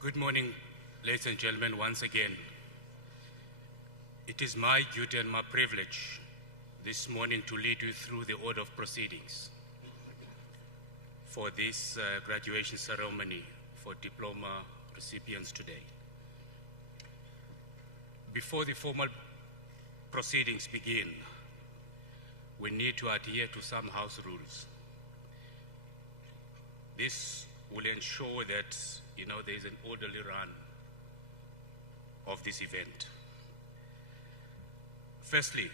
Good morning, ladies and gentlemen, once again. It is my duty and my privilege this morning to lead you through the order of proceedings for this graduation ceremony for diploma recipients today. Before the formal proceedings begin, we need to adhere to some house rules. This will ensure that there is an orderly run of this event. Firstly,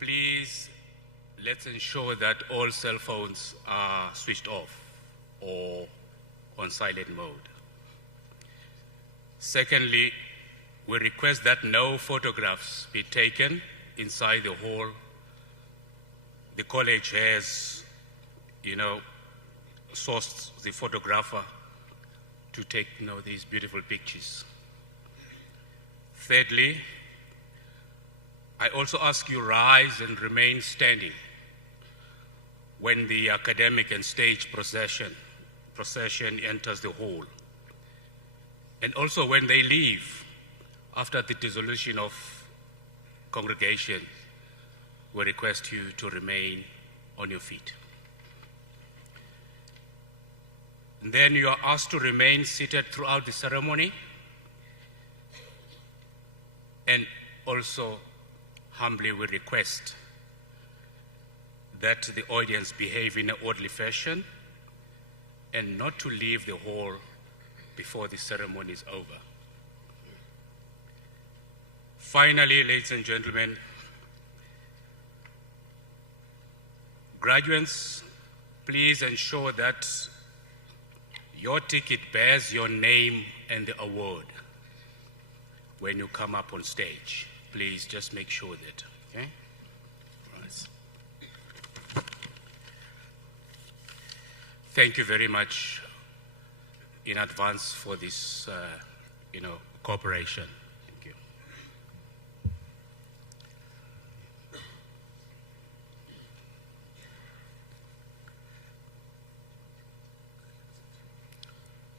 please let's ensure that all cell phones are switched off or on silent mode. Secondly, we request that no photographs be taken inside the hall. The college has, sourced the photographer to take, these beautiful pictures. Thirdly, I also ask you rise and remain standing when the academic and stage procession enters the hall. And also when they leave after the dissolution of congregation, we request you to remain on your feet. And then you are asked to remain seated throughout the ceremony, and also humbly we request that the audience behave in an orderly fashion and not to leave the hall before the ceremony is over. Finally, ladies and gentlemen, graduates, please ensure that your ticket bears your name and the award when you come up on stage. Please just make sure that, okay? Right. Thank you very much in advance for this, cooperation. Thank you.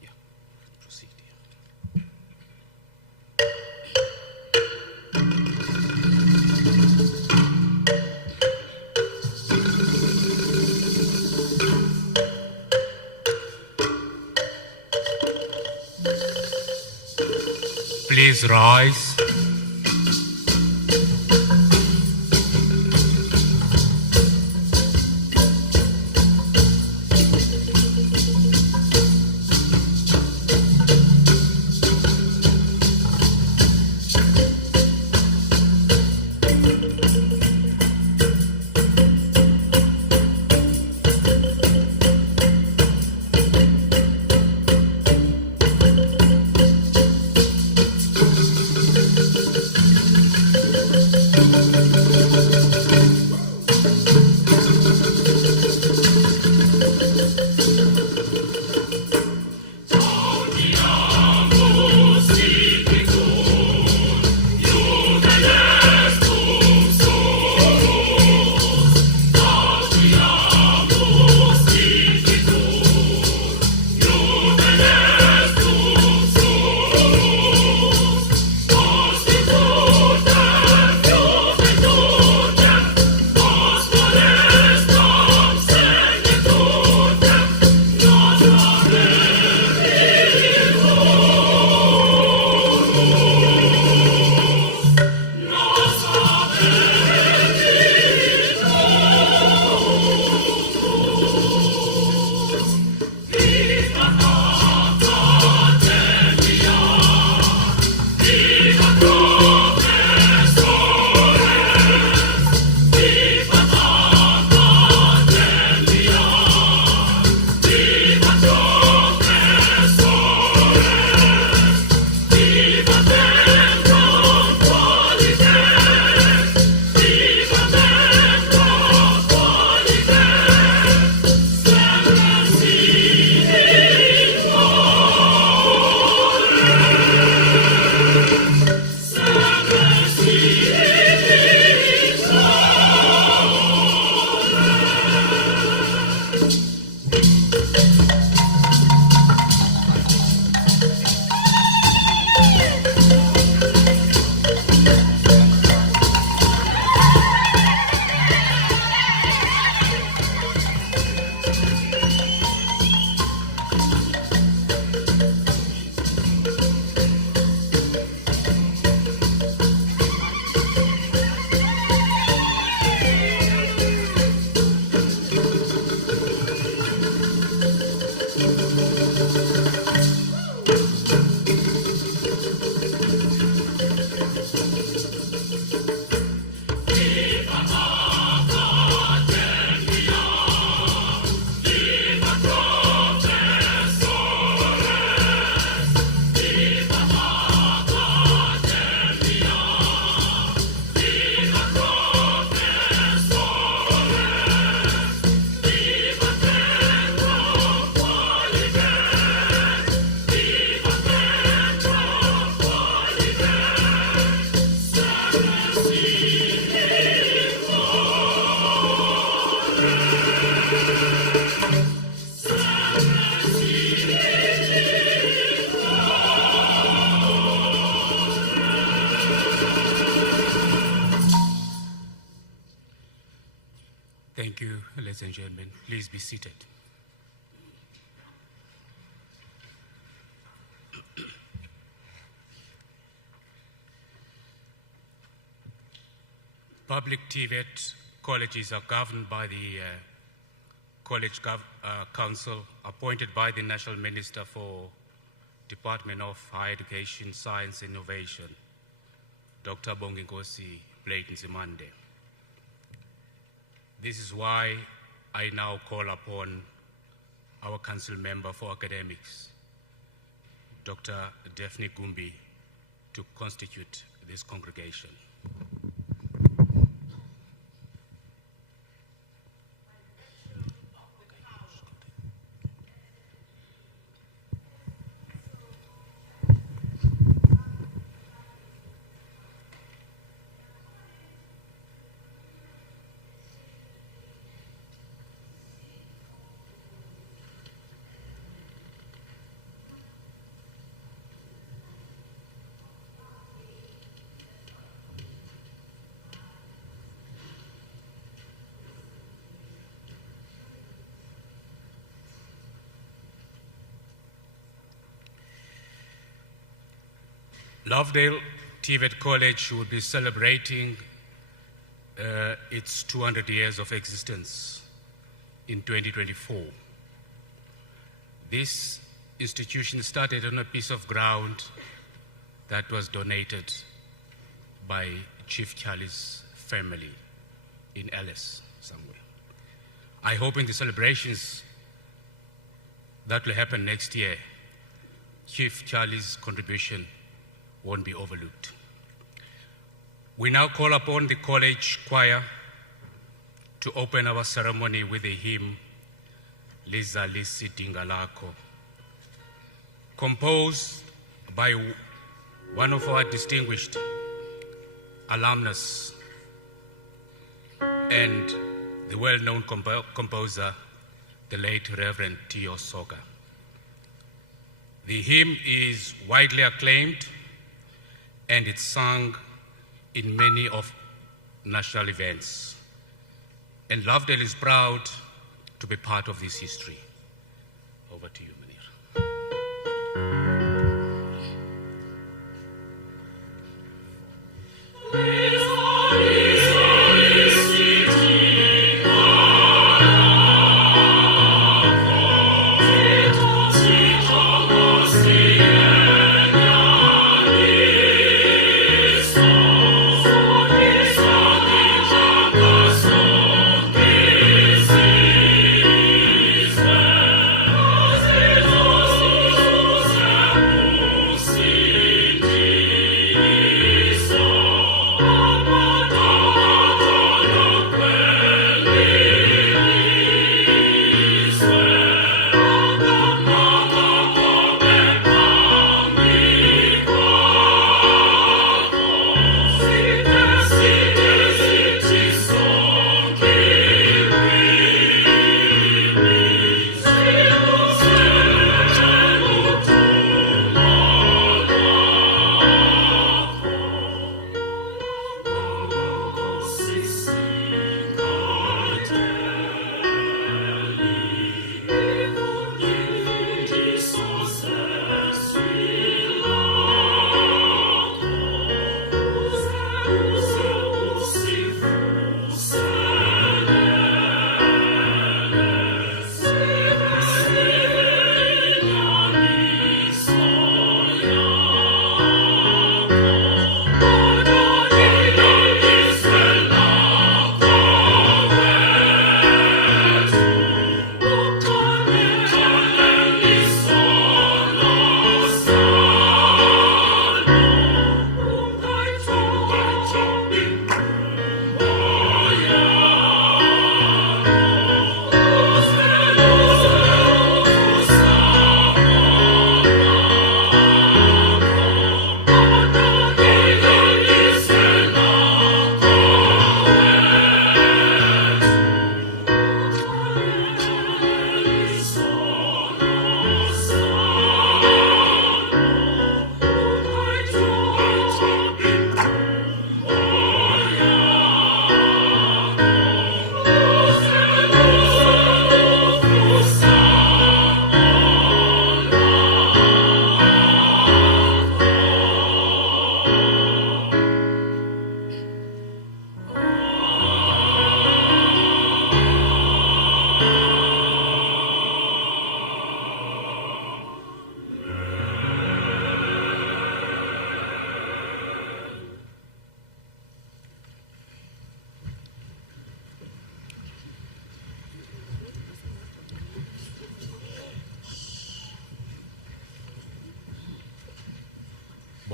Yeah, proceed. Please rise. Please be seated. Public TVET colleges are governed by the College Council appointed by the National Minister for Department of Higher Education, Science and Innovation, Dr. Bonginkosi Blake Nzimande. This is why I now call upon our Council Member for Academics, Dr. Daphne Gumbi, to constitute this congregation. Lovedale TVET College will be celebrating its 200 years of existence in 2024. This institution started on a piece of ground that was donated by Chief Charlie's family in Alice somewhere. I hope in the celebrations that will happen next year, Chief Charlie's contribution won't be overlooked. We now call upon the college choir to open our ceremony with the hymn, Liza Lisi Dingalako, composed by one of our distinguished alumnus and the well-known composer, the late Reverend Tio Soga. The hymn is widely acclaimed and it's sung in many of national events. And Lovedale is proud to be part of this history. Over to you, Munir. This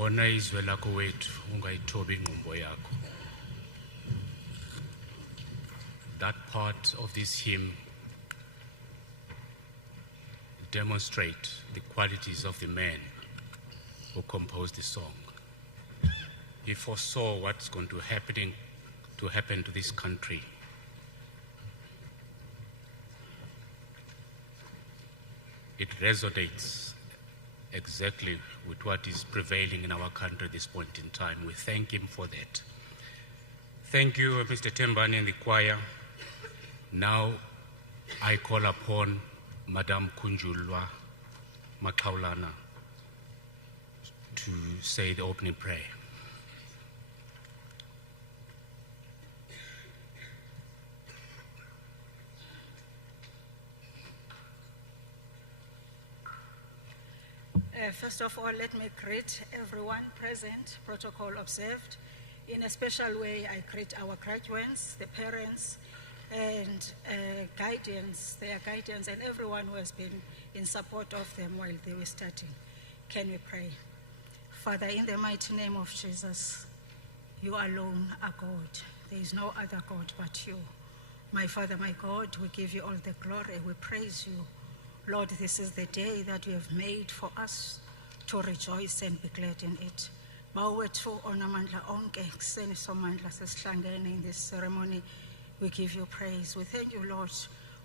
Khona izwe lakho wethu ungayithobi ingqumbo yakho. That part of this hymn demonstrate the qualities of the man who composed the song. He foresaw what's going to happen to this country. It resonates exactly with what is prevailing in our country at this point in time. We thank him for that. Thank you, Mr. Tembani and the choir. Now I call upon Madam Kunjulwa Makaulana to say the opening prayer. First of all, let me greet everyone present, protocol observed. In a special way, I greet our graduates, the parents, and their guidance, and everyone who has been in support of them while they were studying. Can we pray? Father, in the mighty name of Jesus, you alone are God. There is no other God but you. My Father, my God, we give you all the glory. We praise you. Lord, this is the day that you have made for us to rejoice and be glad in it. Bawethu onamandla onke kuseni somandla sesihlangene in this ceremony. We give you praise. We thank you, Lord.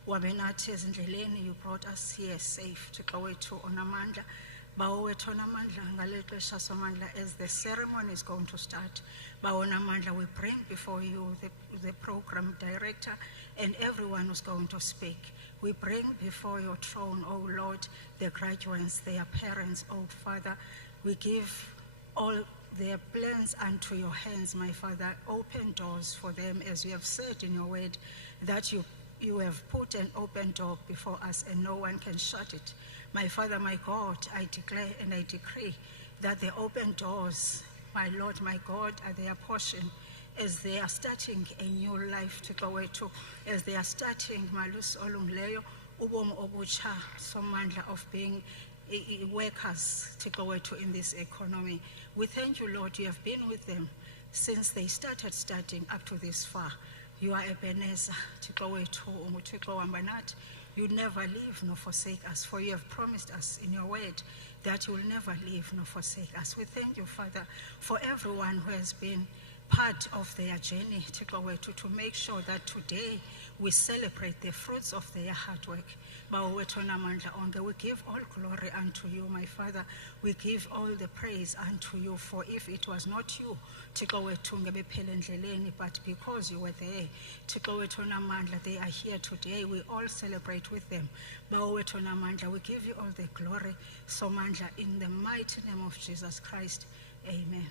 Wabenathi ezindleleni, you brought us here safe. Thixo wethu onamandla. Bawethu onamandla ngale xesha somandla as the ceremony is going to start. Bawonamandla, we bring before you the program director and everyone who's going to speak. We bring before your throne, O Lord, the graduates, their parents, O Father. We give all their plans unto your hands, my Father. Open doors for them, as you have said in your word, that you have put an open door before us and no one can shut it. My Father, my God, I declare and I decree that the open doors, my Lord, my God, are their portion as they are starting a new life to go to, as they are starting Malus Olungleyo, Ubom Obucha, Somandla of being workers to go to in this economy. We thank you, Lord, you have been with them since they started studying up to this far. You are Ebenezer to go to you never leave nor forsake us, for you have promised us in your word that you will never leave nor forsake us. We thank you, Father, for everyone who has been part of their journey to go to make sure that today we celebrate the fruits of their hard work. We give all glory unto you, my Father. We give all the praise unto you, for if it was not you to go but because you were there to go they are here today. We all celebrate with them. We give you all the glory. So mandla, in the mighty name of Jesus Christ, amen.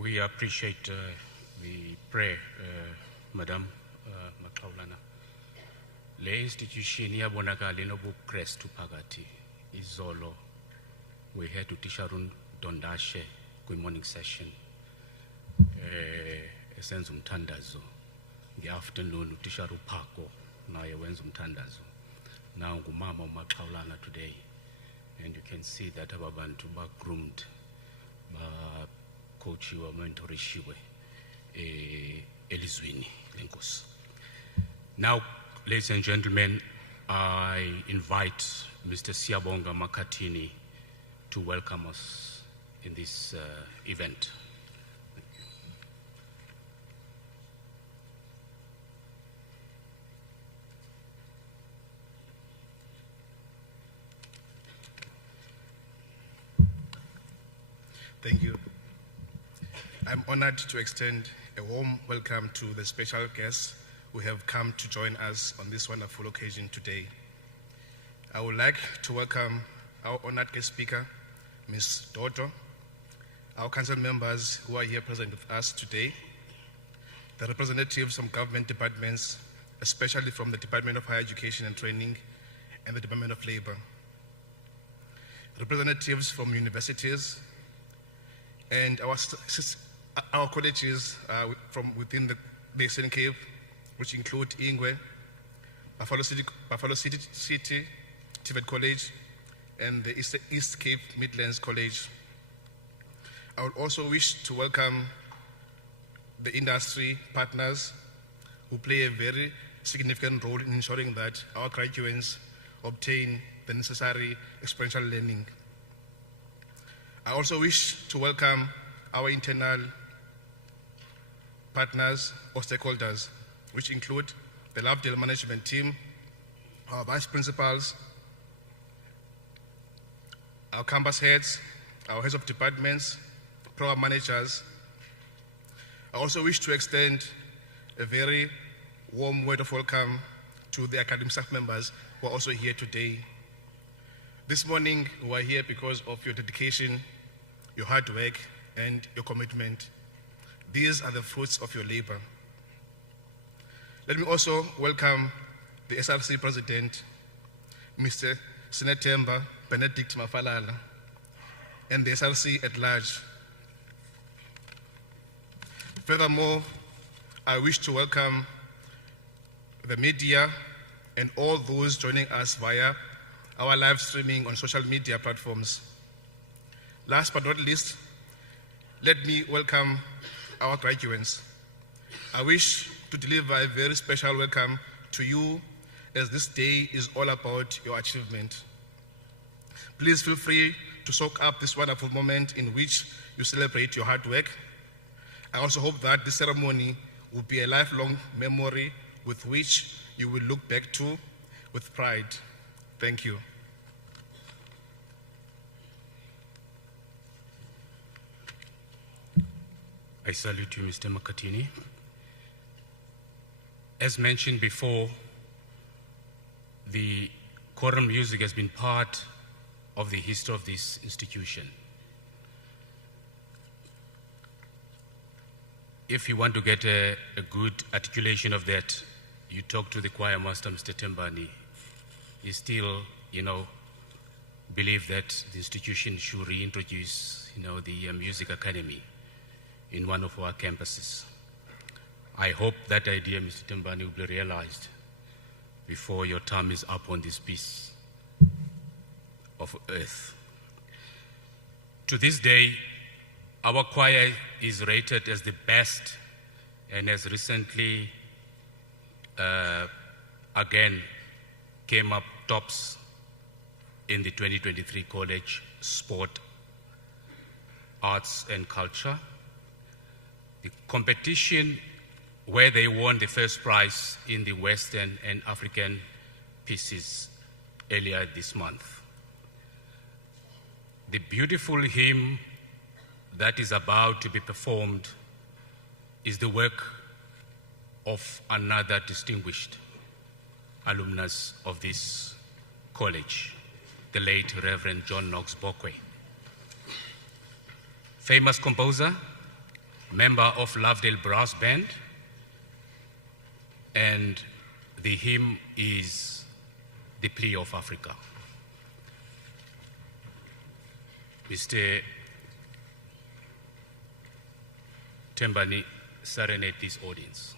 We appreciate the prayer, Madam Makaulana. Le institution yabonakala inobuKristu phakathi. Izolo we had uTisharun Dondashe kwi-morning session. Esenza umthandazo. In the afternoon uTisharu Phako naye wenza umthandazo. Now ngumama uMakaulana today, and you can see that ababantu ba groomed, ba coachiwe, mentorishiwe elizweni lenkosi. Now, ladies and gentlemen, I invite Mr. Siyabonga Makhathini to welcome us in this event. Thank you. I'm honored to extend a warm welcome to the special guests who have come to join us on this wonderful occasion today. I would like to welcome our honored guest speaker, Ms. Dodo, our council members who are here present with us today, the representatives from government departments, especially from the Department of Higher Education and Training and the Department of Labor, representatives from universities, and our Our colleges from within the Basin Cape, which include Ingwe, Buffalo City TVET College, and the East Cape Midlands College. I would also wish to welcome the industry partners who play a very significant role in ensuring that our graduates obtain the necessary experiential learning. I also wish to welcome our internal partners or stakeholders, which include the Lovedale management team, our vice principals, our campus heads, our heads of departments, program managers. I also wish to extend a very warm word of welcome to the academic staff members who are also here today. This morning, we are here because of your dedication, your hard work, and your commitment. These are the fruits of your labor. Let me also welcome the SRC President, Mr. Senatemba Benedict Mafalala, and the SRC at large. Furthermore, I wish to welcome the media and all those joining us via our live streaming on social media platforms. Last but not least, let me welcome our graduates. I wish to deliver a very special welcome to you, as this day is all about your achievement. Please feel free to soak up this wonderful moment in which you celebrate your hard work. I also hope that this ceremony will be a lifelong memory with which you will look back to with pride. Thank you. I salute you, Mr. Makatini. As mentioned before, the choral music has been part of the history of this institution. If you want to get a good articulation of that, you talk to the choir master, Mr. Tembani. He still, believe that the institution should reintroduce, the music academy in one of our campuses. I hope that idea, Mr. Tembani, will be realized before your term is up on this piece of earth. To this day, our choir is rated as the best and has recently, again, came up tops in the 2023 College Sport, Arts and Culture. The competition where they won the first prize in the Western and African pieces earlier this month. The beautiful hymn that is about to be performed is the work of another distinguished alumnus of this college, the late Reverend John Knox Bokwe. Famous composer, member of Lovedale Brass Band, and the hymn is The Plea of Africa. Mr. Tembani, serenade this audience.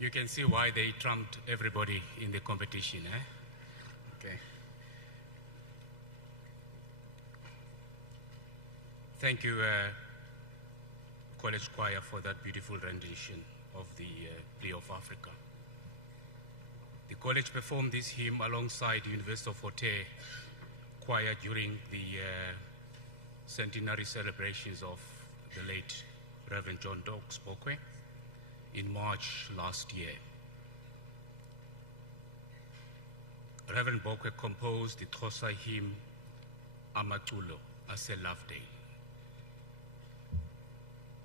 You can see why they trumped everybody in the competition, eh? Okay. Thank you, College Choir, for that beautiful rendition of the Plea of Africa. The college performed this hymn alongside the University of Fort Hare Choir during the centenary celebrations of the late Reverend John Dox Bokwe in March last year. Reverend Bokwe composed the Xhosa hymn Amaculo Ase Lovedale.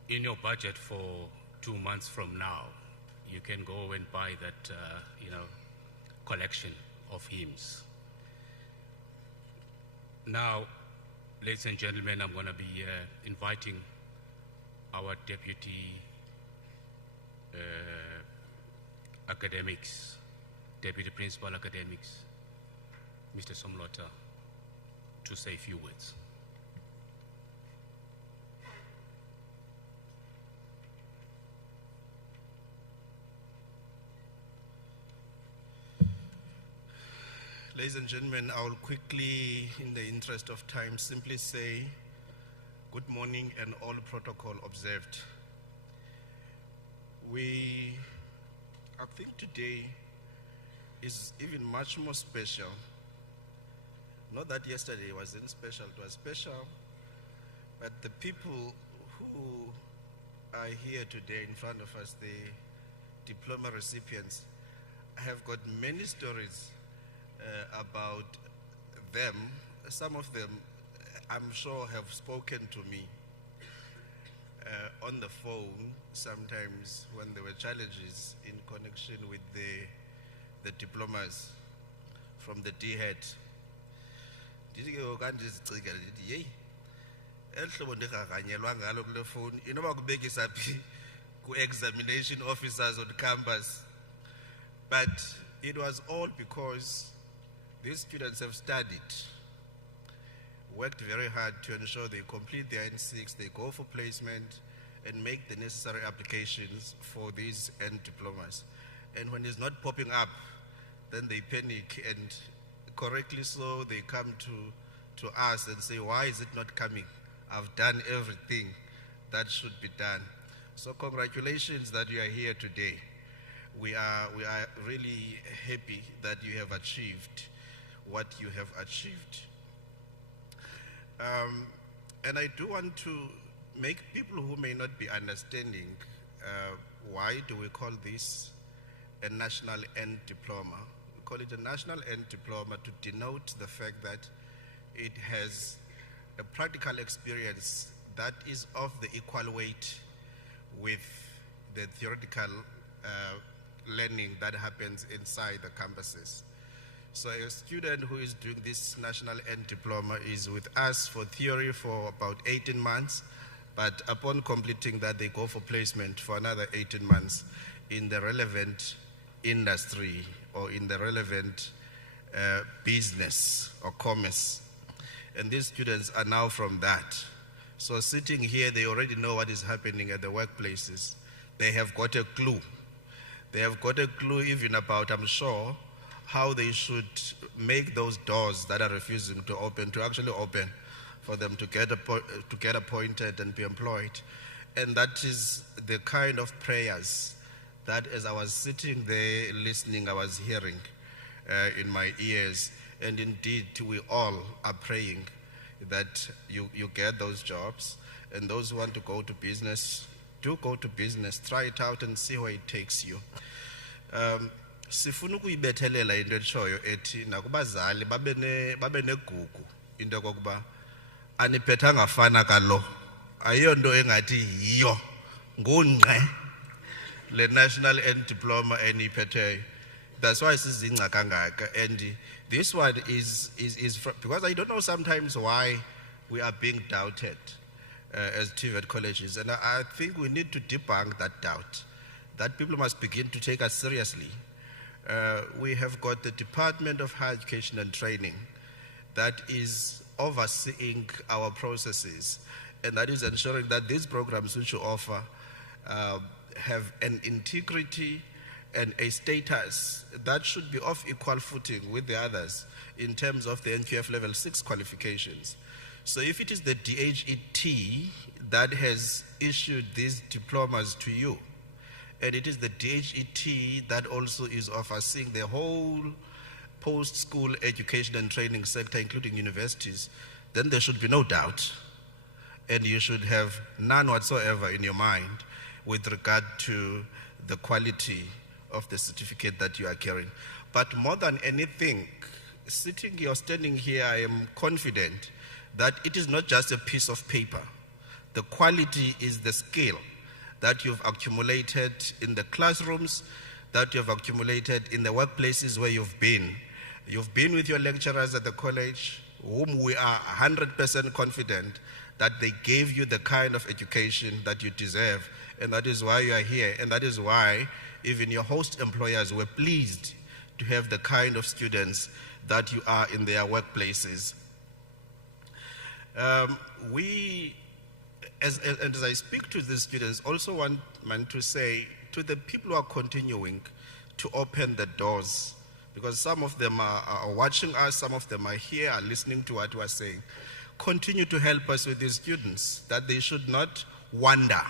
In your budget for 2 months from now, you can go and buy that, collection of hymns. Now, ladies and gentlemen, I'm going to be inviting our deputy academics, deputy principal academics, Mr. Somlota, to say a few words. Ladies and gentlemen, I will quickly, in the interest of time, simply say good morning and all protocol observed. I think today is even much more special. Not that yesterday wasn't special, it was special, but the people who are here today in front of us, the diploma recipients, have got many stories about them. Some of them, I'm sure, have spoken to me on the phone sometimes when there were challenges in connection with the diplomas from the D-head. Examination officers on campus, but it was all because these students have studied, worked very hard to ensure they complete their N6, they go for placement, and make the necessary applications for these N diplomas. And when it's not popping up, then they panic, and correctly so, they come to us and say, why is it not coming? I've done everything that should be done. So congratulations that you are here today. We are really happy that you have achieved what you have achieved. And I do want to make people who may not be understanding why do we call this a national end diploma. We call it a national end diploma to denote the fact that it has a practical experience that is of the equal weight with the theoretical learning that happens inside the campuses. So a student who is doing this national end diploma is with us for theory for about 18 months, but upon completing that, they go for placement for another 18 months in the relevant industry or in the relevant business or commerce. And these students are now from that. So sitting here, they already know what is happening at the workplaces. They have got a clue. They have got a clue even about, I'm sure, how they should make those doors that are refusing to open, to actually open, for them to get appointed and be employed. And that is the kind of prayers that as I was sitting there listening, I was hearing in my ears. And indeed, we all are praying that you get those jobs. And those who want to go to business, do go to business. Try it out and see where it takes you. Sifuna ukuyibethelela into etshoyo ethi nakubazali babe negugu into kokuba aniphethanga fana kalo ayonto engathi yiyo ngungqe le national end diploma eniphetheyo. That's why sizingca kangaka. And this one is because I don't know sometimes why we are being doubted as TVET colleges, and I think we need to debunk that doubt, that people must begin to take us seriously. We have got the Department of Higher Education and Training that is overseeing our processes, and that is ensuring that these programs which you offer have an integrity and a status that should be of equal footing with the others in terms of the NQF Level 6 qualifications. So if it is the DHET that has issued these diplomas to you, and it is the DHET that also is overseeing the whole post-school education and training sector, including universities, then there should be no doubt, and you should have none whatsoever in your mind with regard to the quality of the certificate that you are carrying. But more than anything, sitting here or standing here, I am confident that it is not just a piece of paper. The quality is the skill that you've accumulated in the classrooms, that you've accumulated in the workplaces where you've been. You've been with your lecturers at the college, whom we are 100% confident that they gave you the kind of education that you deserve, and that is why you are here, and that is why even your host employers were pleased to have the kind of students that you are in their workplaces. As I speak to the students, also want to say to the people who are continuing to open the doors, because some of them are watching us, some of them are here, are listening to what we are saying. Continue to help us with these students, that they should not wander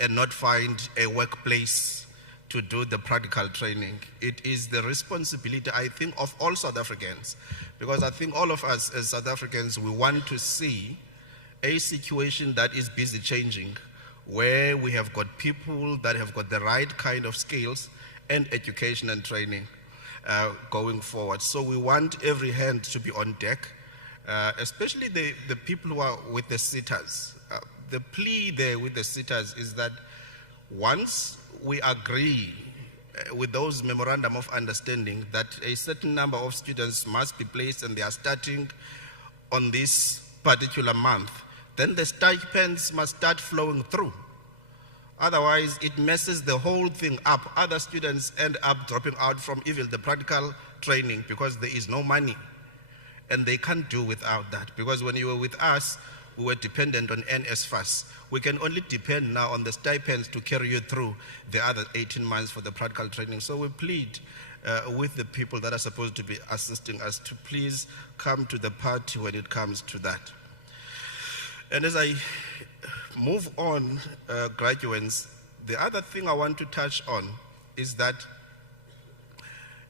and not find a workplace to do the practical training. It is the responsibility, I think, of all South Africans, because I think all of us as South Africans, we want to see a situation that is busy changing, where we have got people that have got the right kind of skills and education and training going forward. So we want every hand to be on deck, especially the people who are with the sitters. The plea there with the sitters is that once we agree with those memorandum of understanding that a certain number of students must be placed and they are starting on this particular month, then the stipends must start flowing through. Otherwise, it messes the whole thing up. Other students end up dropping out from even the practical training because there is no money. And they can't do without that. Because when you were with us, we were dependent on NSFAS. We can only depend now on the stipends to carry you through the other 18 months for the practical training. So we plead with the people that are supposed to be assisting us to please come to the party when it comes to that. And as I move on, graduates, the other thing I want to touch on is that,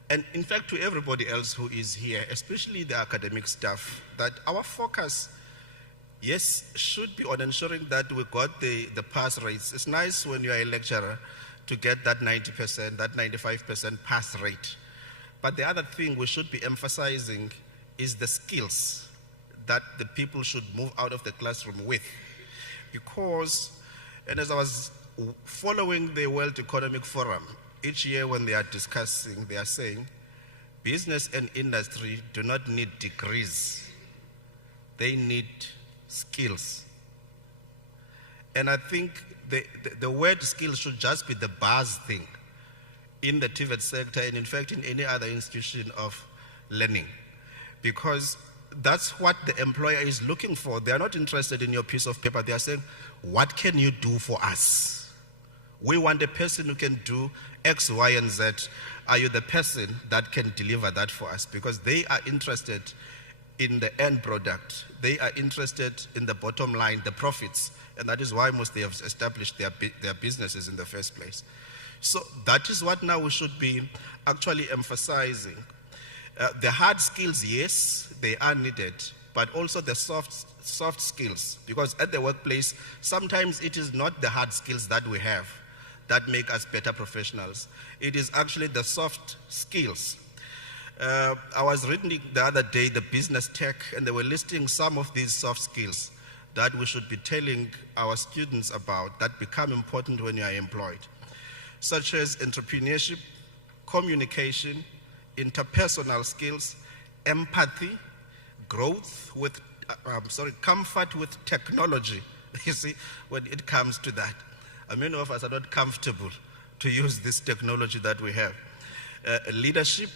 and in fact to everybody else who is here, especially the academic staff, that our focus, yes, should be on ensuring that we got the pass rates. It's nice when you are a lecturer to get that 90%, that 95% pass rate. But the other thing we should be emphasizing is the skills that the people should move out of the classroom with. Because, and as I was following the World Economic Forum, each year when they are discussing, they are saying, business and industry do not need degrees. They need skills. And I think the word skills should just be the buzz thing in the TVET sector and in fact in any other institution of learning. Because that's what the employer is looking for. They are not interested in your piece of paper. They are saying, what can you do for us? We want a person who can do X, Y, and Z. Are you the person that can deliver that for us? Because they are interested in the end product. They are interested in the bottom line, the profits. And that is why most they have established their businesses in the first place. So that is what now we should be actually emphasizing. The hard skills, yes, they are needed, but also the soft skills. Because at the workplace, sometimes it is not the hard skills that we have that make us better professionals. It is actually the soft skills. I was reading the other day the business tech, and they were listing some of these soft skills that we should be telling our students about that become important when you are employed, such as entrepreneurship, communication, interpersonal skills, empathy, growth with, comfort with technology. You see, when it comes to that, many of us are not comfortable to use this technology that we have. Leadership,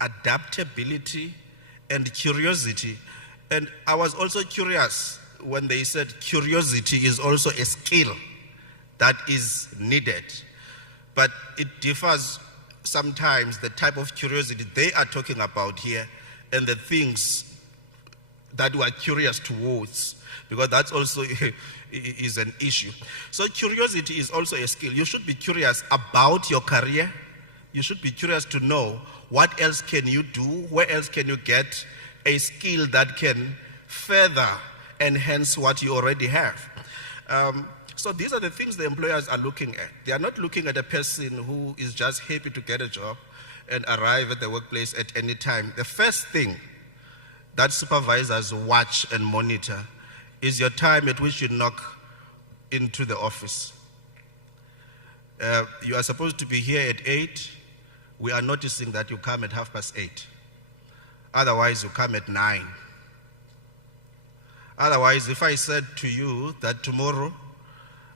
adaptability, and curiosity. And I was also curious when they said curiosity is also a skill that is needed. But it differs sometimes the type of curiosity they are talking about here and the things that we are curious towards, because that's also is an issue. So curiosity is also a skill. You should be curious about your career. You should be curious to know what else can you do, where else can you get a skill that can further enhance what you already have. So these are the things the employers are looking at. They are not looking at a person who is just happy to get a job and arrive at the workplace at any time. The first thing that supervisors watch and monitor is your time at which you knock into the office. You are supposed to be here at 8. We are noticing that you come at 8:30. Otherwise, you come at 9. Otherwise, if I said to you that tomorrow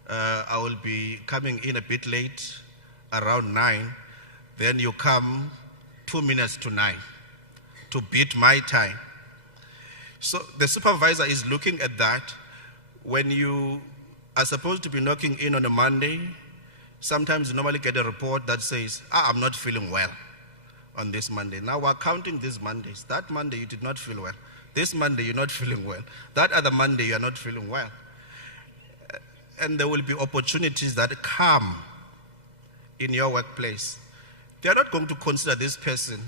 I will be coming in a bit late, around 9, then you come 2 minutes to 9 to beat my time. So the supervisor is looking at that. When you are supposed to be knocking in on a Monday, sometimes you normally get a report that says, I'm not feeling well on this Monday. Now we're counting these Mondays. That Monday you did not feel well. This Monday you're not feeling well. That other Monday you're not feeling well. And there will be opportunities that come in your workplace. They are not going to consider this person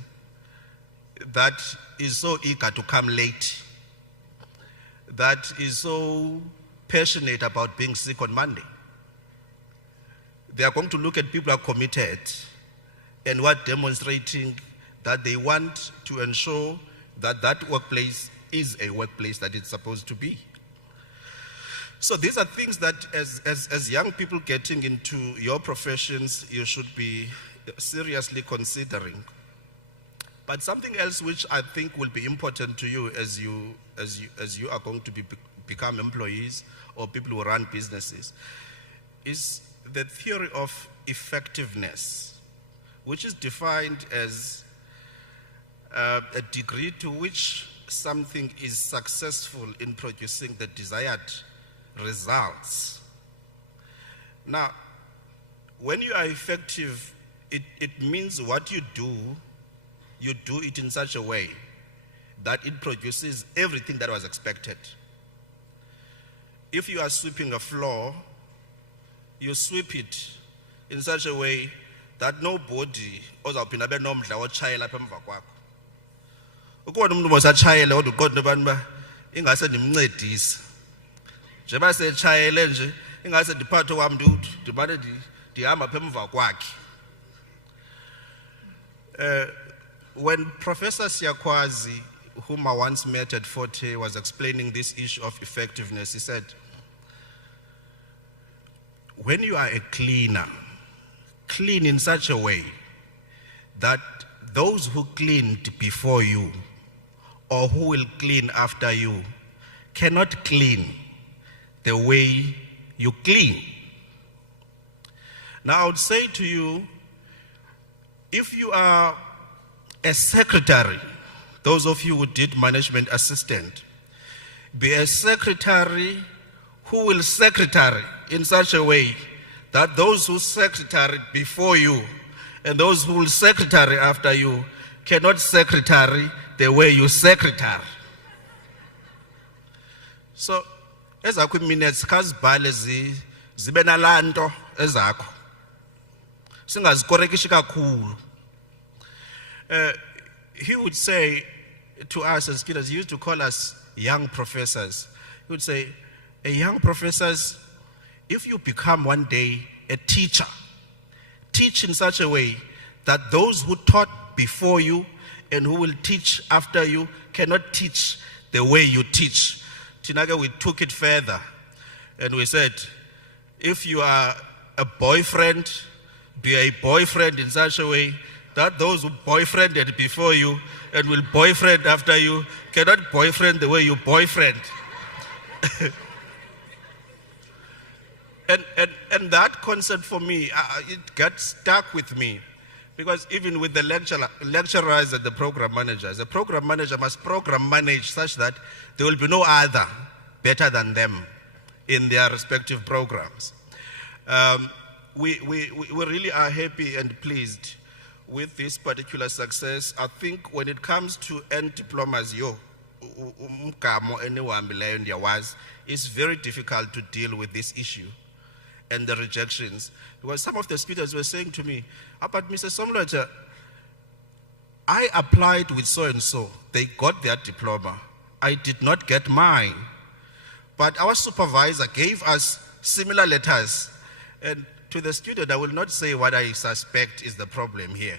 that is so eager to come late, that is so passionate about being sick on Monday. They are going to look at people who are committed and who are demonstrating that they want to ensure that that workplace is a workplace that it's supposed to be. So these are things that as young people getting into your professions, you should be seriously considering. But something else which I think will be important to you as you are going to become employees or people who run businesses is the theory of effectiveness, which is defined as a degree to which something is successful in producing the desired results. Now, when you are effective, it means what you do it in such a way that it produces everything that was expected. If you are sweeping a floor, you sweep it in such a way that nobody ozawuphinda benomdla wotshayela apha emva kwakho. Ukubona umuntu mosatshayela kodwa uqonda abantu ba ingase ndimncedise. Njengoba setshayele nje ingase ndiphathe kwam ndimane ndihamba apha emva kwakhe. When Professor Siakwazi, whom I once met at Forte, was explaining this issue of effectiveness, he said, when you are a cleaner, clean in such a way that those who cleaned before you or who will clean after you cannot clean the way you clean. Now I would say to you, if you are a secretary, those of you who did management assistant, be a secretary who will secretary in such a way that those who secretary before you and those who will secretary after you cannot secretary the way you secretary. So, ezakho minutes khazibhale zibe nalanto ezakho. Singazikorekishi kakhulu. He would say to us as kids, he used to call us young professors. He would say, young professors, if you become one day a teacher, teach in such a way that those who taught before you and who will teach after you cannot teach the way you teach. Tinaga, we took it further and we said, if you are a boyfriend, be a boyfriend in such a way that those who boyfriended before you and will boyfriend after you cannot boyfriend the way you boyfriend. and that concept for me, it got stuck with me. Because even with the lecturers and the program managers, the program manager must program manage such that there will be no other better than them in their respective programs. We really are happy and pleased with this particular success. I think when it comes to end diplomas, it's very difficult to deal with this issue and the rejections. Because some of the students were saying to me, but Mr. Somlota, I applied with so-and-so. They got their diploma. I did not get mine. But our supervisor gave us similar letters. And to the student, I will not say what I suspect is the problem here.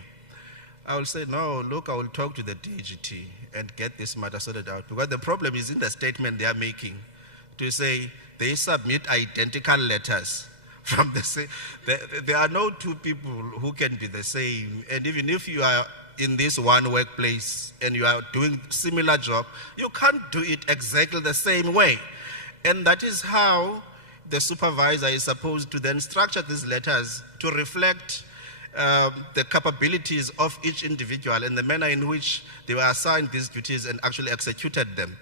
I will say, no, look, I will talk to the DGT and get this matter sorted out. Because the problem is in the statement they are making to say they submit identical letters from the same. There are no two people who can be the same. And even if you are in this one workplace and you are doing similar job, you can't do it exactly the same way. And that is how the supervisor is supposed to then structure these letters to reflect the capabilities of each individual and the manner in which they were assigned these duties and actually executed them.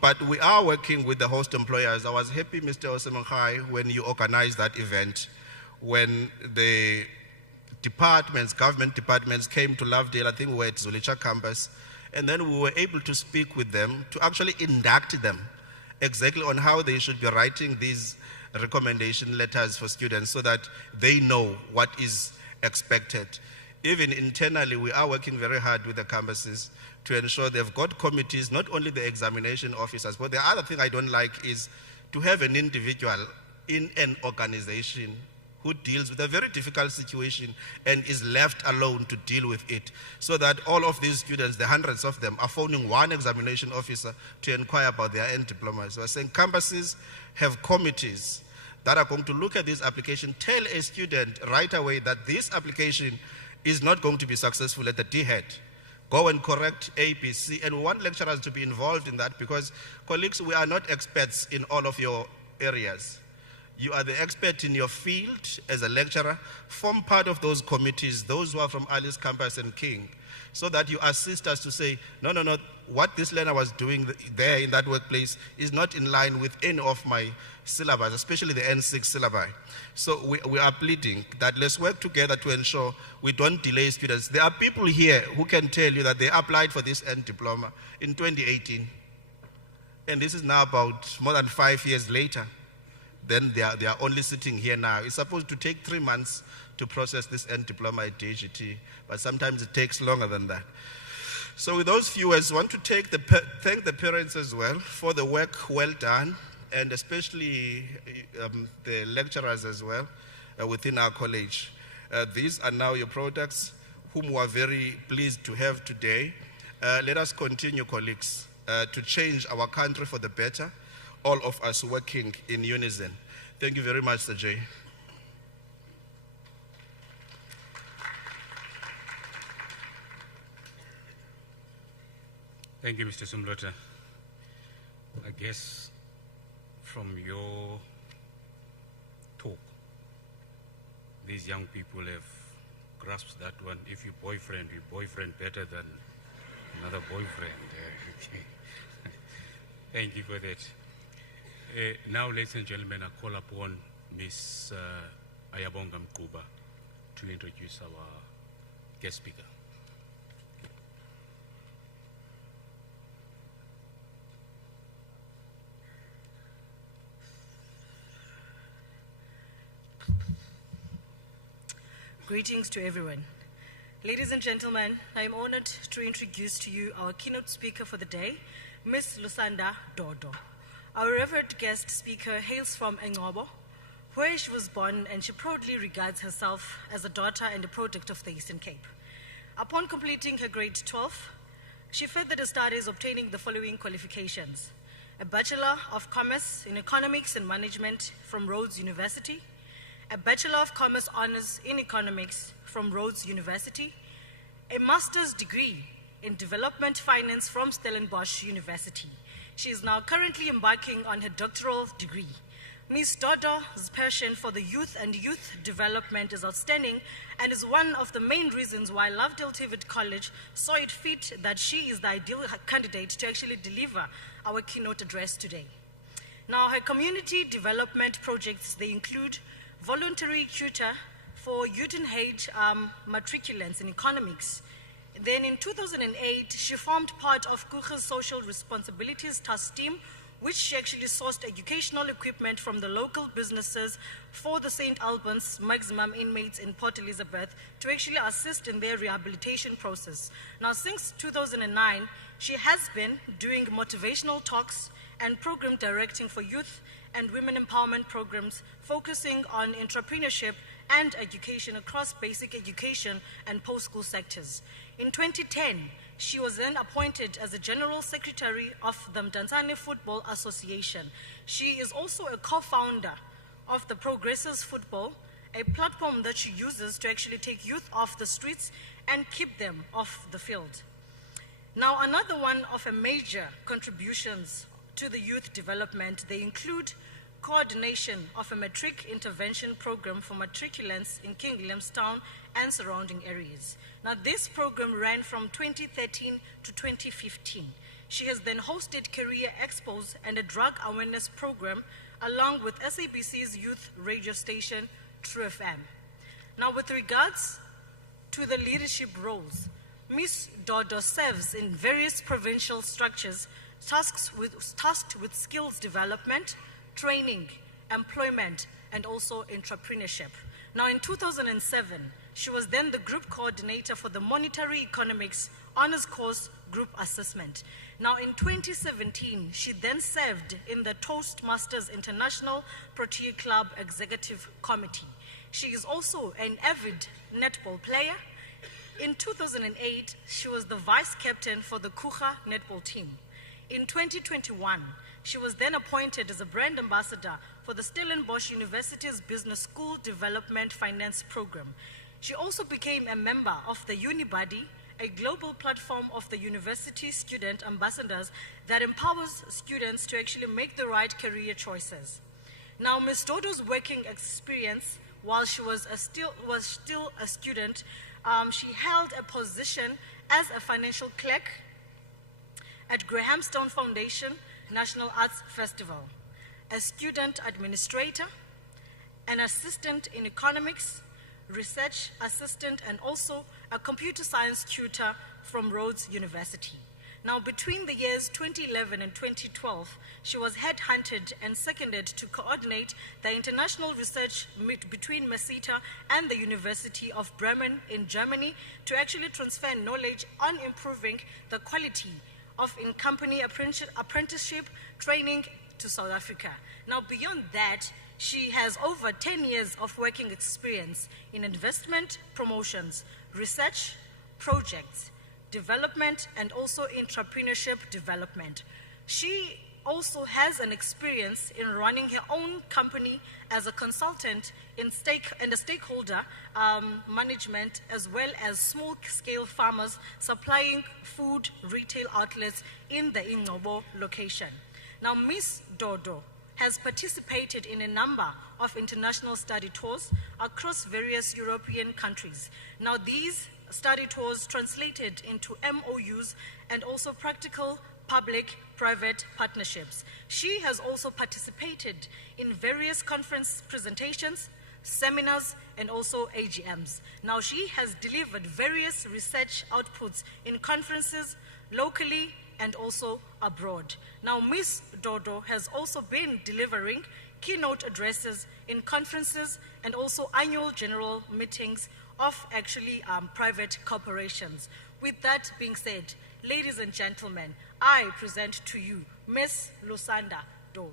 But we are working with the host employers. I was happy, Mr. Osemankhai, when you organized that event, when the departments, government departments came to Lovedale. I think we were at Zulicha campus, and then we were able to speak with them to actually induct them exactly on how they should be writing these recommendation letters for students so that they know what is expected. Even internally, we are working very hard with the campuses to ensure they've got committees, not only the examination officers, but the other thing I don't like is to have an individual in an organization who deals with a very difficult situation and is left alone to deal with it, so that all of these students, the hundreds of them, are phoning one examination officer to inquire about their end diplomas. So we're saying campuses have committees that are going to look at this application, tell a student right away that this application is not going to be successful at the D-head. Go and correct A, B, C, and we want lecturers to be involved in that because, colleagues, we are not experts in all of your areas. You are the expert in your field as a lecturer. Form part of those committees, those who are from Alice Campus and King, so that you assist us to say, no, what this learner was doing there in that workplace is not in line with any of my syllabus, especially the N6 syllabi. So we are pleading that let's work together to ensure we don't delay students. There are people here who can tell you that they applied for this end diploma in 2018. And this is now about more than 5 years later. Then they are only sitting here now. It's supposed to take 3 months to process this end diploma at DGT, but sometimes it takes longer than that. So with those few words, I want to thank the parents as well for the work well done, and especially the lecturers as well within our college. These are now your products, whom we are very pleased to have today. Let us continue, colleagues, to change our country for the better, all of us working in unison. Thank you very much, Sir Jay. Thank you, Mr. Somlota. I guess from your talk, these young people have grasped that one. If you boyfriend better than another boyfriend. Thank you for that. Now, ladies and gentlemen, I call upon Ms. Ayabonga Mkuba to introduce our guest speaker. Greetings to everyone. Ladies and gentlemen, I am honored to introduce to you our keynote speaker for the day, Ms. Lusanda Dodo. Our revered guest speaker hails from Engobo, where she was born, and she proudly regards herself as a daughter and a product of the Eastern Cape. Upon completing her grade 12, she furthered her studies obtaining the following qualifications: a Bachelor of Commerce in Economics and Management from Rhodes University, a Bachelor of Commerce Honors in Economics from Rhodes University, a Master's degree in Development Finance from Stellenbosch University. She is now currently embarking on her doctoral degree. Ms. Dodo's passion for the youth and youth development is outstanding and is one of the main reasons why Lovedale TVET College saw it fit that she is the ideal candidate to actually deliver our keynote address today. Now, her community development projects, they include voluntary tutor, for UTNH matriculants in economics. Then in 2008, she formed part of Kucha's social responsibilities task team, which she actually sourced educational equipment from the local businesses for the St. Albans maximum inmates in Port Elizabeth to actually assist in their rehabilitation process. Now, since 2009, she has been doing motivational talks and program directing for youth and women empowerment programs, focusing on entrepreneurship and education across basic education and post-school sectors. In 2010, she was then appointed as the General Secretary of the Mdantsane Football Association. She is also a co-founder of the Progressors Football, a platform that she uses to actually take youth off the streets and keep them off the field. Now, another one of her major contributions to the youth development, they include coordination of a matric intervention program for matriculants in King Williamstown and surrounding areas. Now, this program ran from 2013 to 2015. She has then hosted career expos and a drug awareness program along with SABC's youth radio station, True FM. Now, with regards to the leadership roles, Ms. Dodo serves in various provincial structures tasked with skills development, training, employment, and also entrepreneurship. Now, in 2007, she was then the group coordinator for the Monetary Economics Honors Course Group Assessment. Now, in 2017, she then served in the Toastmasters International Protea Club Executive Committee. She is also an avid netball player. In 2008, she was the vice captain for the Kucha netball team. In 2021, she was then appointed as a brand ambassador for the Stellenbosch University's Business School Development Finance Program. She also became a member of the Unibody, a global platform of the university student ambassadors that empowers students to actually make the right career choices. Now, Ms. Dodo's working experience while she was still a student, she held a position as a financial clerk at Grahamstown Foundation National Arts Festival, a student administrator, an assistant in economics, research assistant, and also a computer science tutor from Rhodes University. Now, between the years 2011 and 2012, she was headhunted and seconded to coordinate the international research between Mesita and the University of Bremen in Germany to actually transfer knowledge on improving the quality of in-company apprenticeship training to South Africa. Now, beyond that, she has over 10 years of working experience in investment promotions, research, projects, development, and also entrepreneurship development. She also has an experience in running her own company as a consultant in a stakeholder management, as well as small-scale farmers supplying food retail outlets in the Ingcobo location. Now, Ms. Dodo has participated in a number of international study tours across various European countries. Now, these study tours translated into MOUs and also practical public-private partnerships. She has also participated in various conference presentations, seminars, and also AGMs. Now, she has delivered various research outputs in conferences locally and also abroad. Now, Ms. Dodo has also been delivering keynote addresses in conferences and also annual general meetings of actually private corporations. With that being said, ladies and gentlemen, I present to you Ms. Lusanda Dodo.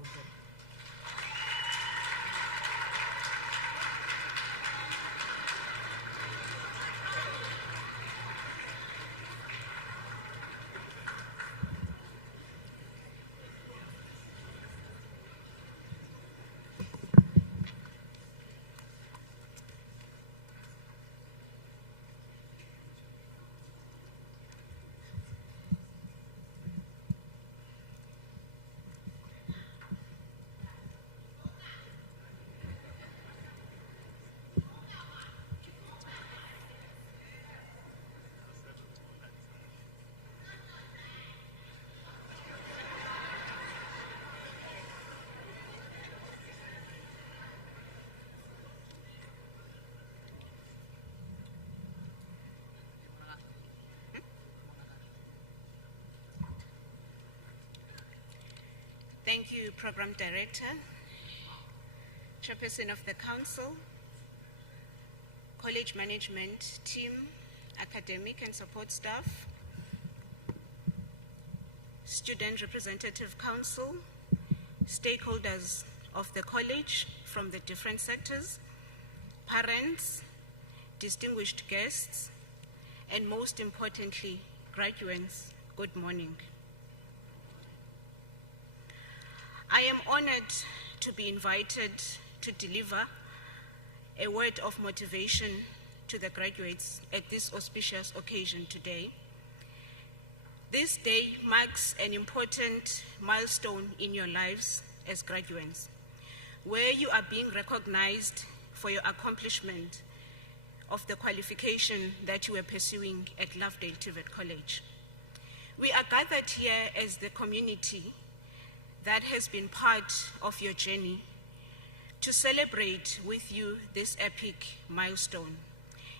Thank you, Program Director, Chairperson of the Council, College Management Team, Academic and Support Staff, Student Representative Council, stakeholders of the college from the different sectors, parents, distinguished guests, and most importantly, graduates, good morning. I am honored to be invited to deliver a word of motivation to the graduates at this auspicious occasion today. This day marks an important milestone in your lives as graduates, where you are being recognized for your accomplishment of the qualification that you were pursuing at Lovedale TVET College. We are gathered here as the community that has been part of your journey to celebrate with you this epic milestone.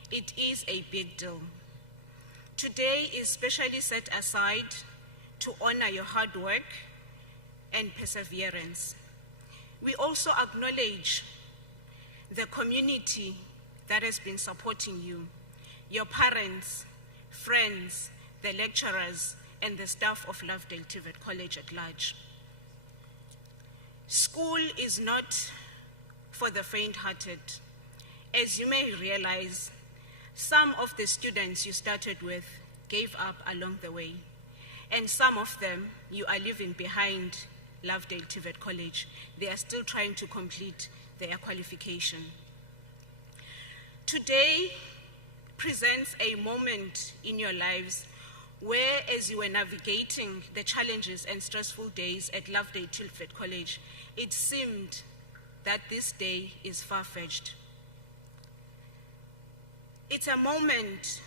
It is a big deal. Today is specially set aside to honor your hard work and perseverance. We also acknowledge the community that has been supporting you, your parents, friends, the lecturers, and the staff of Lovedale TVET College at large. School is not for the faint-hearted. As you may realize, some of the students you started with gave up along the way, and some of them you are leaving behind Lovedale TVET College. They are still trying to complete their qualification. Today presents a moment in your lives where, as you were navigating the challenges and stressful days at Lovedale TVET College, it seemed that this day is far-fetched. It's a moment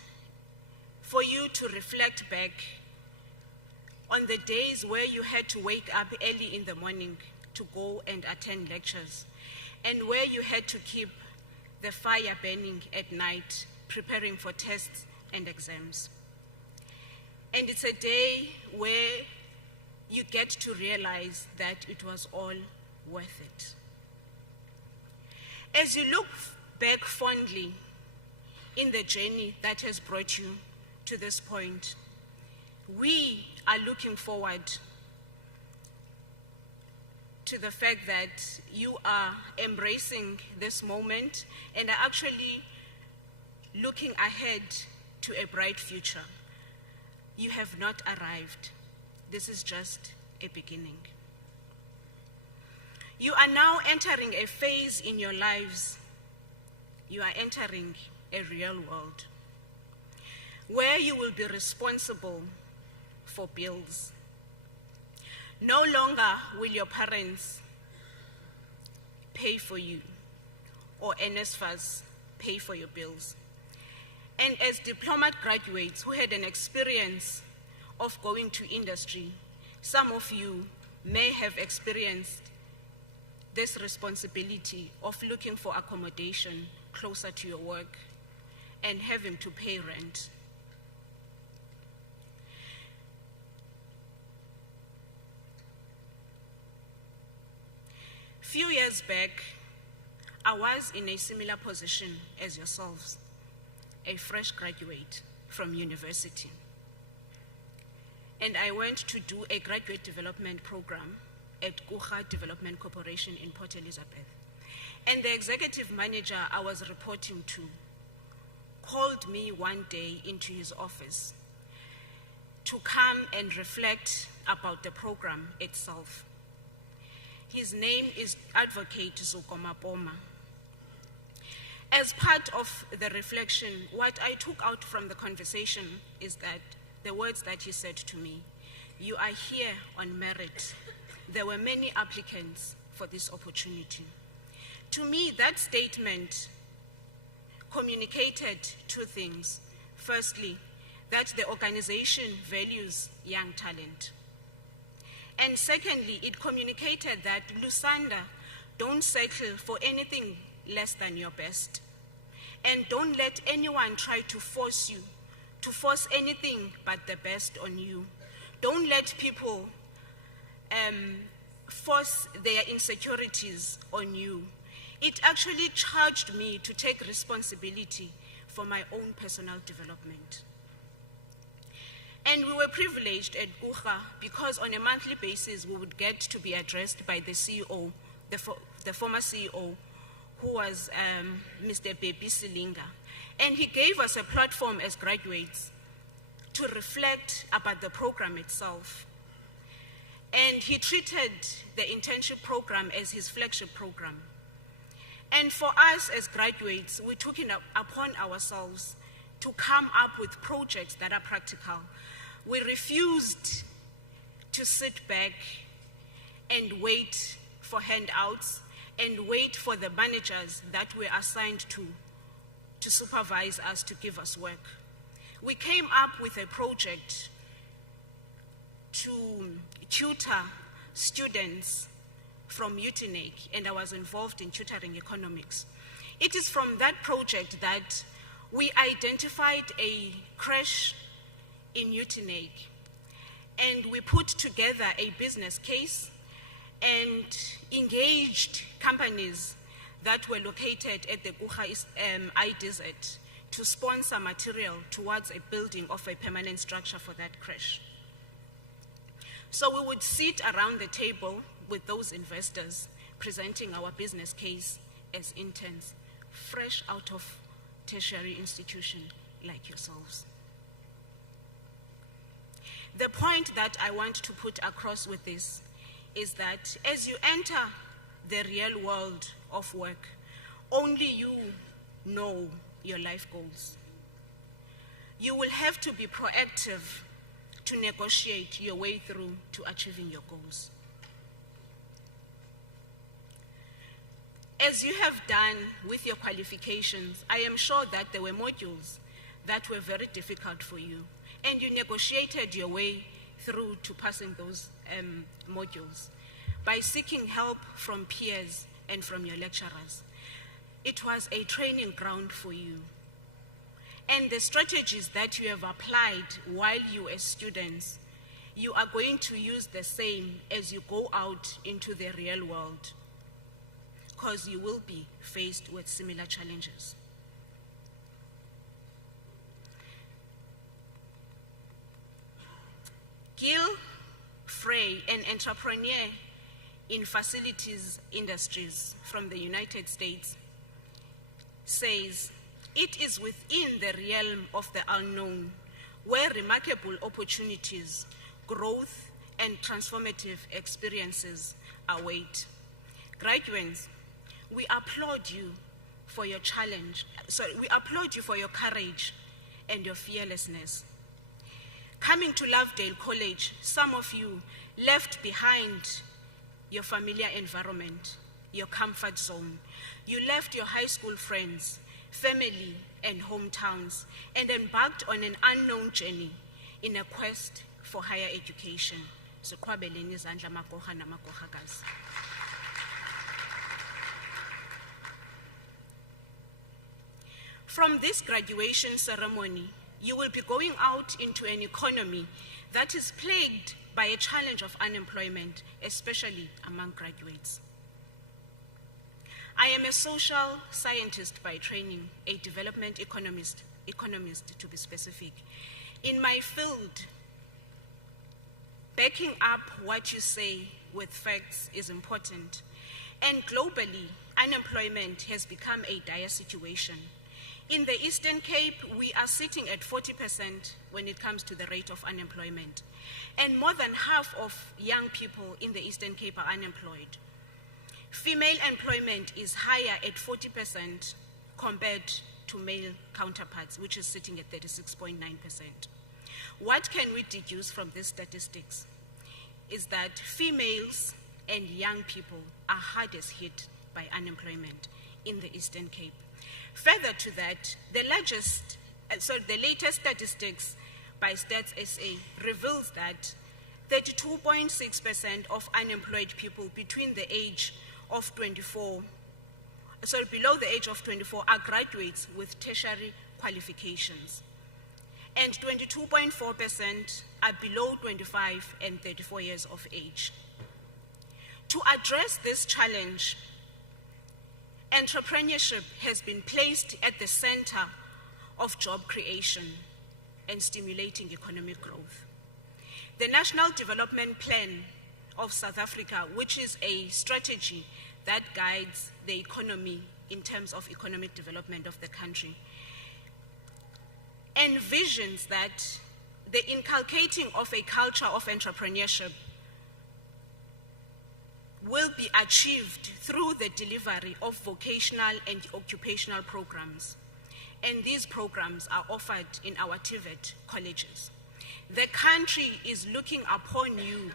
for you to reflect back on the days where you had to wake up early in the morning to go and attend lectures, and where you had to keep the fire burning at night, preparing for tests and exams. And it's a day where you get to realize that it was all worth it. As you look back fondly in the journey that has brought you to this point, we are looking forward to the fact that you are embracing this moment and are actually looking ahead to a bright future. You have not arrived. This is just a beginning. You are now entering a phase in your lives. You are entering a real world where you will be responsible for bills. No longer will your parents pay for you or NSFAS pay for your bills. And as Diploma graduates who had an experience of going to industry, some of you may have experienced this responsibility of looking for accommodation closer to your work and having to pay rent. Few years back, I was in a similar position as yourselves, a fresh graduate from university. And I went to do a graduate development program at Kucha Development Corporation in Port Elizabeth. And the executive manager I was reporting to called me one day into his office to come and reflect about the program itself. His name is Advocate Zukomapoma. As part of the reflection, what I took out from the conversation is that the words that he said to me, "You are here on merit. There were many applicants for this opportunity." To me, that statement communicated two things. Firstly, that the organization values young talent. And secondly, it communicated that Lusanda don't settle for anything less than your best. And don't let anyone try to force you, to force anything but the best on you. Don't let people force their insecurities on you. It actually charged me to take responsibility for my own personal development. And we were privileged at UGA because on a monthly basis we would get to be addressed by the CEO, the former CEO, who was Mr. Bepi Silinga. And he gave us a platform as graduates to reflect about the program itself. And he treated the internship program as his flagship program. And for us as graduates, we took it upon ourselves to come up with projects that are practical. We refused to sit back and wait for handouts and wait for the managers that were assigned to supervise us, to give us work. We came up with a project to tutor students from UTNEC, and I was involved in tutoring economics. It is from that project that we identified a crash in UTNEC, and we put together a business case and engaged companies that were located at the Guha IDZ to sponsor material towards a building of a permanent structure for that crash. So we would sit around the table with those investors presenting our business case as interns, fresh out of tertiary institution like yourselves. The point that I want to put across with this is that as you enter the real world of work, only you know your life goals. You will have to be proactive to negotiate your way through to achieving your goals. As you have done with your qualifications, I am sure that there were modules that were very difficult for you, and you negotiated your way through to passing those modules by seeking help from peers and from your lecturers. It was a training ground for you. And the strategies that you have applied while you were students, you are going to use the same as you go out into the real world, because you will be faced with similar challenges. Gil Frey, an entrepreneur in facilities industries from the United States, says, "It is within the realm of the unknown where remarkable opportunities, growth, and transformative experiences await." Graduates, we applaud you for your we applaud you for your courage and your fearlessness. Coming to Lovedale College, some of you left behind your familiar environment, your comfort zone. You left your high school friends, family, and hometowns, and embarked on an unknown journey in a quest for higher education. Siqhwabeleni izandla amagoha namagohakazi. From this graduation ceremony, you will be going out into an economy that is plagued by a challenge of unemployment, especially among graduates. I am a social scientist by training, a development economist to be specific. In my field, backing up what you say with facts is important. And globally, unemployment has become a dire situation. In the Eastern Cape, we are sitting at 40% when it comes to the rate of unemployment. And more than half of young people in the Eastern Cape are unemployed. Female employment is higher at 40% compared to male counterparts, which is sitting at 36.9%. What can we deduce from these statistics is that females and young people are hardest hit by unemployment in the Eastern Cape. Further to that, the latest statistics by Stats SA reveals that 32.6% of unemployed people below the age of 24 are graduates with tertiary qualifications, and 22.4% are below 25 and 34 years of age. To address this challenge, entrepreneurship has been placed at the center of job creation and stimulating economic growth. The National Development Plan of South Africa, which is a strategy that guides the economy in terms of economic development of the country, envisions that the inculcating of a culture of entrepreneurship will be achieved through the delivery of vocational and occupational programs. And these programs are offered in our TVET colleges. The country is looking upon you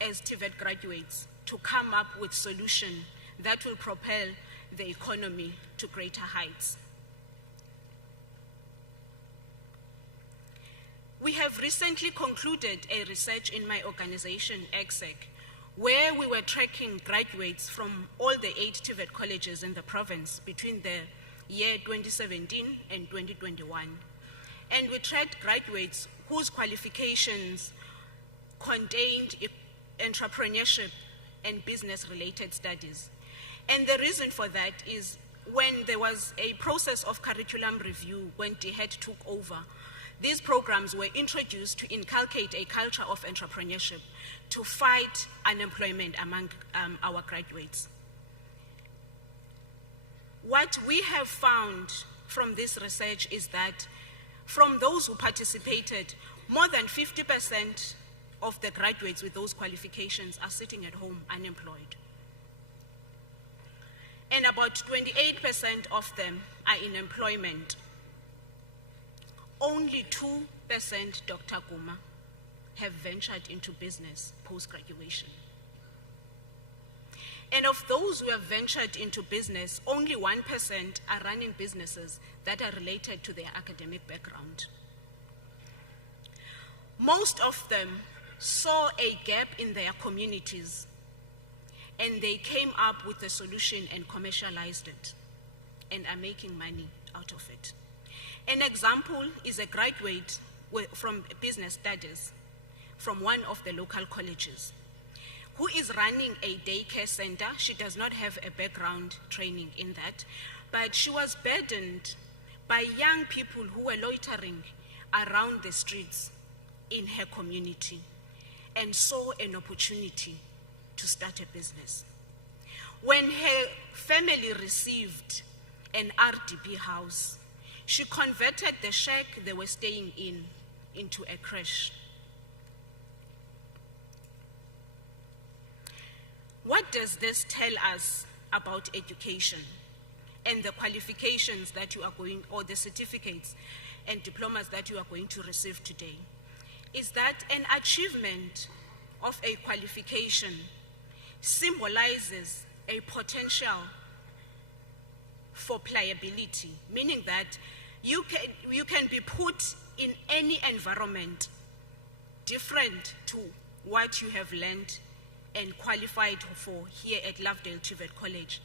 as TVET graduates to come up with solutions that will propel the economy to greater heights. We have recently concluded a research in my organization, EXEC, where we were tracking graduates from all the 8 TVET colleges in the province between the year 2017 and 2021. And we tracked graduates whose qualifications contained entrepreneurship and business-related studies. And the reason for that is when there was a process of curriculum review, when DHET took over, these programs were introduced to inculcate a culture of entrepreneurship to fight unemployment among our graduates. What we have found from this research is that from those who participated, more than 50% of the graduates with those qualifications are sitting at home unemployed. And about 28% of them are in employment. Only 2%, Dr. Guma, have ventured into business post-graduation. And of those who have ventured into business, only 1% are running businesses that are related to their academic background. Most of them saw a gap in their communities, and they came up with a solution and commercialized it, and are making money out of it. An example is a graduate from business studies from one of the local colleges who is running a daycare center. She does not have a background training in that, but she was burdened by young people who were loitering around the streets in her community and saw an opportunity to start a business. When her family received an RDP house, she converted the shack they were staying in into a crèche. What does this tell us about education and the qualifications that you are going, or the certificates and diplomas that you are going to receive today? Is that an achievement of a qualification symbolizes a potential for pliability, meaning that you can be put in any environment different to what you have learned and qualified for here at Lovedale TVET College.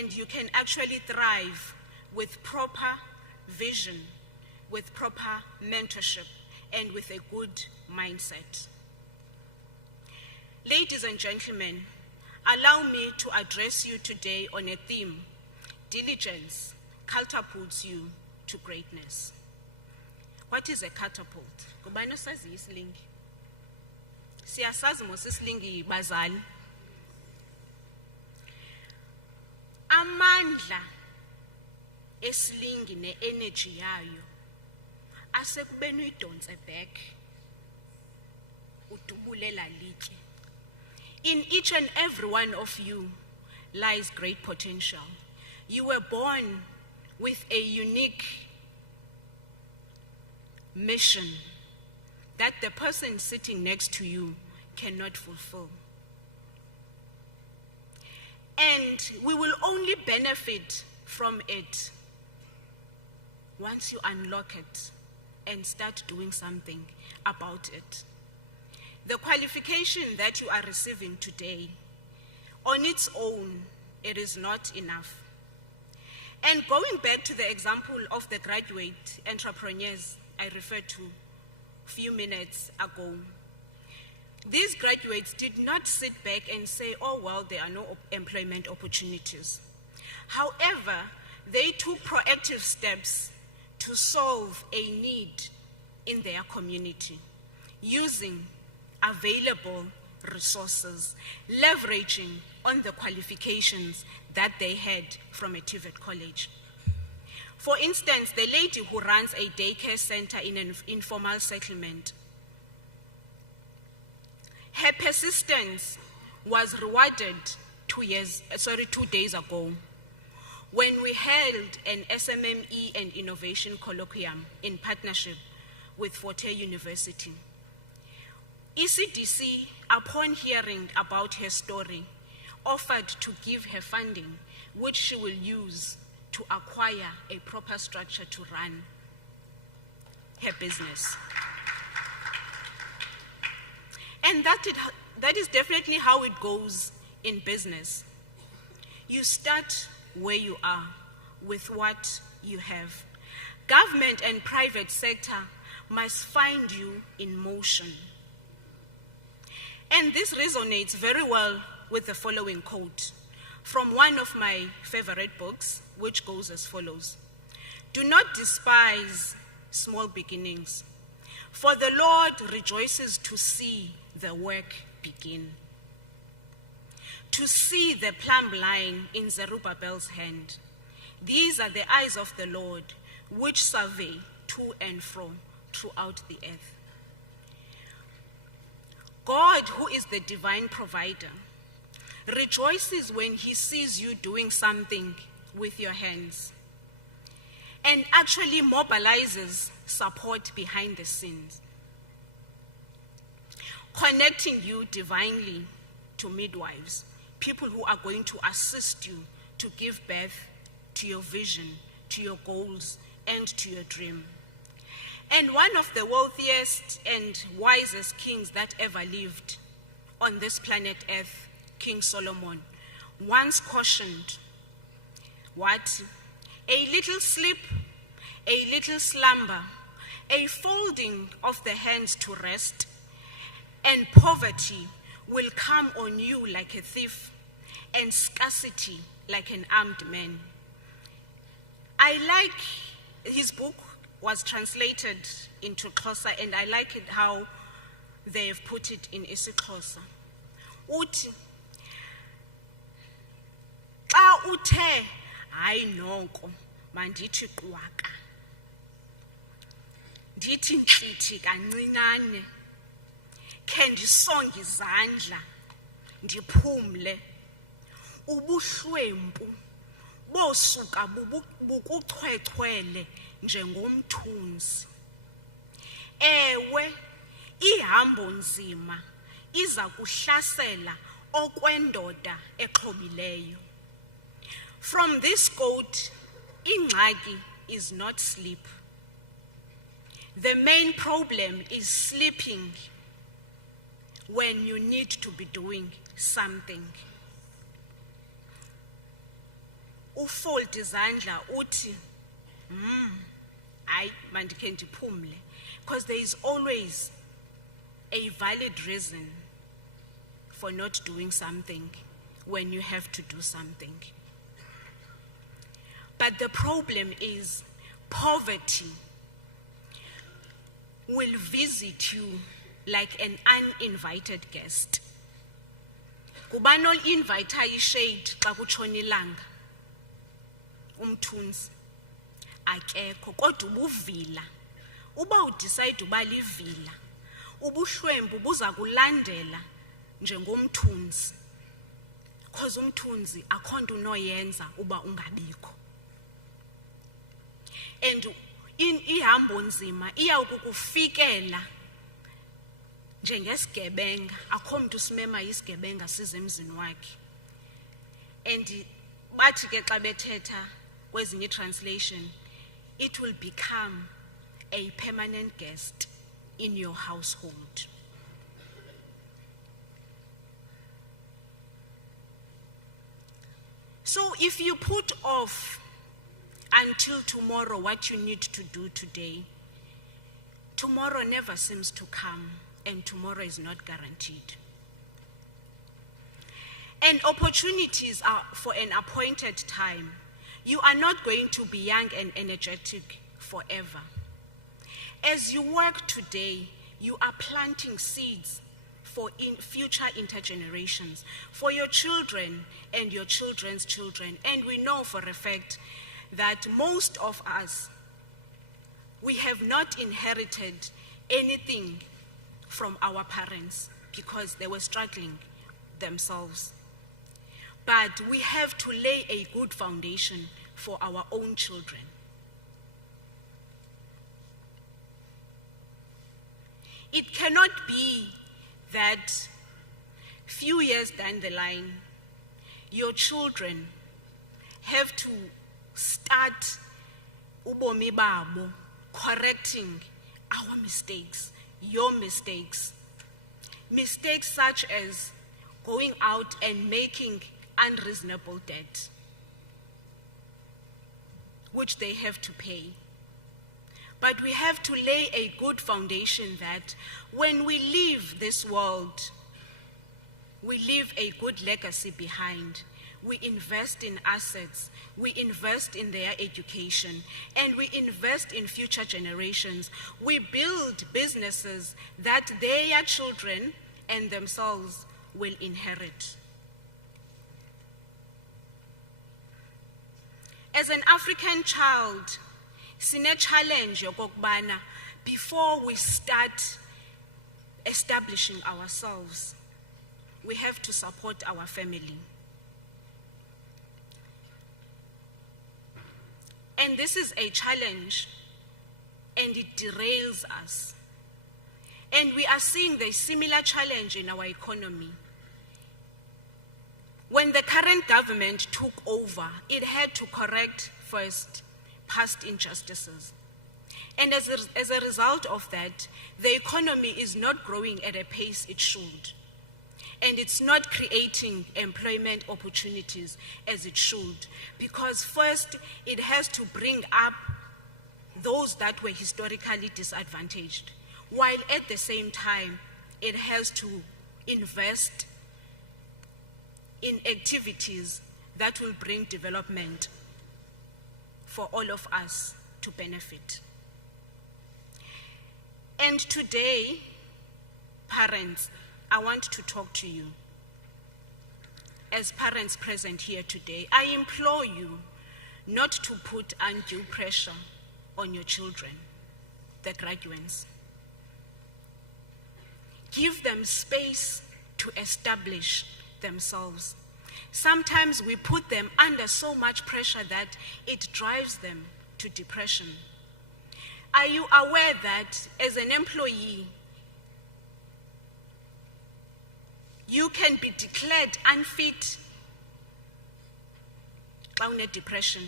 And you can actually thrive with proper vision, with proper mentorship, and with a good mindset. Ladies and gentlemen, allow me to address you today on a theme: diligence catapults you to greatness. What is a catapult? Ngubani osazi isilingi? Siyasazi mos isilingi bazali. Amandla esilingi ne-energy yayo asekubeni uyidonse back udubulela litye. In each and every one of you lies great potential. You were born with a unique mission that the person sitting next to you cannot fulfill. And we will only benefit from it once you unlock it and start doing something about it. The qualification that you are receiving today, on its own, it is not enough. And going back to the example of the graduate entrepreneurs I referred to a few minutes ago, These graduates did not sit back and say, oh, well, there are no employment opportunities. However, they took proactive steps to solve a need in their community using available resources, leveraging on the qualifications that they had from a TVET college. For instance, the lady who runs a daycare center in an informal settlement, her persistence was rewarded 2 days ago when we held an SMME and Innovation Colloquium in partnership with Forte University. ECDC, upon hearing about her story, offered to give her funding, which she will use to acquire a proper structure to run her business. And that is definitely how it goes in business. You start where you are with what you have. Government and private sector must find you in motion. And this resonates very well with the following quote from one of my favorite books, which goes as follows. Do not despise small beginnings, for the Lord rejoices to see the work begin. To see the plumb line in Zerubbabel's hand. These are the eyes of the Lord, which survey to and fro throughout the earth. God, who is the divine provider, rejoices when he sees you doing something with your hands and actually mobilizes support behind the scenes, connecting you divinely to midwives, people who are going to assist you to give birth to your vision, to your goals, and to your dream. And one of the wealthiest and wisest kings that ever lived on this planet Earth, King Solomon, once cautioned, what? A little sleep, a little slumber, a folding of the hands to rest, and poverty will come on you like a thief, and scarcity like an armed man. I like his book was translated into Xhosa, and I like it how they have put it in isiXhosa. Uthi, xa uthe hayi noko mandithi qwaka, ndithi ntlitthi kancinane, khe ndisonge izandla ndiphumle, ubuhlwempu bosuka bukuchwechwele njengomthunzi. Ewe, ihambo nzima iza kuhlasela okwendoda exhobileyo. From this quote, ingxaki is not sleep. The main problem is sleeping when you need to be doing something. Ufold izandla uthi, hayi mandikhe ndiphumle, because there is always a valid reason for not doing something when you have to do something. But the problem is poverty will visit you like an uninvited guest. Kubani ol-invite ishade xa kutshona ilanga? Umthunzi akekho, kodwa ubuvila. Uba udecide uba livila, ubuhlwempu buza kulandela njengomthunzi. Because umthunzi akho nto unoyenza uba ungabikho. And ihambo nzima iya ukukufikela njengesigebenga, akho mntu simema isigebenga size emzini wakhe. And bathi ke xa bethetha kwezinye translation, it will become a permanent guest in your household. So if you put off until tomorrow what you need to do today, tomorrow never seems to come and tomorrow is not guaranteed. And opportunities are for an appointed time. You are not going to be young and energetic forever. As you work today, you are planting seeds for future intergenerations, for your children and your children's children. And we know for a fact that most of us, we have not inherited anything from our parents because they were struggling themselves. But we have to lay a good foundation for our own children. It cannot be that few years down the line, your children have to start ubomi babo correcting our mistakes, your mistakes. Mistakes such as going out and making unreasonable debt, which they have to pay. But we have to lay a good foundation that when we leave this world, we leave a good legacy behind. We invest in assets, we invest in their education, and we invest in future generations. We build businesses that their children and themselves will inherit. As an African child, sine challenge yokokubana before we start establishing ourselves, we have to support our family. And this is a challenge, and it derails us. And we are seeing the similar challenge in our economy. When the current government took over, it had to correct first past injustices. And as a result of that, the economy is not growing at a pace it should. And it's not creating employment opportunities as it should. Because first, it has to bring up those that were historically disadvantaged, while at the same time, it has to invest in activities that will bring development for all of us to benefit. And today, parents, I want to talk to you. As parents present here today, I implore you not to put undue pressure on your children, the graduates. Give them space to establish themselves. Sometimes we put them under so much pressure that it drives them to depression. Are you aware that as an employee, you can be declared unfit xa une-depression?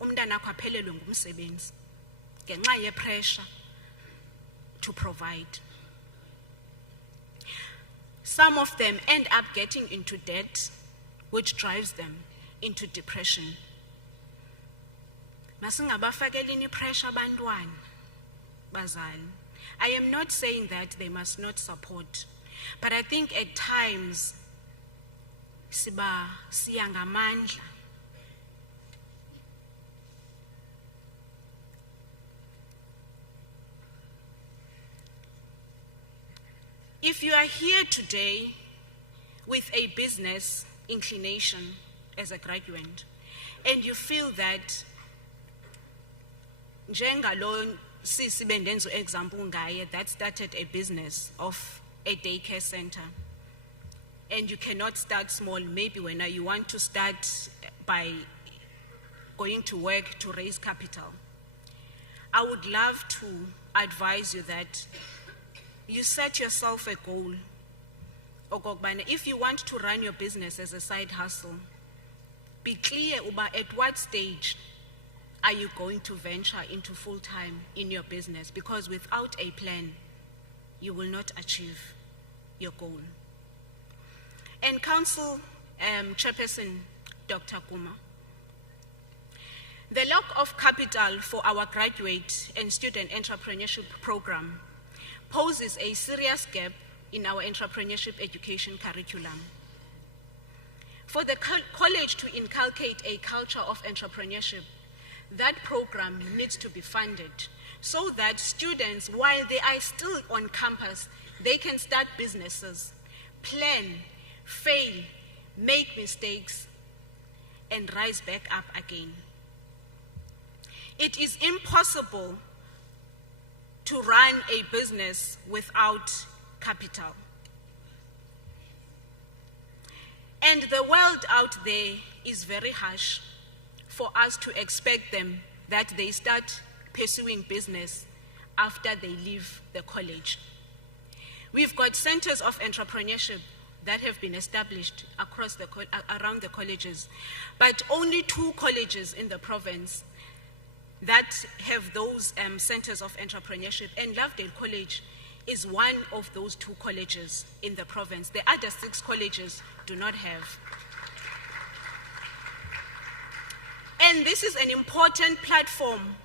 Umntanakho aphelelwe ngumsebenzi ngenxa ye-pressure to provide. Some of them end up getting into debt, which drives them into depression. Masingabafakelini pressure abantwana, bazali. I am not saying that they must not support, but I think at times siya ngamandla. If you are here today with a business inclination as a graduate, and you feel that njengalo sisi bendenzo example ngaye that started a business of a daycare center, and you cannot start small, maybe when you want to start by going to work to raise capital, I would love to advise you that you set yourself a goal. If you want to run your business as a side hustle, be clear about at what stage are you going to venture into full-time in your business, because without a plan, you will not achieve your goal. And Council Chairperson, Dr. Kuma, the lack of capital for our graduate and student entrepreneurship program poses a serious gap in our entrepreneurship education curriculum. For the college to inculcate a culture of entrepreneurship, that program needs to be funded so that students, while they are still on campus, they can start businesses, plan, fail, make mistakes, and rise back up again. It is impossible to run a business without capital. And the world out there is very harsh for us to expect them that they start pursuing business after they leave the college. We've got centers of entrepreneurship that have been established around the colleges, but only 2 colleges in the province that have those centers of entrepreneurship, and Lovedale College is one of those 2 colleges in the province. The other 6 colleges do not have. And this is an important platform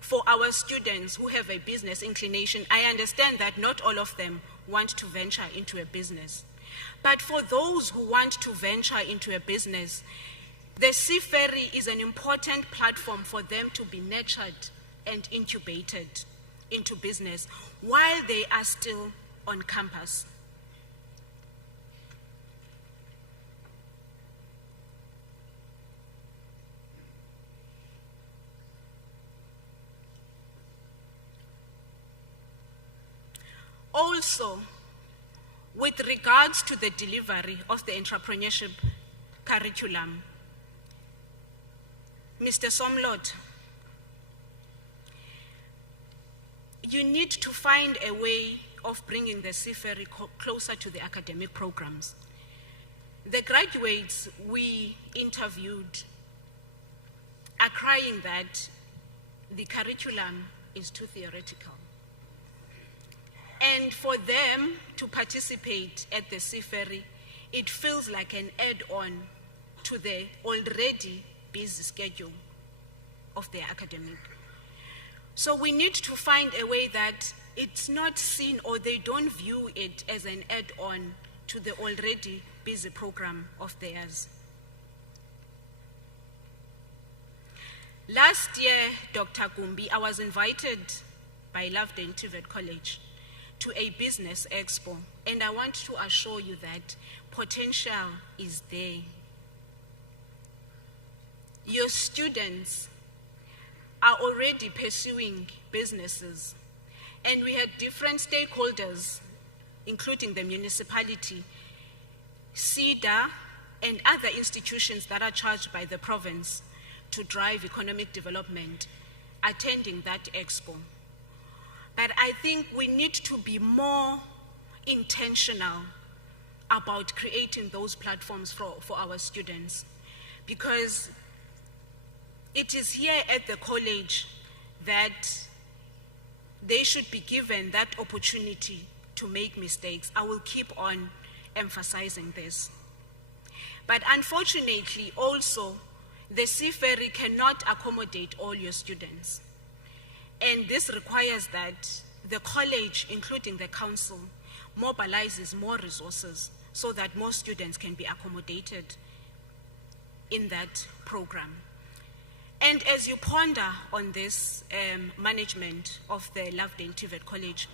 for our students who have a business inclination. I understand that not all of them want to venture into a business. But for those who want to venture into a business, the Sea Ferry is an important platform for them to be nurtured and incubated into business while they are still on campus. Also, with regards to the delivery of the entrepreneurship curriculum, Mr. Somlot, you need to find a way of bringing the Sea Ferry closer to the academic programs. The graduates we interviewed are crying that the curriculum is too theoretical. And for them to participate at the Sea Ferry, it feels like an add-on to the already busy schedule of their academic. So we need to find a way that it's not seen, or they don't view it as an add-on to the already busy program of theirs. Last year, Dr. Gumbi, I was invited by Lovedale TVET College to a business expo, and I want to assure you that potential is there. Your students are already pursuing businesses, and we had different stakeholders, including the municipality, CEDA, and other institutions that are charged by the province to drive economic development, attending that expo. But I think we need to be more intentional about creating those platforms for our students, because it is here at the college that they should be given that opportunity to make mistakes. I will keep on emphasizing this. But unfortunately, also, the Sea Ferry cannot accommodate all your students. And this requires that the college, including the council, mobilizes more resources so that more students can be accommodated in that program. And as you ponder on this management of the Lovedale TVET College,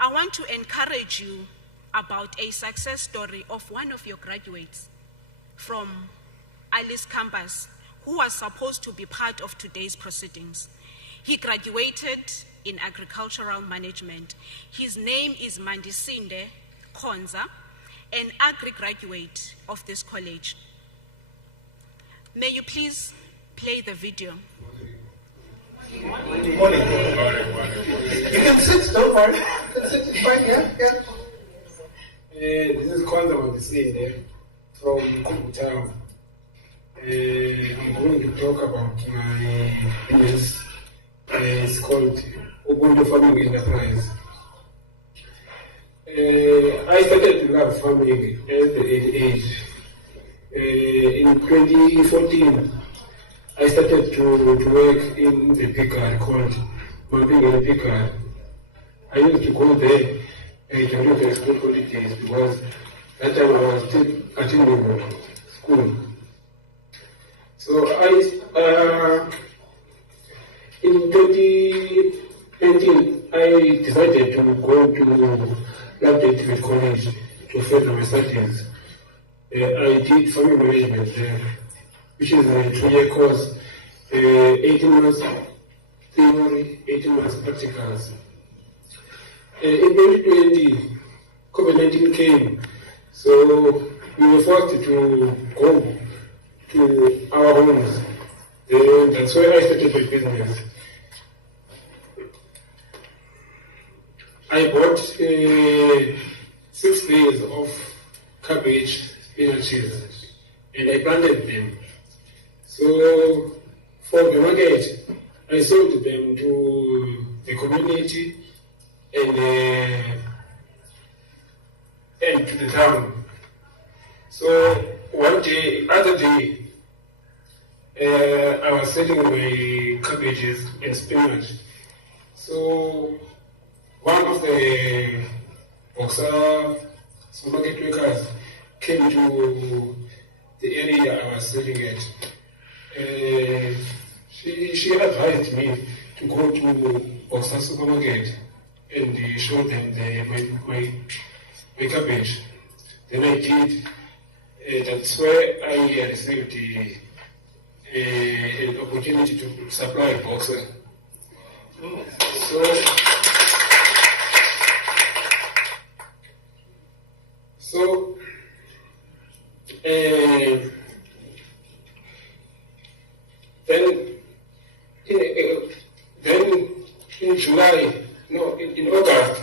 I want to encourage you about a success story of one of your graduates from Alice campus who was supposed to be part of today's proceedings. He graduated in agricultural management. His name is Mandisinde Konza, an agri-graduate of this college. May you please play the video. Good morning. You can sit, don't worry. You can sit, it's fine, yeah. This is Kwanza Mandisinde from Kubu. I'm going to talk about my business. It's called Ubuntu Farming Enterprise. I started to love farming at the age. In 2014, I started to work in the picard called Mamping in the Picard. I used to go there during the school holidays because that time I was still attending school. So in 2018, I decided to go to Untitled College to further my studies. I did family management there, which is a 2-year course, 18 months theory, 18 months practicals. In 2020, COVID-19 came, so we were forced to go to our homes. That's where I started my business. I bought 6 days of cabbage, spinaches, and I planted them. So for the market, I sold them to the community and to the town. So one day, other day, I was selling my cabbages and spinach. So one of the Boxer supermarket workers came to the area I was selling at. She advised me to go to Boxer supermarket and show them my cabbage. Then I did. That's where I received an opportunity to supply Boxer. Then in July, no, in August,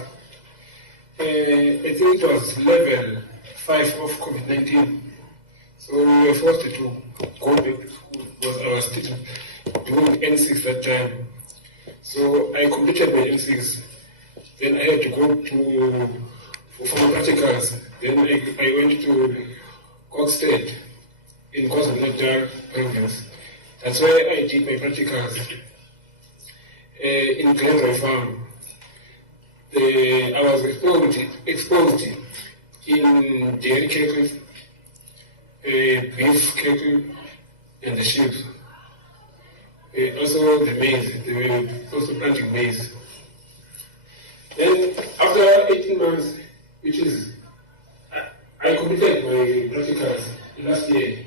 I think it was level 5 of COVID-19. So we were forced to go back to school because I was still doing N6 that time. So I completed my N6. Then I had to go for my practicals. Then I went to Coxted in KwaZulu-Natal province. That's where I did my practicals in Glenroy Farm. I was exposed in dairy cattle, beef cattle, and the sheep. Also the maize, they were also planting maize. Then after 18 months, which is, I completed my practicals last year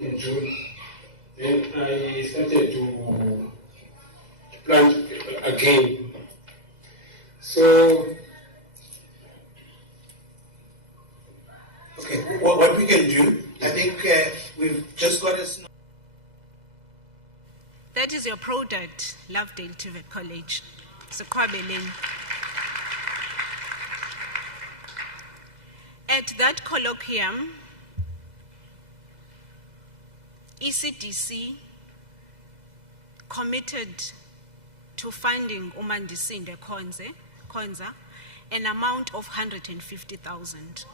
in June. Then I started to plant again. So, okay, what we can do, I think we've just got a... That is your product, Lovedale TVET College. Sekwabeleng. At that colloquium, ECDC committed to funding Umandisinde Konza an amount of 150,000.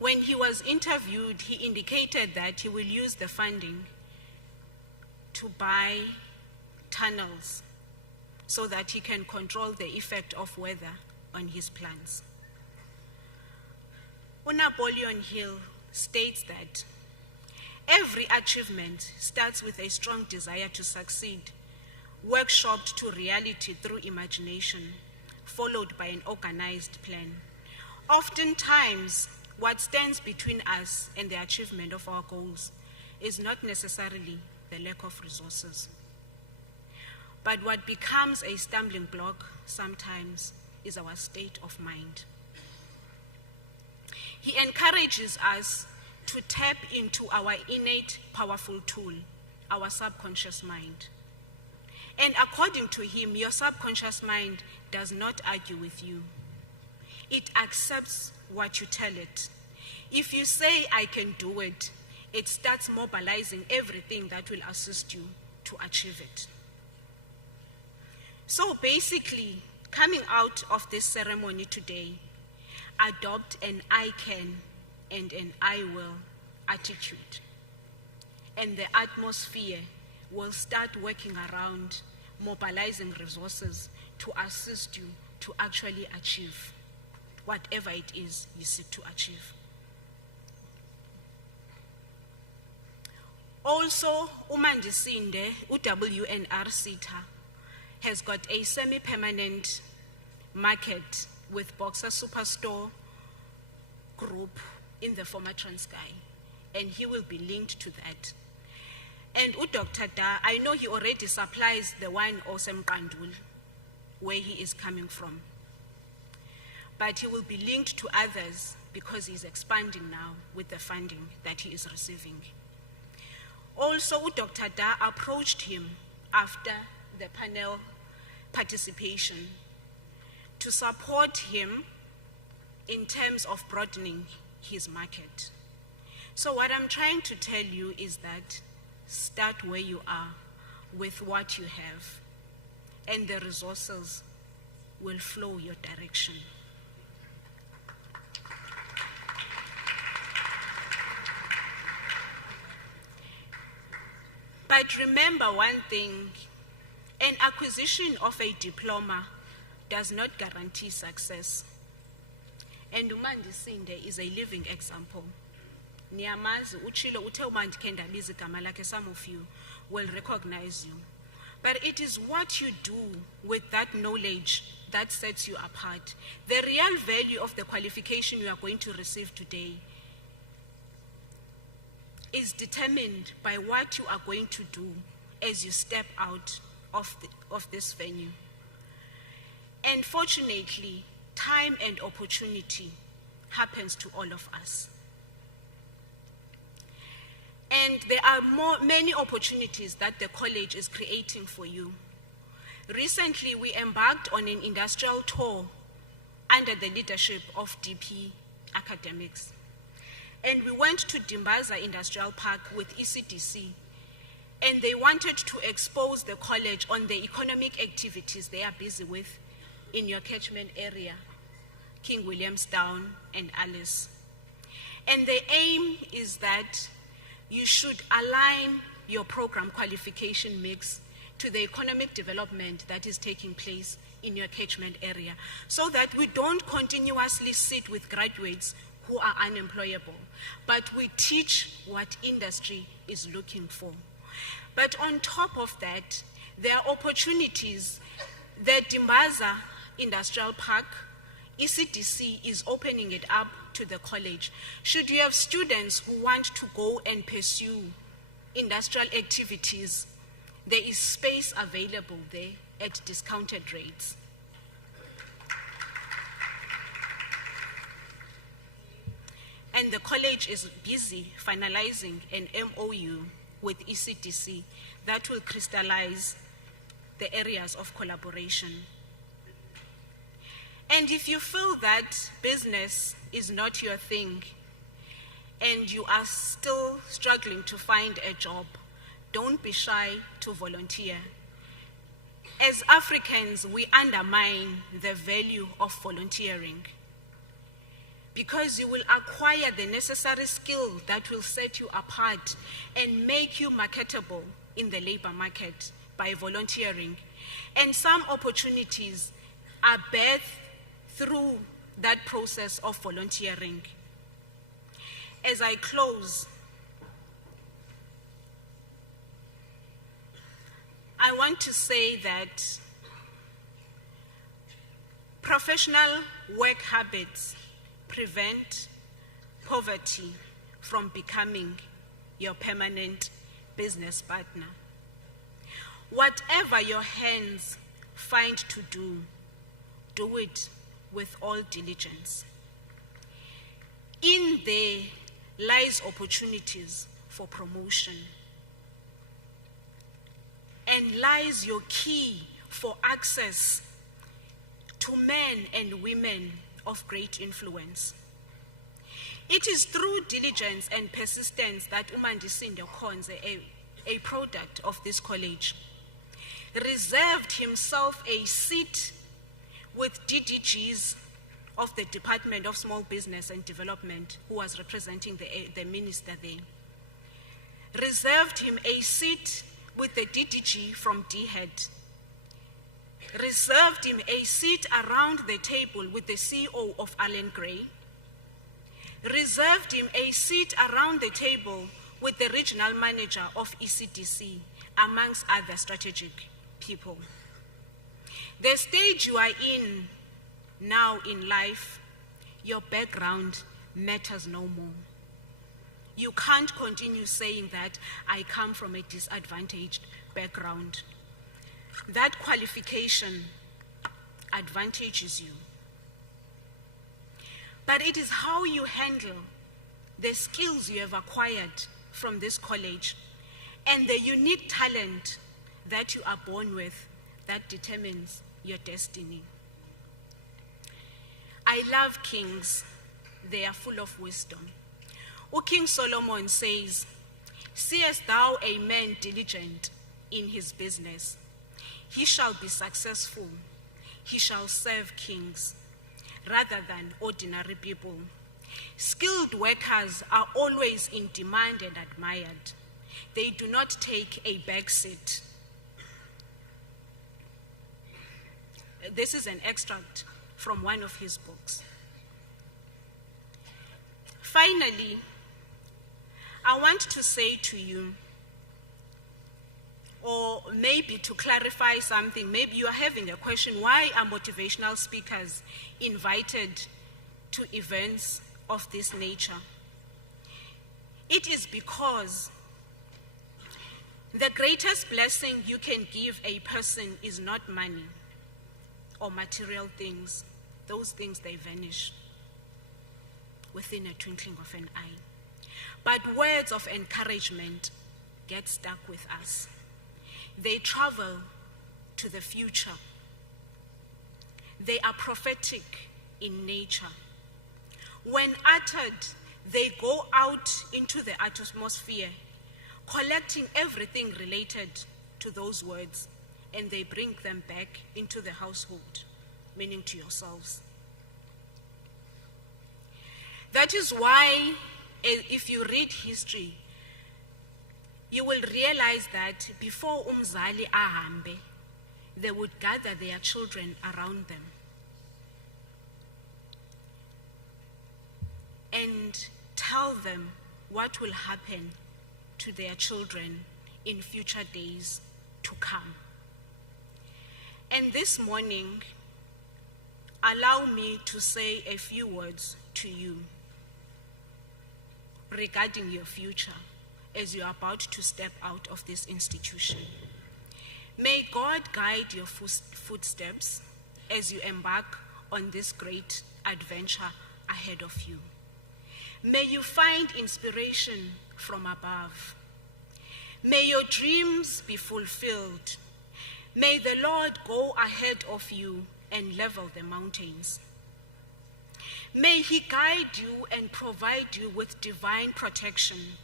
When he was interviewed, he indicated that he will use the funding to buy tunnels so that he can control the effect of weather on his plans. Napoleon Hill states that every achievement starts with a strong desire to succeed, workshopped to reality through imagination, followed by an organized plan. Oftentimes, what stands between us and the achievement of our goals is not necessarily the lack of resources, but what becomes a stumbling block sometimes is our state of mind. He encourages us to tap into our innate powerful tool, our subconscious mind. And according to him, your subconscious mind does not argue with you. It accepts what you tell it. If you say, I can do it, it starts mobilizing everything that will assist you to achieve it. So basically, coming out of this ceremony today, adopt an I can and an I will attitude. And the atmosphere will start working around mobilizing resources to assist you to actually achieve whatever it is you seek to achieve. Also, uMandisinde, UWNR SETA, has got a semi-permanent market with Boxer Superstore Group in the former Transkei, and he will be linked to that. And Dr. Da, I know he already supplies the wine Osemqandul, where he is coming from. But he will be linked to others because he's expanding now with the funding that he is receiving. Also, Dr. Da approached him after the panel participation to support him in terms of broadening his market. So what I'm trying to tell you is that start where you are with what you have, and the resources will flow your direction. But remember one thing, an acquisition of a diploma does not guarantee success. And uMandisinde is a living example. Niyamazi uchilo uthe umandikhe ndabiza igama lakhe, some of you will recognize you. But it is what you do with that knowledge that sets you apart. The real value of the qualification you are going to receive today is determined by what you are going to do as you step out of this venue. And fortunately, time and opportunity happens to all of us. And there are many opportunities that the college is creating for you. Recently, we embarked on an industrial tour under the leadership of DP Academics. And we went to Dimbaza Industrial Park with ECDC, and they wanted to expose the college on the economic activities they are busy with in your catchment area, King Williamstown and Alice. And the aim is that you should align your program qualification mix to the economic development that is taking place in your catchment area, so that we don't continuously sit with graduates who are unemployable, but we teach what industry is looking for. But on top of that, there are opportunities. The Dimbaza Industrial Park, ECDC is opening it up to the college. Should you have students who want to go and pursue industrial activities, there is space available there at discounted rates. And the college is busy finalizing an MOU with ECDC that will crystallize the areas of collaboration. And if you feel that business is not your thing and you are still struggling to find a job, don't be shy to volunteer. As Africans, we undermine the value of volunteering, because you will acquire the necessary skill that will set you apart and make you marketable in the labor market by volunteering. And some opportunities are birthed through that process of volunteering. As I close, I want to say that professional work habits prevent poverty from becoming your permanent business partner. Whatever your hands find to do, do it with all diligence. In there lies opportunities for promotion, and lies your key for access to men and women of great influence. It is through diligence and persistence that uMandisinde Khonze, a product of this college, reserved himself a seat with DDGs of the Department of Small Business and Development, who was representing the minister there, reserved him a seat with the DDG from D-Head, reserved him a seat around the table with the CEO of Allen Gray, reserved him a seat around the table with the regional manager of ECDC, amongst other strategic people. The stage you are in now in life, your background matters no more. You can't continue saying that I come from a disadvantaged background. That qualification advantages you. But it is how you handle the skills you have acquired from this college and the unique talent that you are born with that determines your destiny. I love kings. They are full of wisdom. King Solomon says, "Seest thou a man diligent in his business? He shall be successful. He shall serve kings rather than ordinary people." Skilled workers are always in demand and admired. They do not take a back seat. This is an extract from one of his books. Finally, I want to say to you, or maybe to clarify something, maybe you are having a question, why are motivational speakers invited to events of this nature? It is because the greatest blessing you can give a person is not money or material things. Those things, they vanish within a twinkling of an eye. But words of encouragement get stuck with us. They travel to the future. They are prophetic in nature. When uttered, they go out into the atmosphere, collecting everything related to those words, and they bring them back into the household, meaning to yourselves. That is why, if you read history, you will realize that before umzali ahambe, they would gather their children around them and tell them what will happen to their children in future days to come. And this morning, allow me to say a few words to you regarding your future as you are about to step out of this institution. May God guide your footsteps as you embark on this great adventure ahead of you. May you find inspiration from above. May your dreams be fulfilled. May the Lord go ahead of you and level the mountains. May He guide you and provide you with divine protection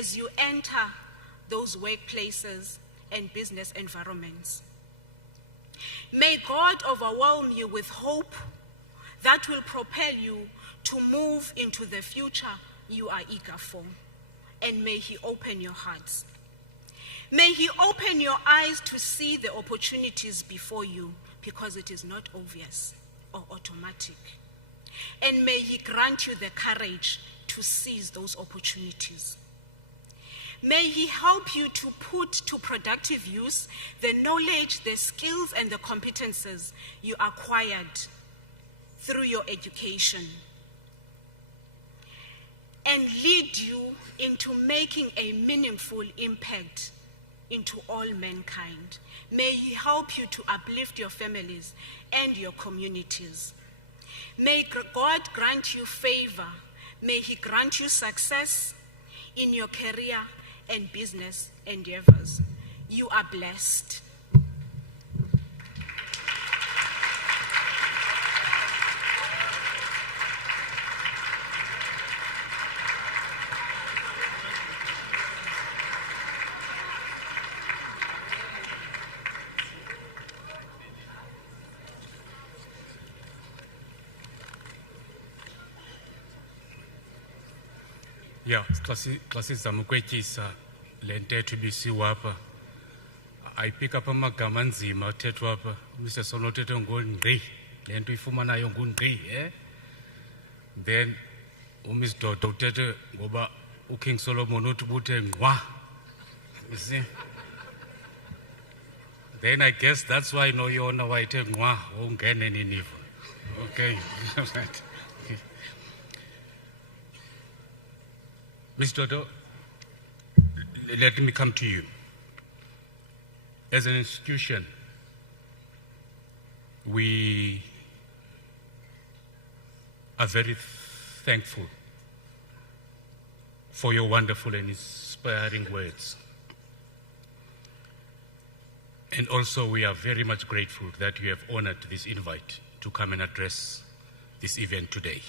as you enter those workplaces and business environments. May God overwhelm you with hope that will propel you to move into the future you are eager for. And may He open your hearts. May He open your eyes to see the opportunities before you, because it is not obvious or automatic. And may He grant you the courage to seize those opportunities. May He help you to put to productive use the knowledge, the skills, and the competences you acquired through your education, and lead you into making a meaningful impact into all mankind. May He help you to uplift your families and your communities. May God grant you favor. May He grant you success in your career and business endeavors. You are blessed. Yeah, xa sizama ukwetyisa le ntetho ibisiwe apha I pick up amagama anzima athethwa apha. Mr. Sono uthethe ngongqi. Le nto ifumanayo ngongqi, eh? Then Miss Dodo uthethe ngoba uKing Solomon uthi ubuthe ngqwa. You see? Then I guess that's why no yona wayithe ngqwa ungene ninivo. Okay. Miss Dodo, let me come to you. As an institution, we are very thankful for your wonderful and inspiring words. And also, we are very much grateful that you have honored this invite to come and address this event today.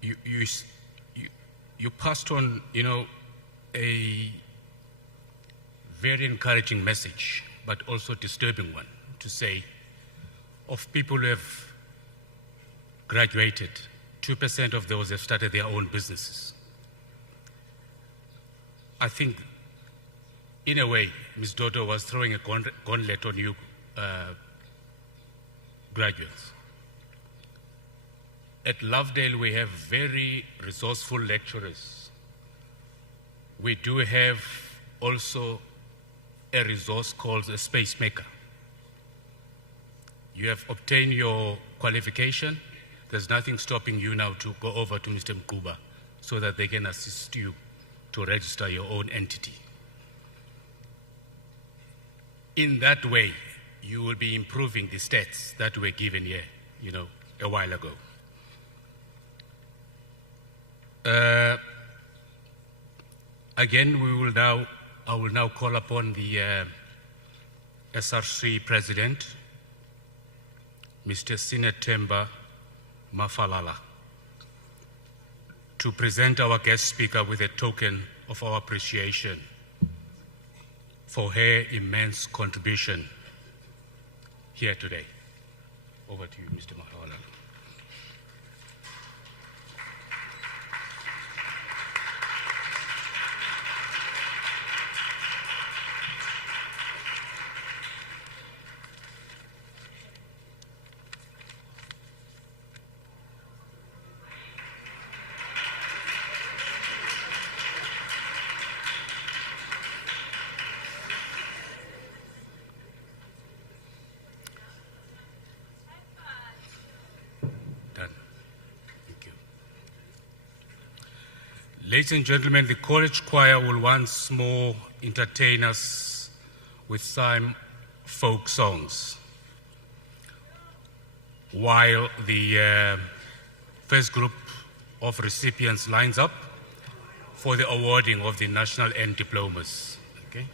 You passed on, a very encouraging message, but also disturbing one, to say, of people who have graduated, 2% of those have started their own businesses. I think, in a way, Ms. Dodo was throwing a gauntlet on you graduates. At Lovedale, we have very resourceful lecturers. We do have also a resource called a space maker. You have obtained your qualification. There's nothing stopping you now to go over to Mr. Mkuba so that they can assist you to register your own entity. In that way, you will be improving the stats that were given here, a while ago. Again, I will now call upon the SRC President, Mr. Sinetemba Mafalala, to present our guest speaker with a token of our appreciation for her immense contribution here today. Over to you, Mr. Mafalala. Ladies and gentlemen, the college choir will once more entertain us with some folk songs, while the first group of recipients lines up for the awarding of the national end diplomas. Okay?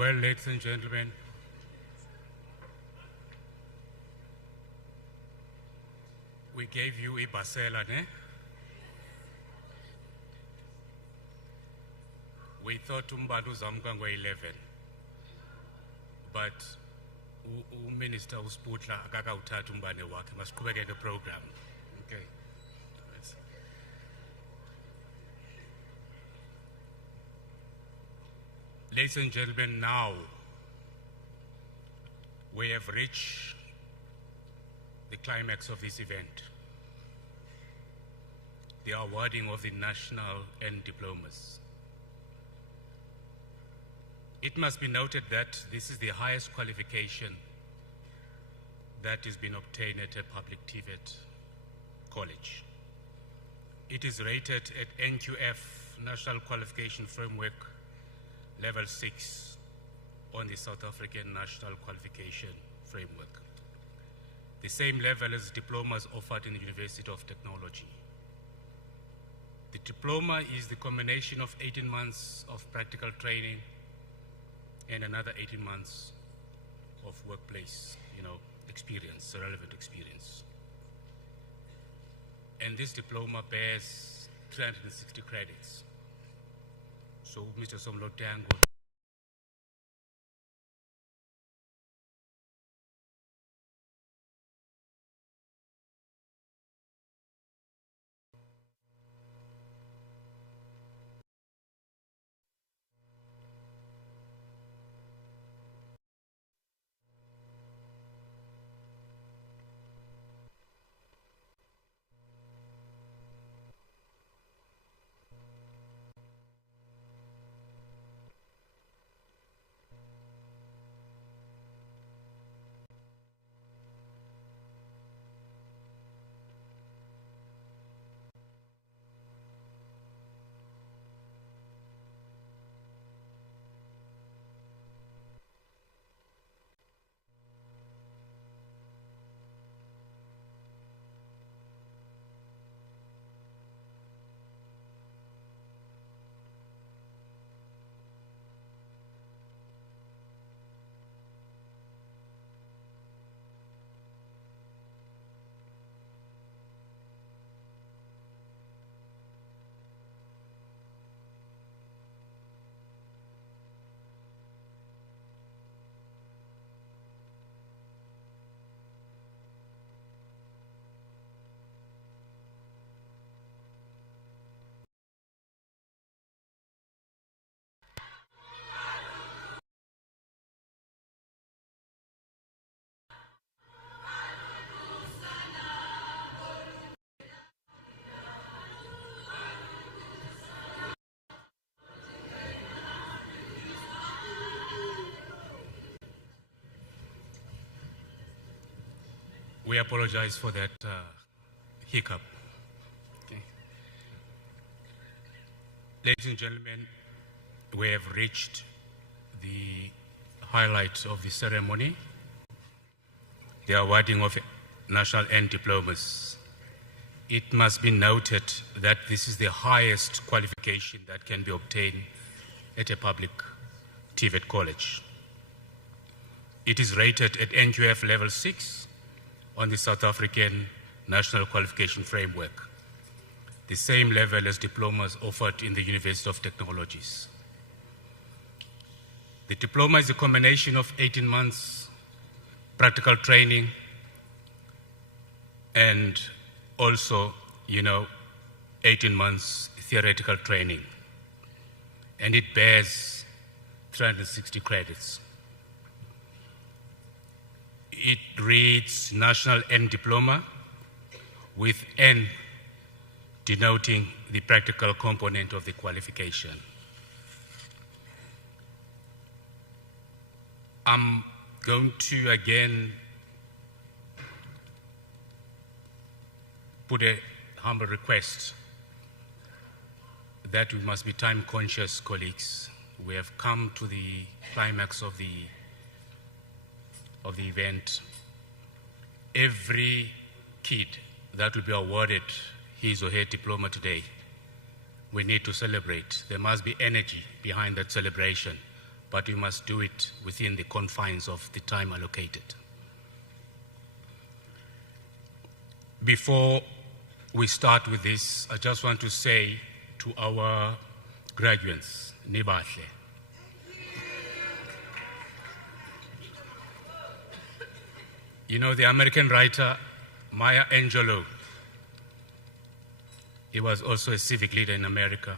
Well, ladies and gentlemen, we gave you ibasela, ne? We thought umbali uzamka ngo-11, but uMinister uSputla akakawuthatha umbane wakhe, masiqhubeke ngeprogram. Okay. Yes. Ladies and gentlemen, now we have reached the climax of this event, the awarding of the national end diplomas. It must be noted that this is the highest qualification that has been obtained at a public TVET college. It is rated at NQF, National Qualification Framework, Level 6 on the South African National Qualification Framework. The same level as diplomas offered in the University of Technology. The diploma is the combination of 18 months of practical training and another 18 months of workplace, experience, relevant experience. And this diploma bears 360 credits. So, Mr. Somlotango. We apologize for that hiccup. Okay. Ladies and gentlemen, we have reached the highlight of the ceremony, the awarding of national end diplomas. It must be noted that this is the highest qualification that can be obtained at a public TVET college. It is rated at NQF Level 6 on the South African National Qualification Framework, the same level as diplomas offered in the University of Technologies. The diploma is a combination of 18 months practical training and also, 18 months theoretical training. And it bears 360 credits. It reads National End Diploma with N denoting the practical component of the qualification. I'm going to again put a humble request that we must be time conscious, colleagues. We have come to the climax of the event. Every kid that will be awarded his or her diploma today, we need to celebrate. There must be energy behind that celebration. but we must do it within the confines of the time allocated. Before we start with this, I just want to say to our graduates, Nibahle. You know, the American writer Maya Angelou, he was also a civic leader in America,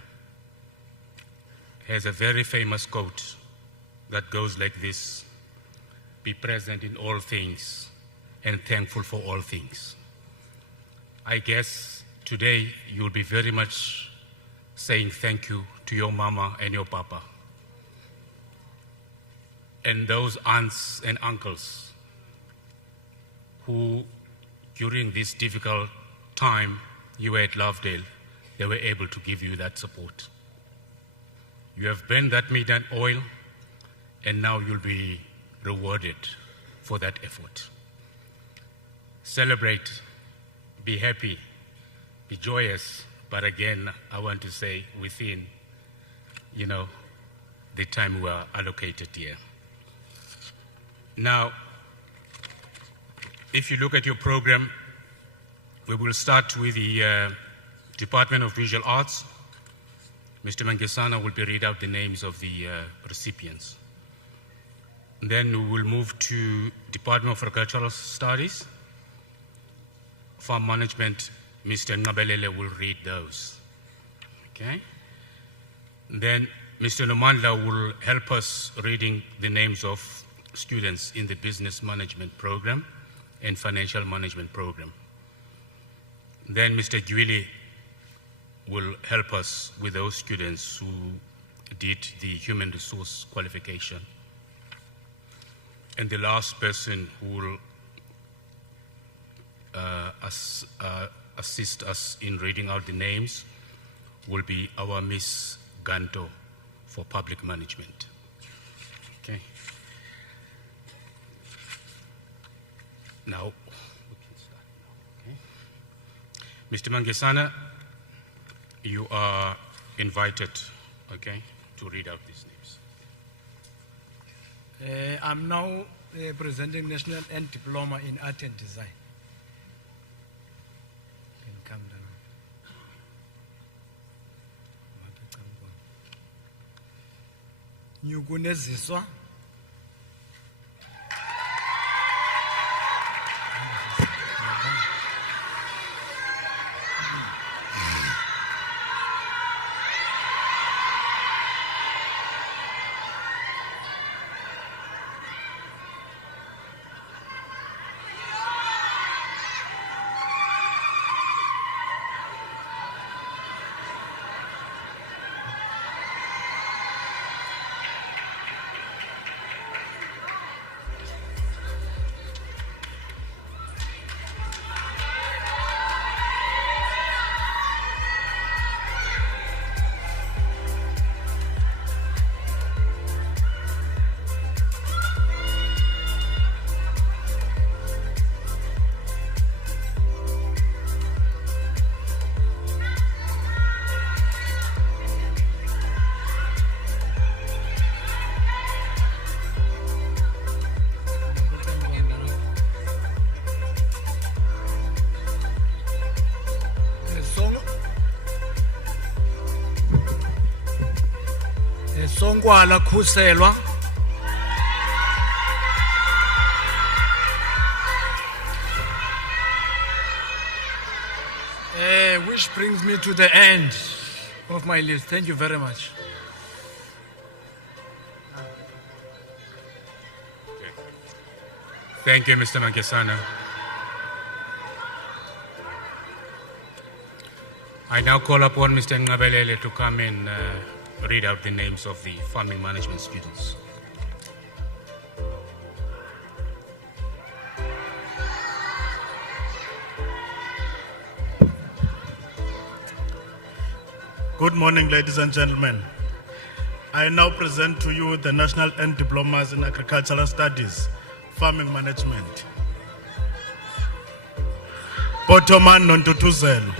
has a very famous quote that goes like this: be present in all things and thankful for all things. I guess today you'll be very much saying thank you to your mama and your papa and those aunts and uncles who, during this difficult time you were at Lovedale, they were able to give you that support. You have burned that midnight oil, and now you'll be rewarded for that effort. Celebrate, be happy, be joyous, but again, I want to say within, the time we are allocated here. Now, if you look at your program, we will start with the Department of Visual Arts. Mr. Mangesana will be read out the names of the recipients. Then we will move to Department of Agricultural Studies. Farm Management, Mr. Ngabelele will read those. Okay? Then Mr. Nomandla will help us reading the names of students in the Business Management Program and Financial Management Program. Then Mr. Gwili will help us with those students who did the human resource qualification. And the last person who will assist us in reading out the names will be our Miss Ganto for Public Management. Okay. Now, we can start now. Okay. Mr. Mangesana, you are invited, okay, to read out these names. I'm now presenting National and Diploma in Art and Design. Can come down. Nyuguneziswa. Songwala Khuselwa. Which brings me to the end of my list. Thank you very much. Thank you, Mr. Mangesana. I now call upon Mr. Ngabelele to come and read out the names of the farming management students. Good morning, ladies and gentlemen. I now present to you the National and Diplomas in Agricultural Studies, Farming Management. Botoman Nontutuzelo.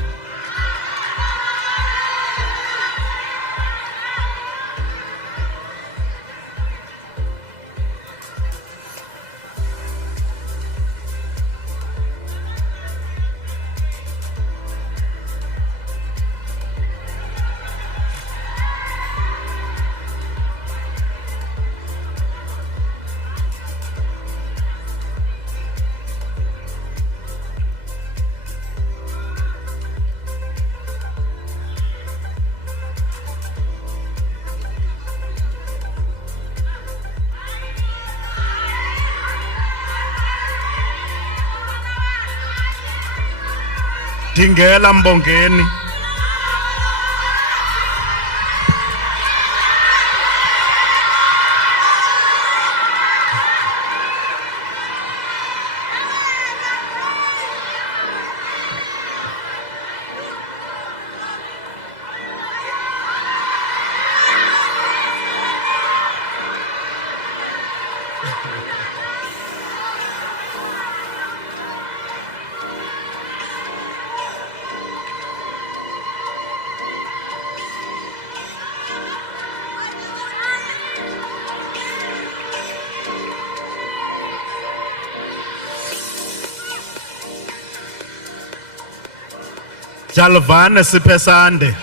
Dingela Mbongeni. Jalvane Sipesande.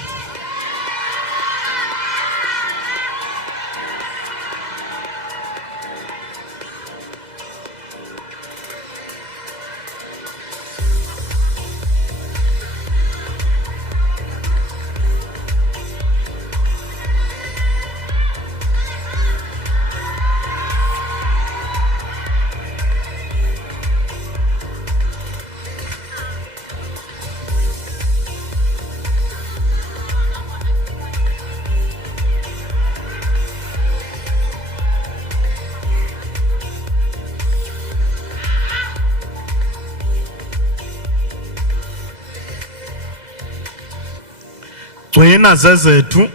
Gcina zezethu.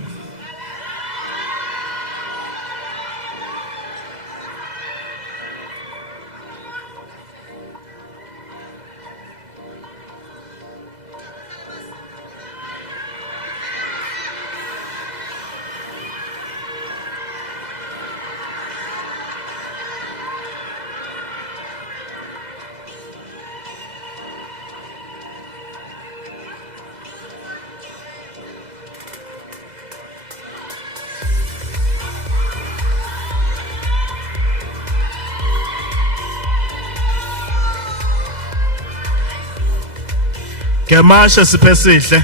Kemasha Sipesihle.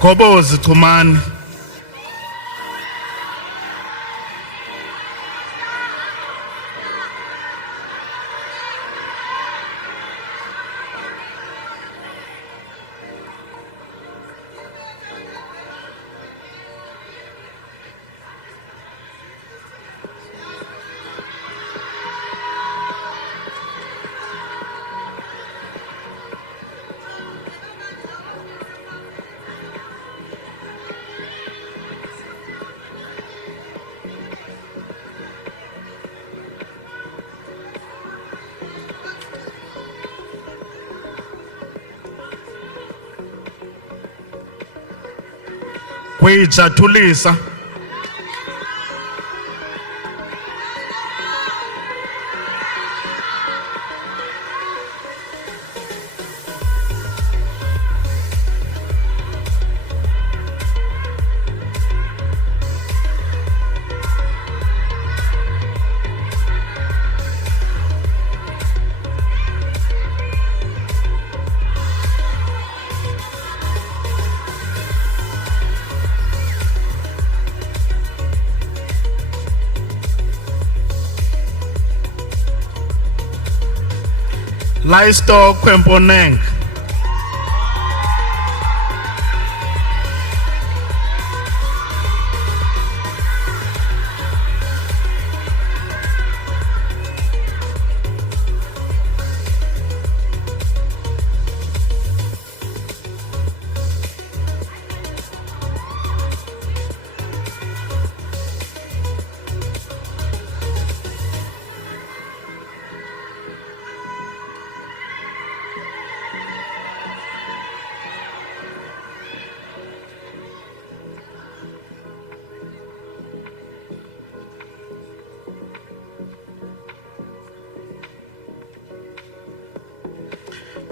Kobozi Chumani. Kuyijatulisa. Livestock Kwemponeng.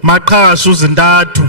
maqhashu zintathu.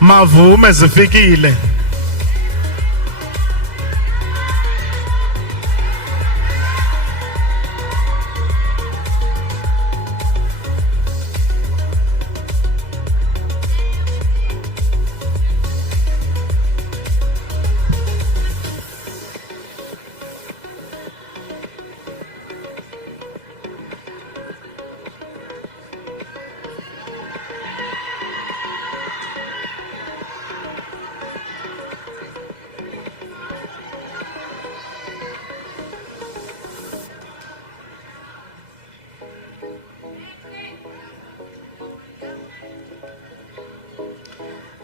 Mavume zifikile.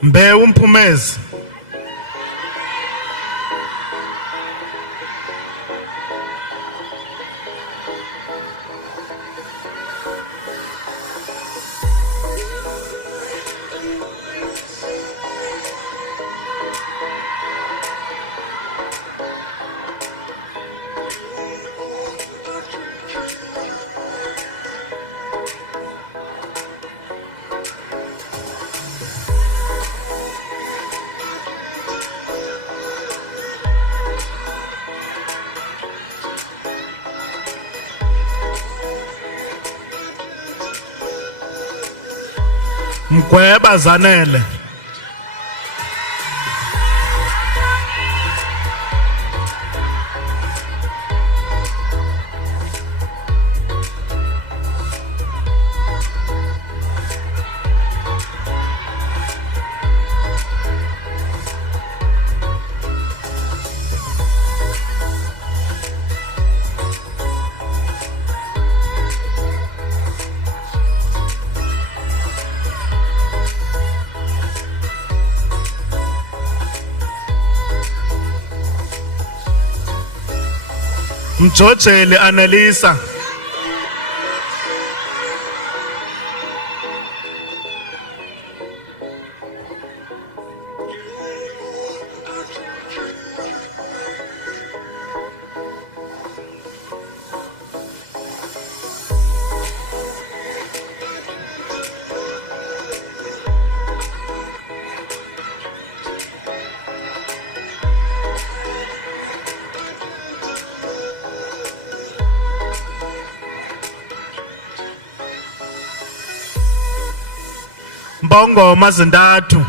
Mbewu Mphumezi. Mgweba Zanele. Mjojeli Annelisa. Mbongoma zintathu.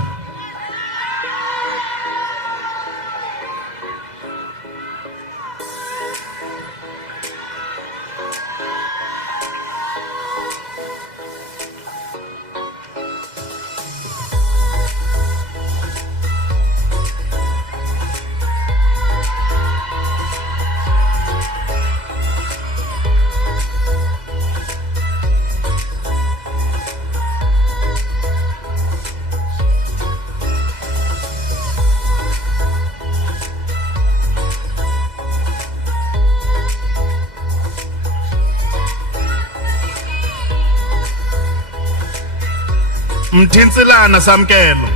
Mthinsilana Samkelo.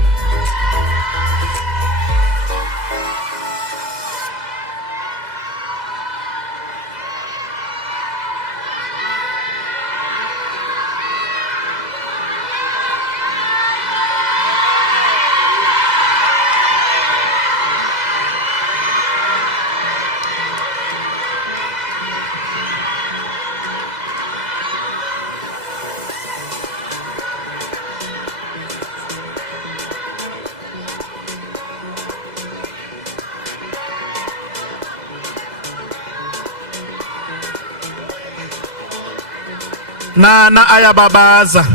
Nana ayababaza.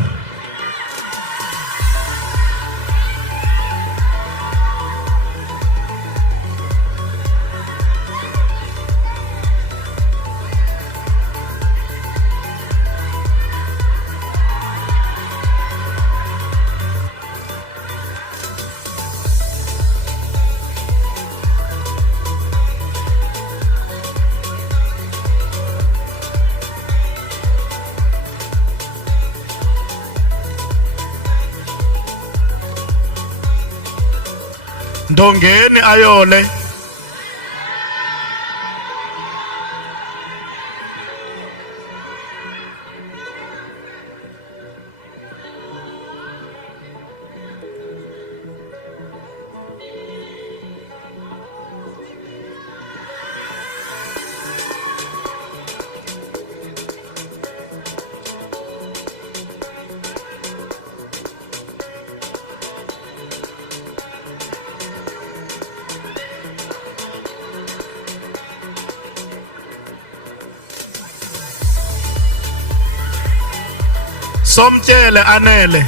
Ndongeni ayole. Somtyele anele.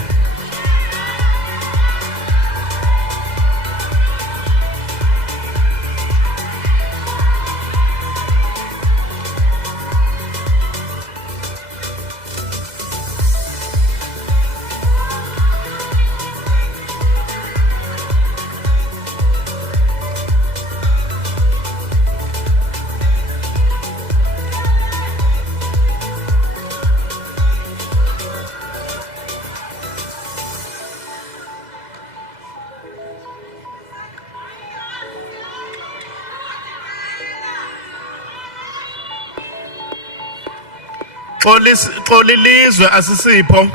Xolilizwe asisipho.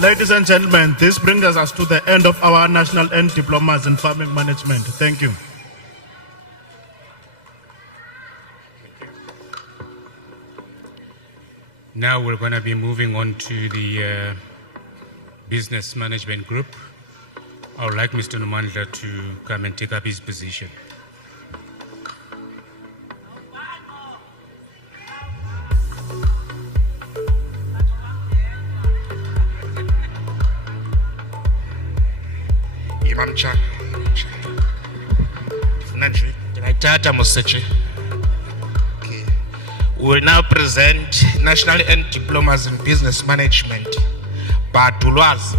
Ladies and gentlemen, this brings us to the end of our national end diplomas in farming management. Thank you. Now we're going to be moving on to the business management group. I would like Mr. Nomandla to come and take up his position. We will now present National End Diplomas in Business Management. Badulwazi.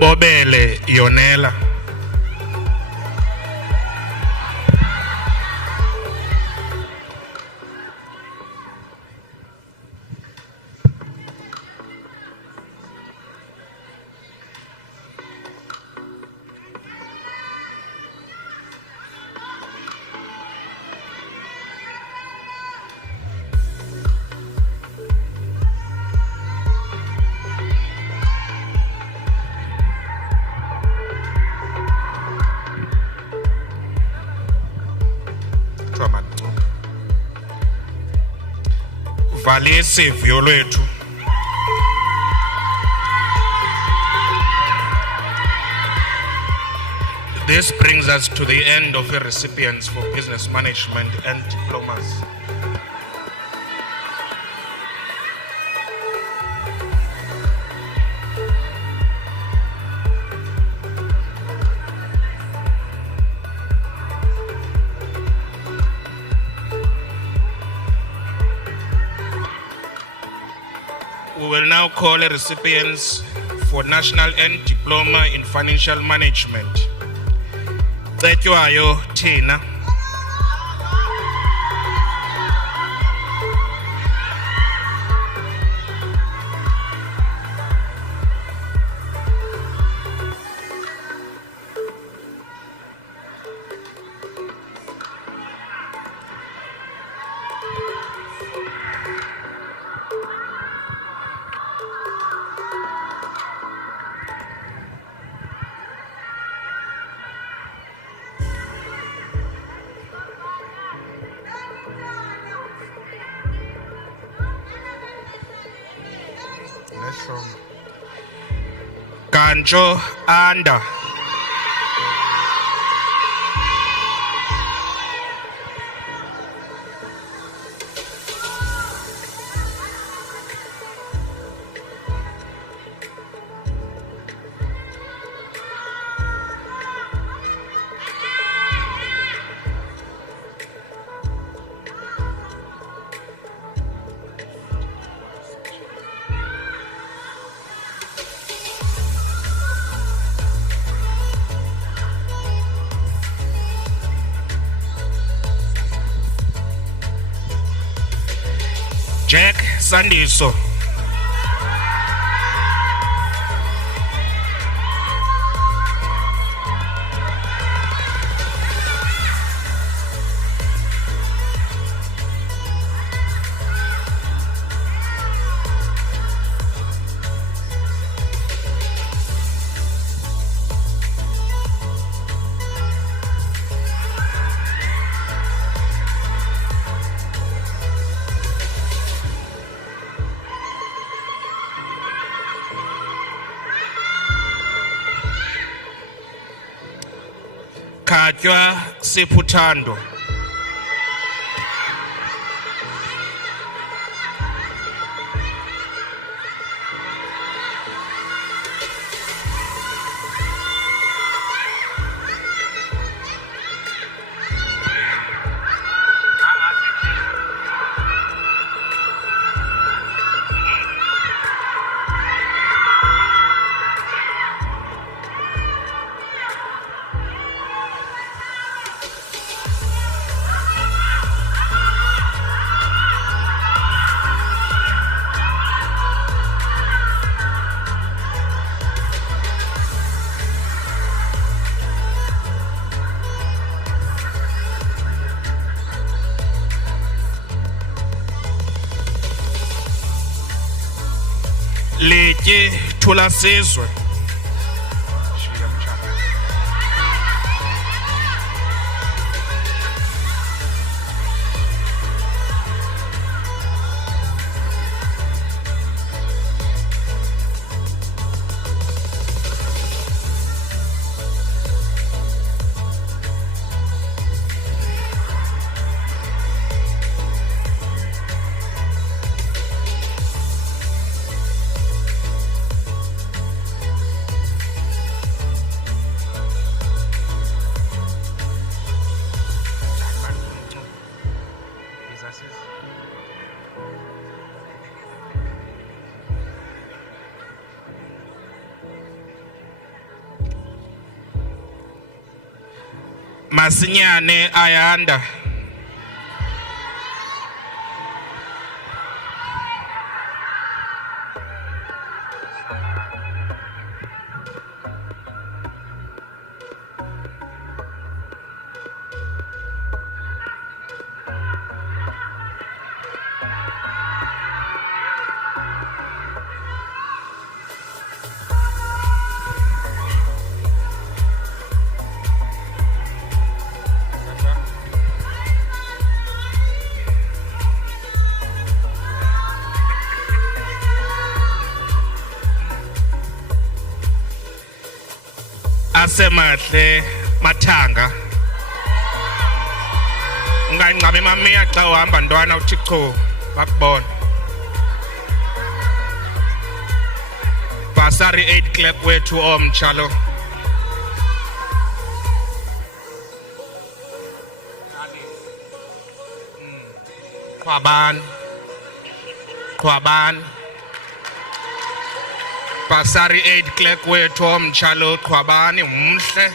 Bobele Yonela. Valisi Violetu. This brings us to the end of the recipients for business management and diplomas. will now call the recipients for National End Diploma in Financial Management. Tsetjwayo Tina. Kanjo Anda. Jack Sandiso. Katjwa Siphutando. Litye Thulasizwe. Masinyane Ayanda. Asemahle Mathanga. Ungayinqabe mamiya xa uhamba ntwana uthi cho bakubona. Basari 8 clap wethu omtshalo. Khwaban. Basari aid clerk wethu omtshalo Qwabani umhle.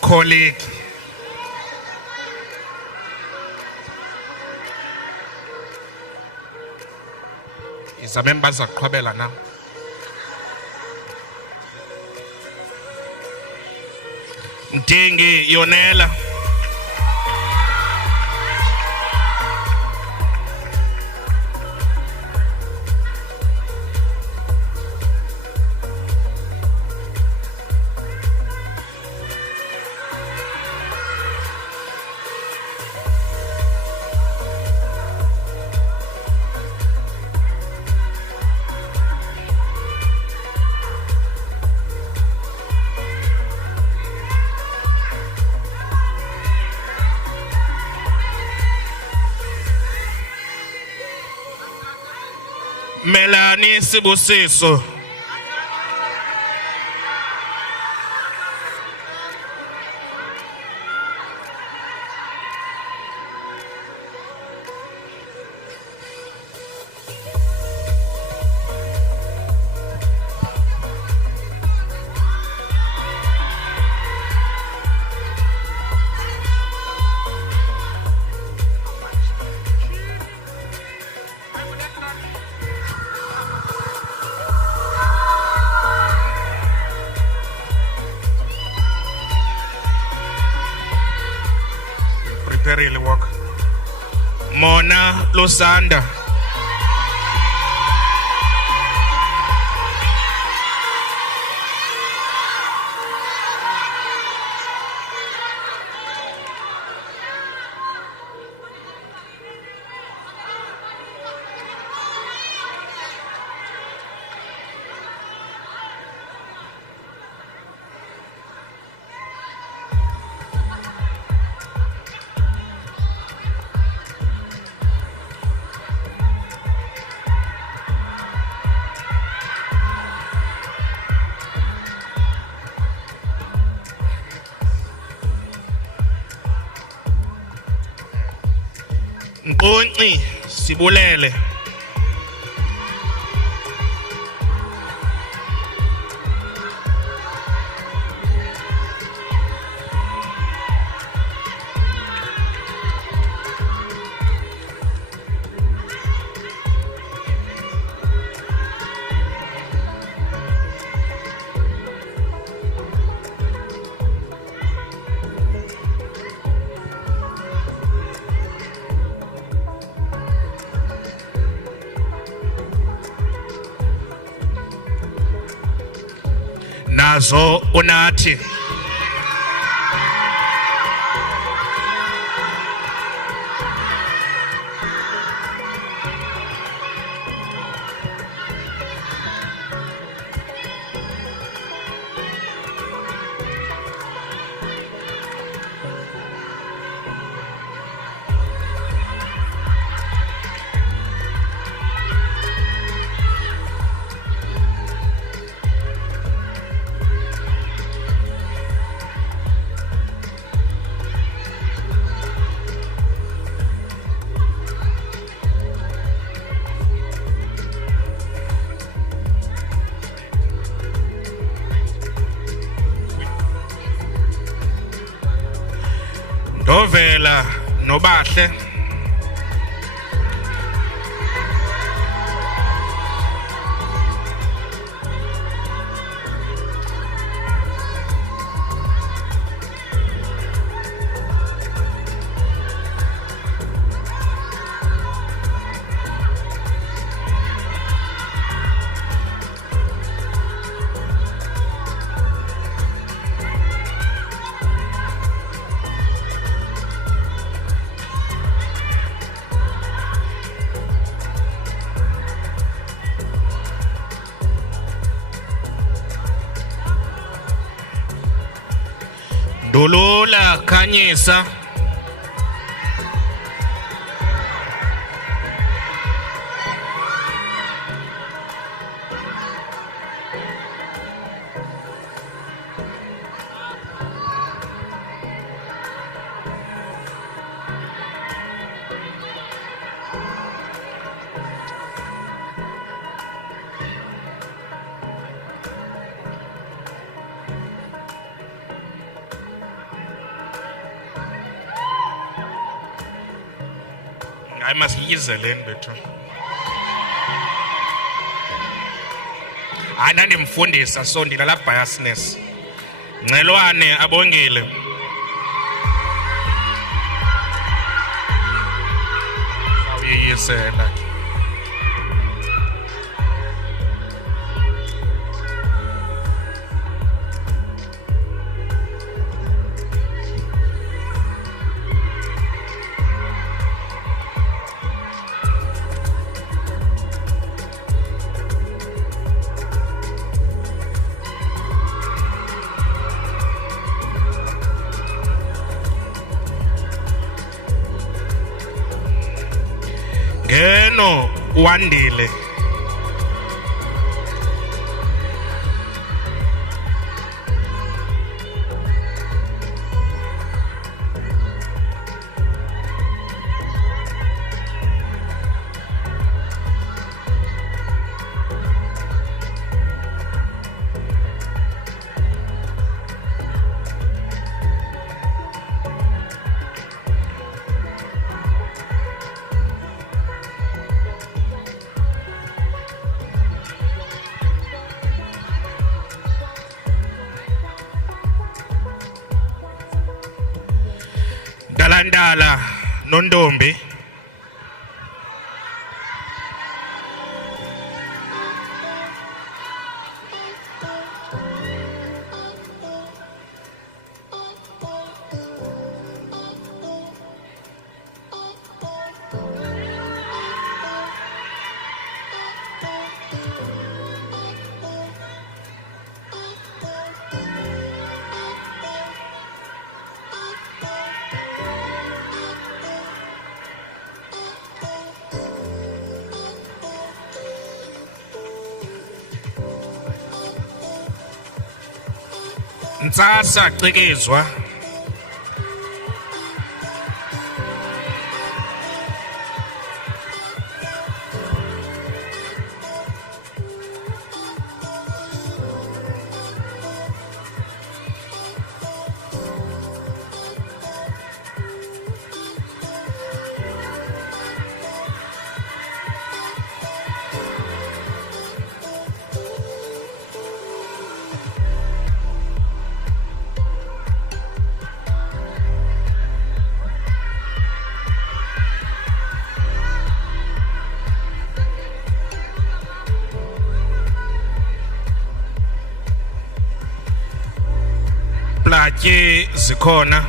Colleague. Izamemba zaqhwabela now. Mdingi Yonela. Melanie Sibusiso. Prepare work. Mona Lusanda. Nqonci Sibulele. Nazo Unathi. Ndovela Nobahle. Dulula Kanyisa. I must use a lane better. Anandimfundisa so ndilala biasness. Ncelwane abongile. Awuyisela. Ngeno wandile. Dalandala nondombi. Ntsasa cikezwa. Platye zikhona.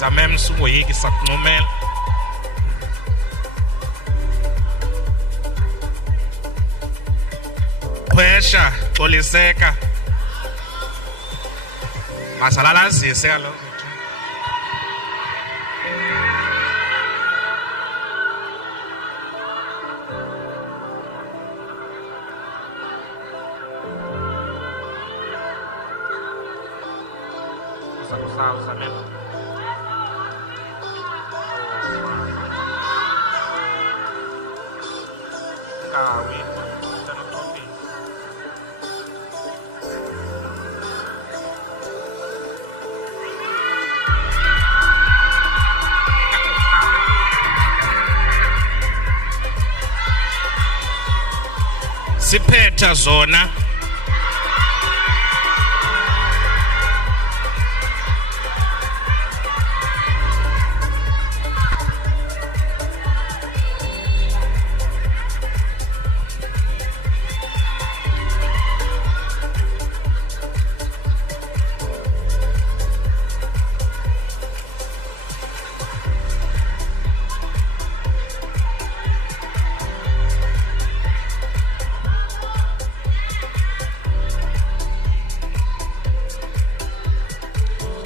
Zamem suwoyiki saknumel. Pressure xoliseka. Masalalazise kaloku. Zamem. Siphetha zona.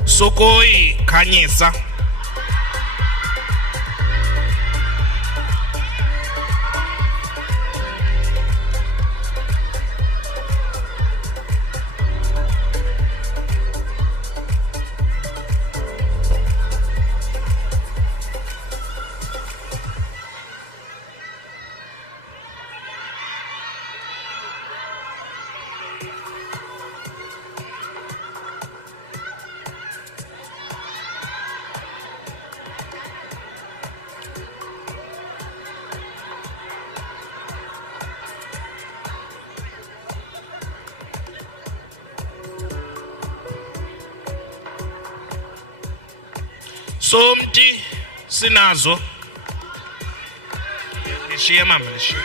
Sokoi khanyisa. Somti sinazo. Lishiye mama, lishiye.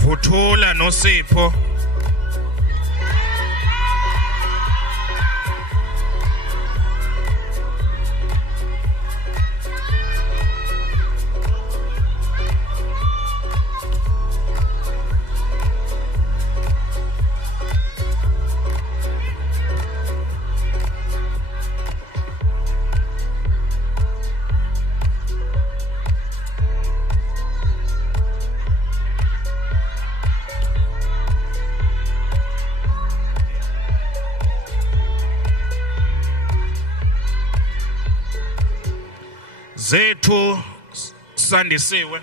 Vuthula noSipho. Zethu Sandisiwe.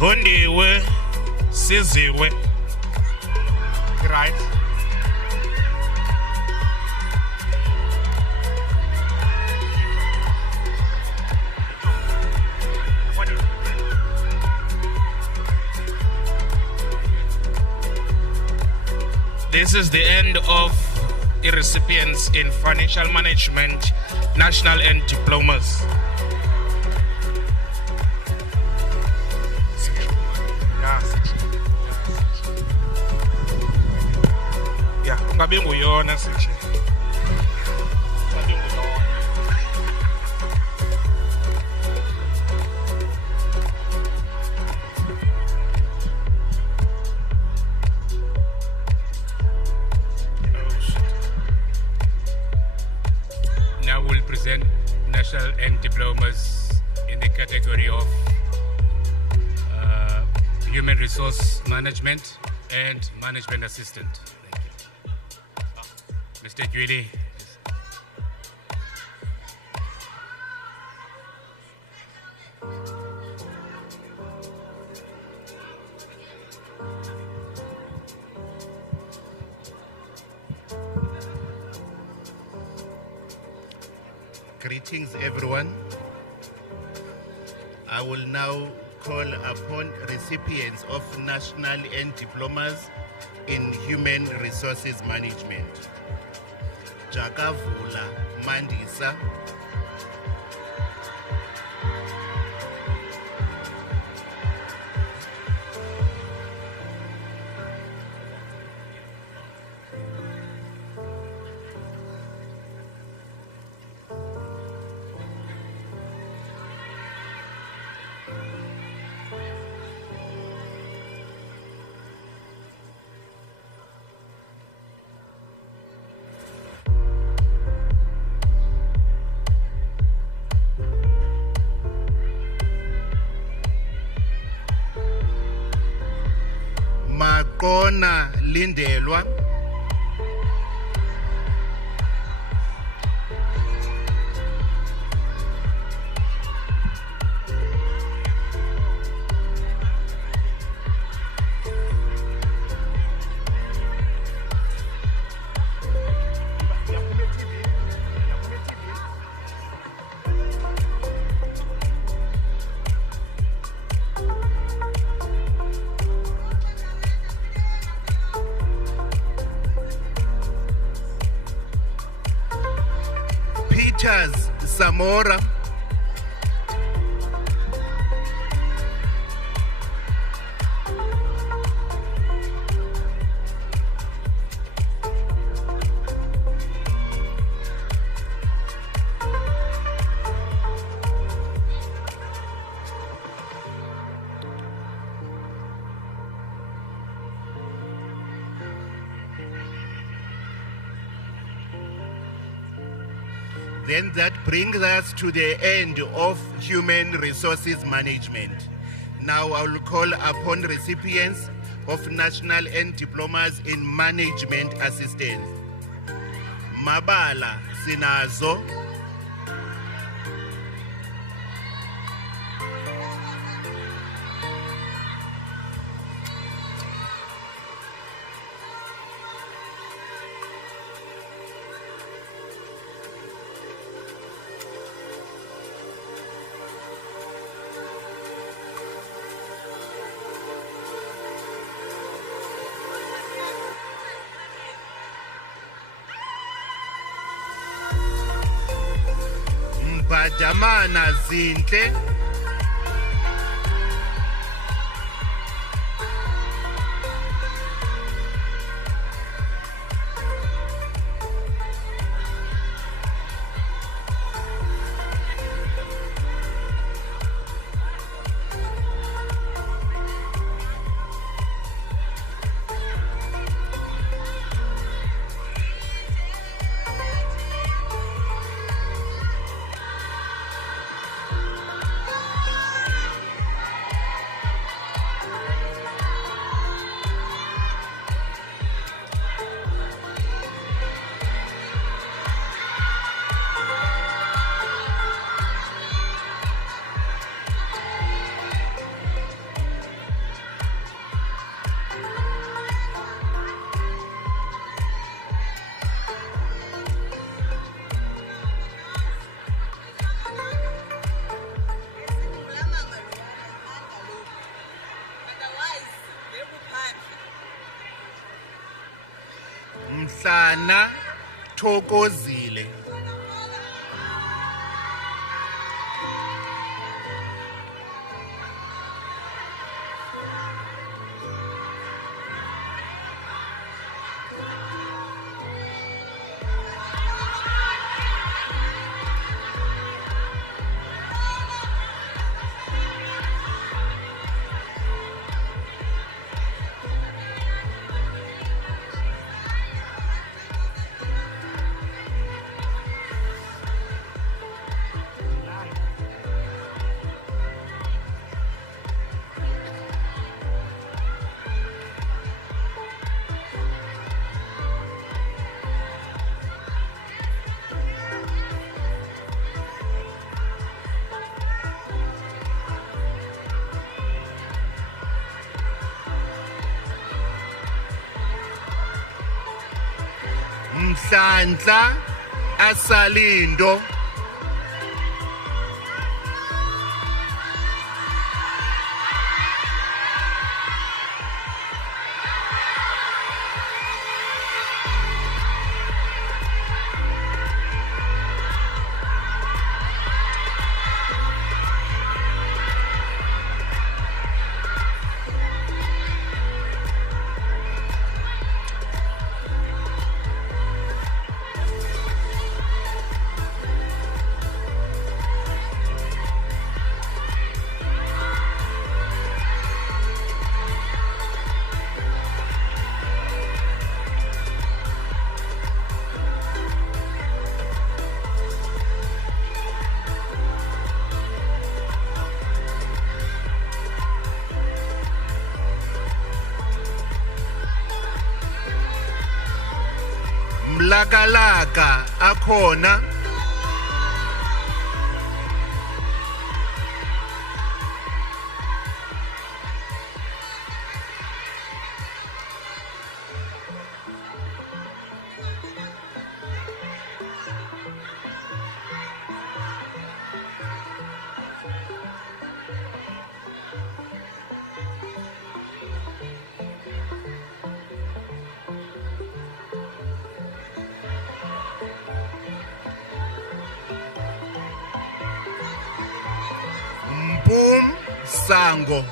Sondiwe Siziwe. Right. This is the end of the recipients in financial management, national and diplomas. Yeah, ungabi nguyona sithi. Ungabi nguyona. Now we'll present national and diplomas in the category of human resource management and management assistant. Mr. Julie. Greetings, everyone. I will now call upon recipients of national and diplomas in human resources management. Jakavula Mandisa. Makona Lindelwa. Zamora. Then that brings us to the end of human resources management. Now I will call upon recipients of national and diplomas in management assistance. Mabala sinazo. Mbadamana zinhle. Mhlana Thokozile. Mhlanhla Asalindo. Mlakalaka akhona. Boom Sango.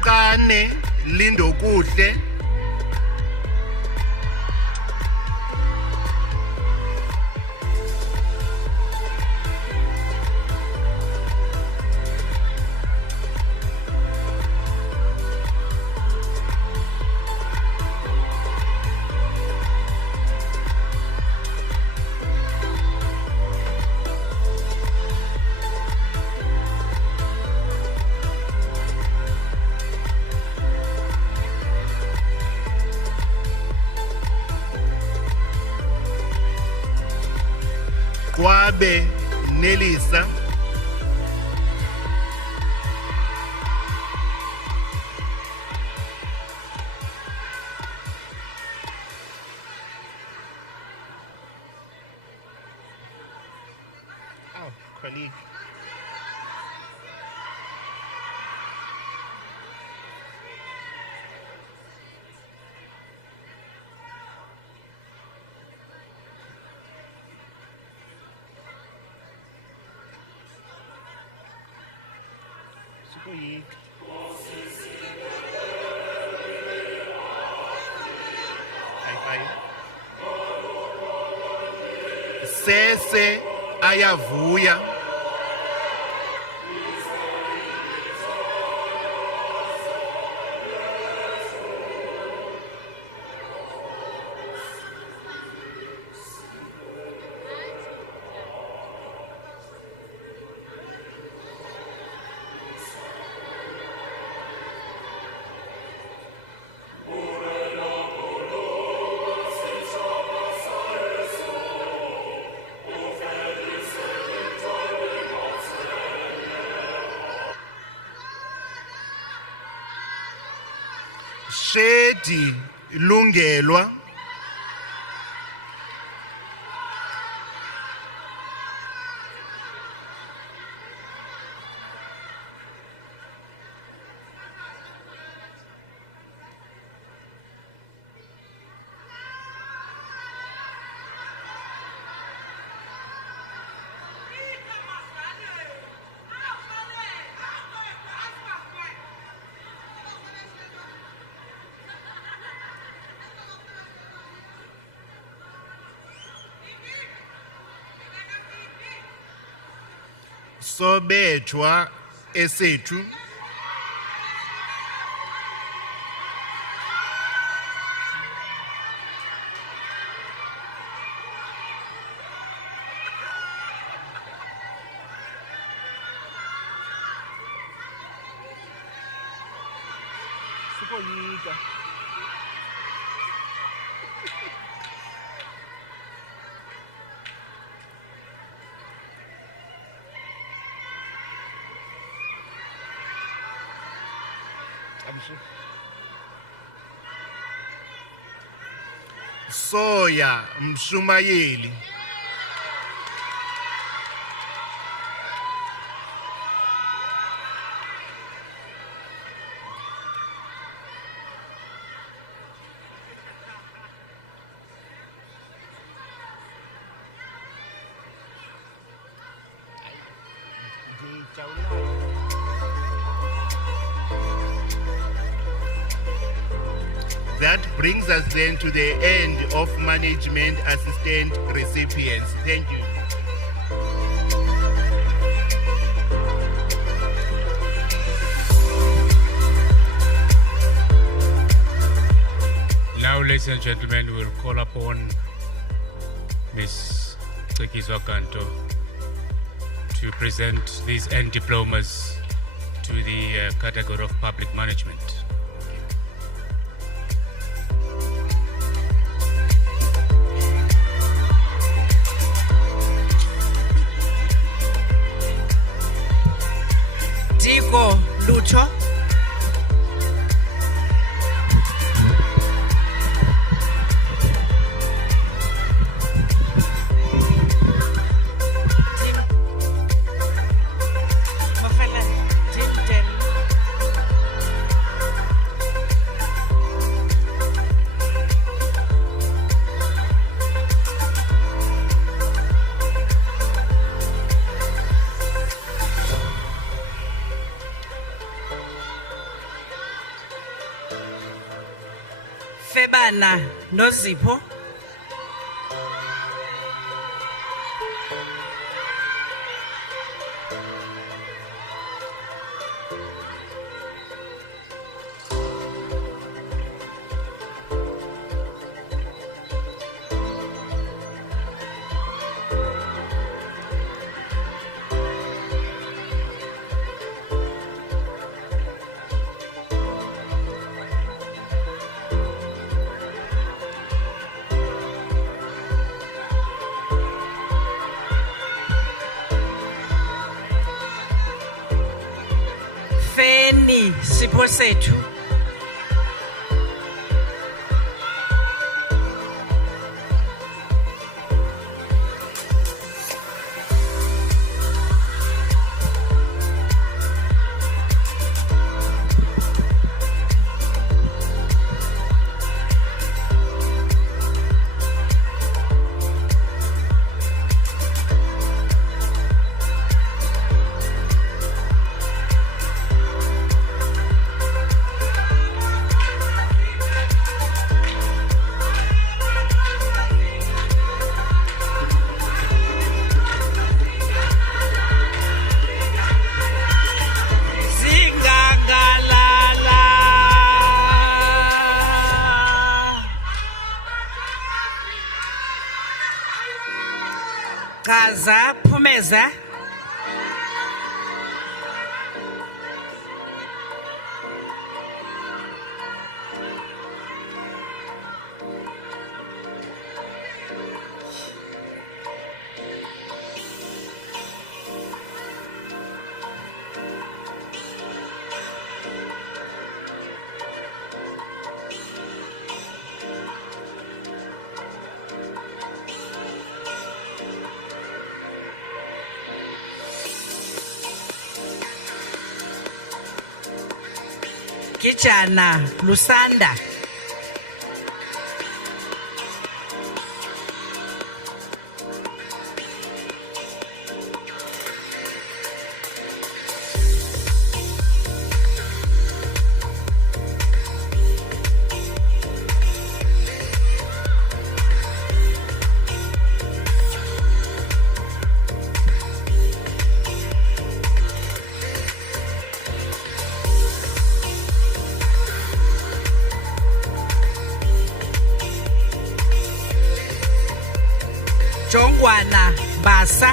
Nkane Lindokuhle, Kwabe Nelisa, colleague. High five. Sese ayavuya. Shedi Lungelwa, Sobethwa Esethu, Sukoyika. Soya Mshumayeli, That brings us then to the end of management assistant recipients. Thank you. Now, ladies and gentlemen, we'll call upon Ms. Tekizwa Kanto to present these end diplomas to the category of public management. Diko Lucho. Febana Nozipho. Feni Sipho Sethu. Gaza Phumeza. Kijana Lusanda. Jongwana Basa.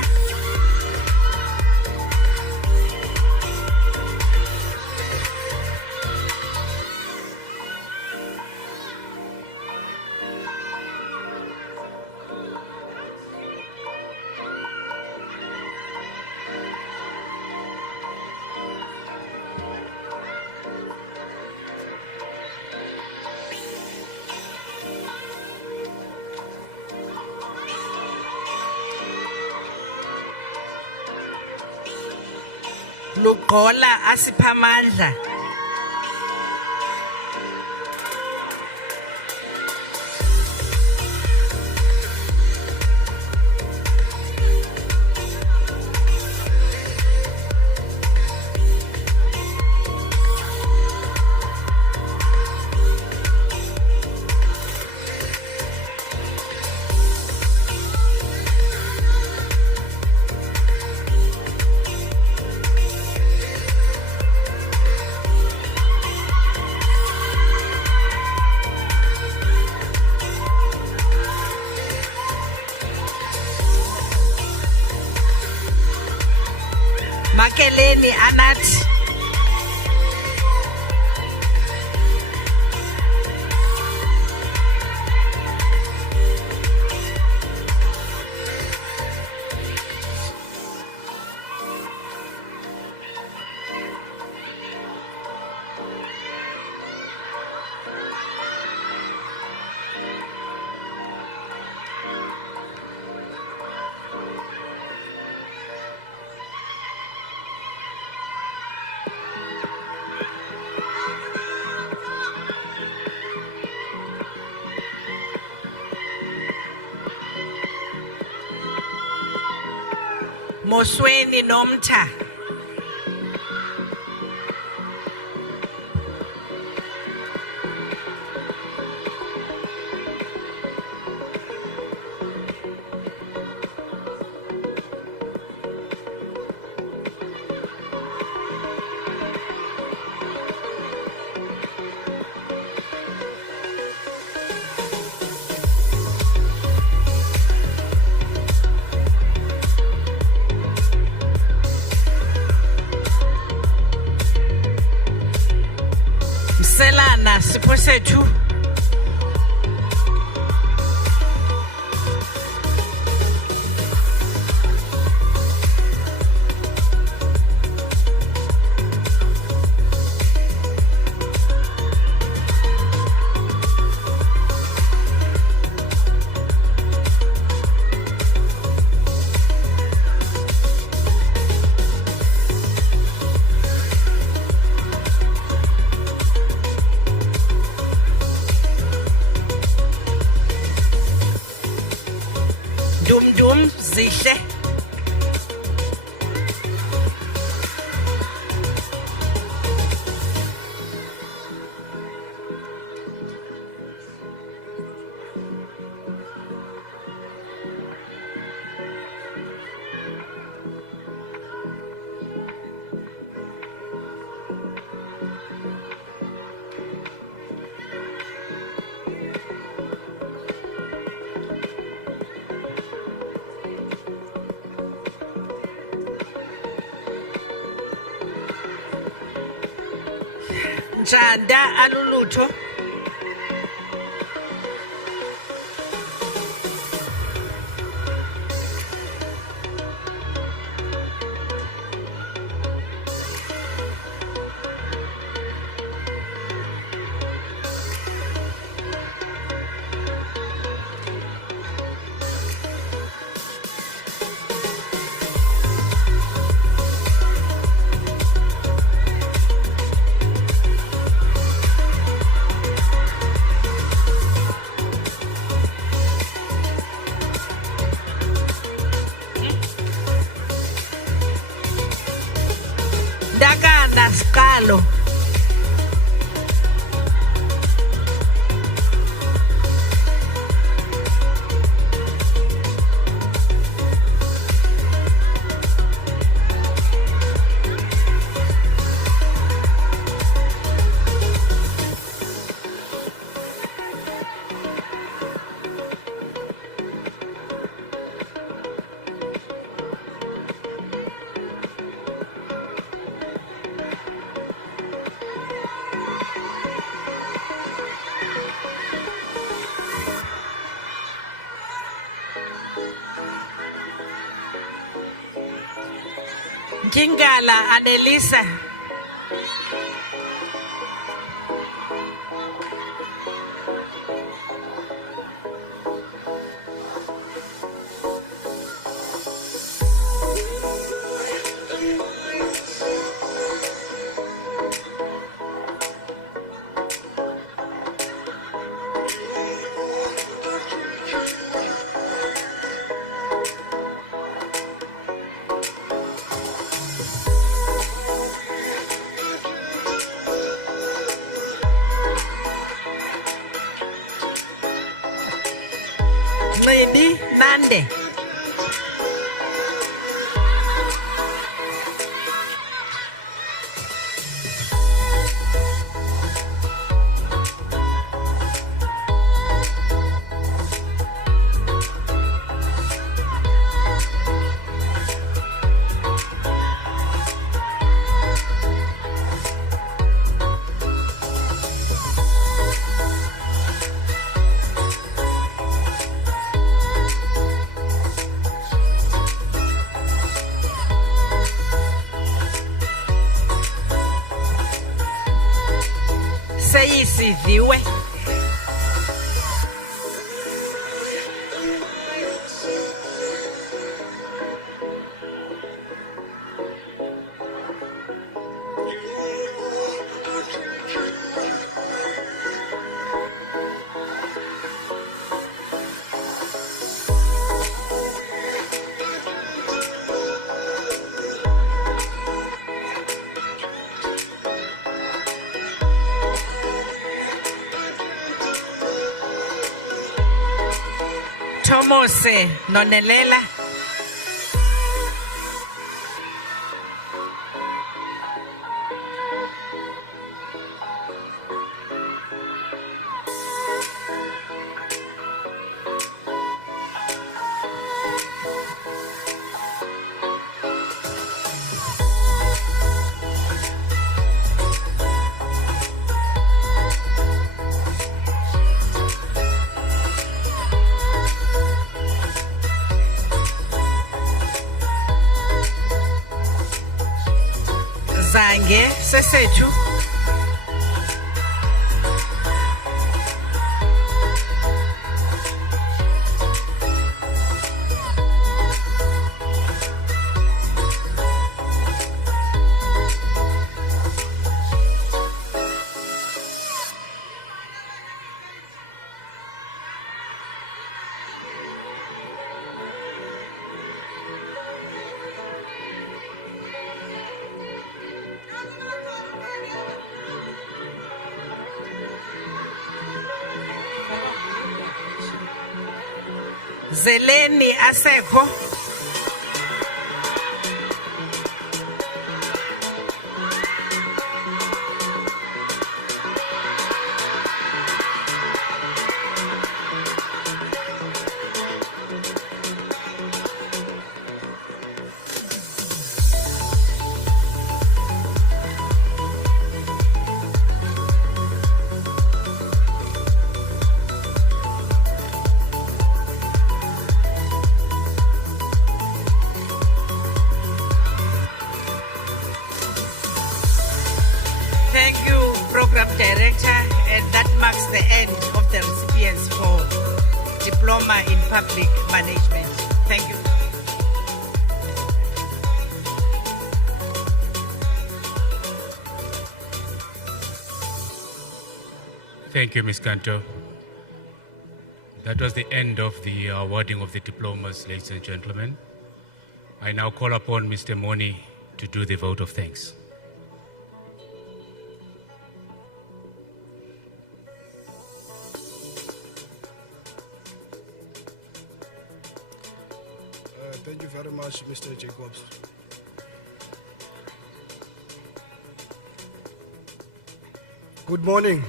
Lugola Asipamandla. Makeleni Anat. Mosweni Nomtha. Ndagana sipho sethu. Dum zihle. Njanda alulutho. Ndagana siqalo. Ngingala Adelisa. Maybe Nande. Seyisiviwe. Thomose Nonelela. sesethu. Zeleni asekho. Thank you, Program Director, and that marks the end of the recipients for Diploma in Public Management. Thank you. Thank you, Ms. Kanto. That was the end of the awarding of the diplomas, ladies and gentlemen. I now call upon Mr. Moni to do the vote of thanks. Thank you very much, Mr. Jacobs. Good morning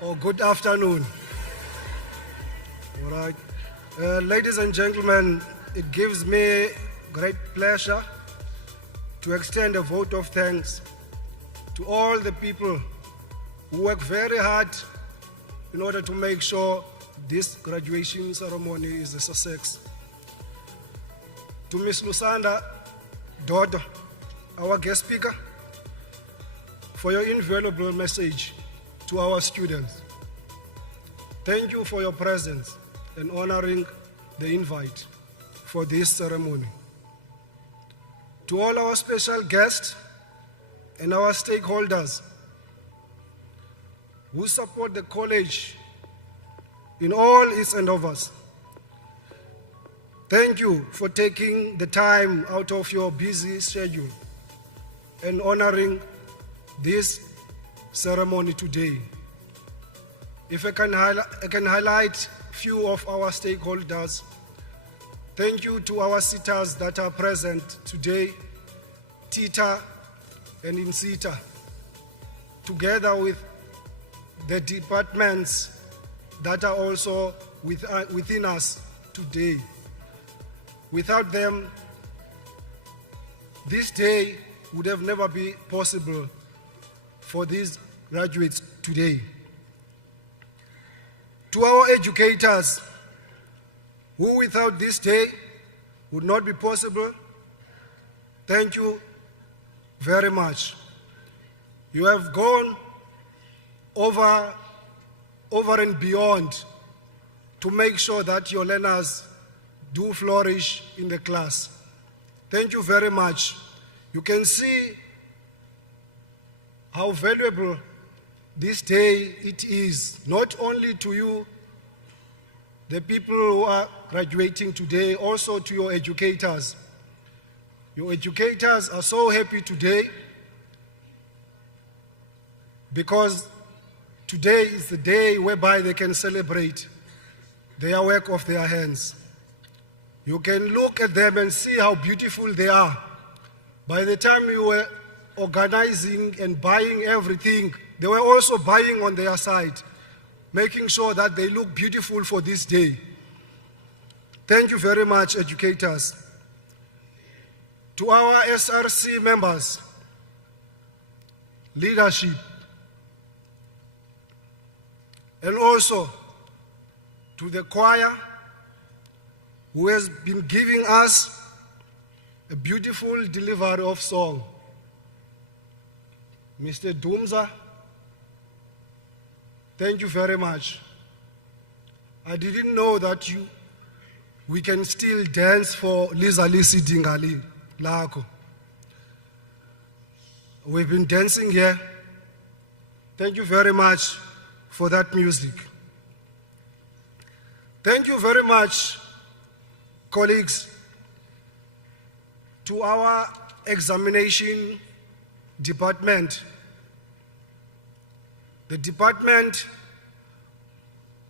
or good afternoon. All right. Ladies and gentlemen, it gives me great pleasure to extend a vote of thanks to all the people who work very hard in order to make sure this graduation ceremony is a success. To Ms. Lusanda Dodo, our guest speaker, for your invaluable message to our students. Thank you for your presence and honoring the invite for this ceremony. To all our special guests and our stakeholders who support the college in all its endeavors, thank you for taking the time out of your busy schedule and honoring this ceremony today. If I can highlight few of our stakeholders, thank you to our sitters that are present today, TITA and INSITA, together with the departments that are also within us today. Without them, this day would have never been possible for these graduates today. To our educators, who without this day would not be possible, thank you very much. You have gone over and beyond to make sure that your learners do flourish in the class. Thank you very much. You can see how valuable this day it is, not only to you, the people who are graduating today, also to your educators. Your educators are so happy today because today is the day whereby they can celebrate their work of their hands. You can look at them and see how beautiful they are. By the time you were organizing and buying everything, they were also buying on their side, making sure that they look beautiful for this day. Thank you very much, educators. To our SRC members, leadership, and also to the choir who has been giving us a beautiful delivery of song. Mr. Dumza, thank you very much. I didn't know that we can still dance for Liza Lisi Dingali Lako. We've been dancing here. Thank you very much for that music. Thank you very much, colleagues, to our examination department. The department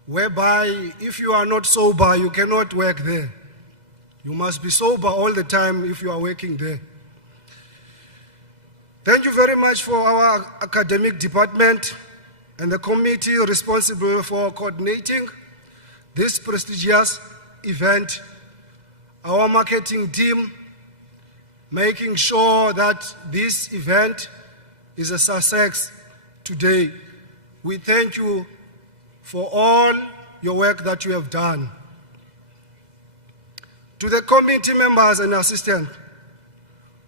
whereby if you are not sober, you cannot work there. You must be sober all the time if you are working there. Thank you very much for our academic department and the committee responsible for coordinating this prestigious event, our marketing team, making sure that this event is a success today. We thank you for all your work that you have done. To the committee members and assistants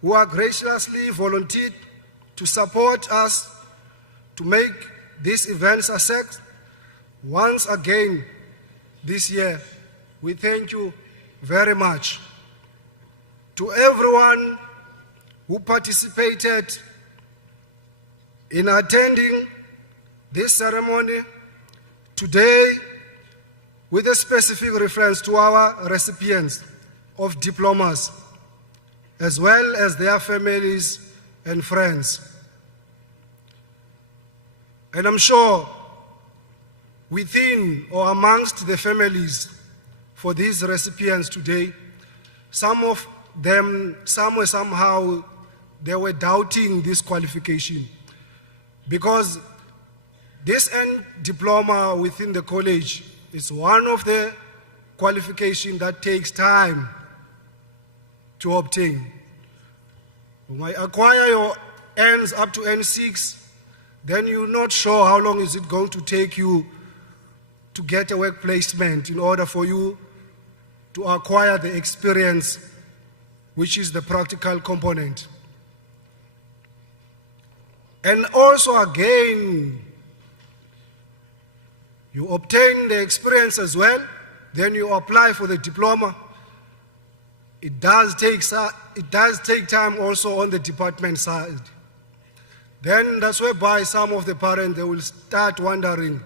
who are graciously volunteered to support us to make this event a success, once again this year, we thank you very much. To everyone who participated in attending this ceremony today, with a specific reference to our recipients of diplomas, as well as their families and friends. And I'm sure within or amongst the families for these recipients today, some of them, somehow, they were doubting this qualification, because this end diploma within the college is one of the qualifications that takes time to obtain. You might acquire your ends up to N6, then you're not sure how long is it going to take you to get a work placement in order for you to acquire the experience, which is the practical component. And also again, you obtain the experience as well, then you apply for the diploma. It does take time also on the department side. Then that's whereby some of the parents, they will start wondering,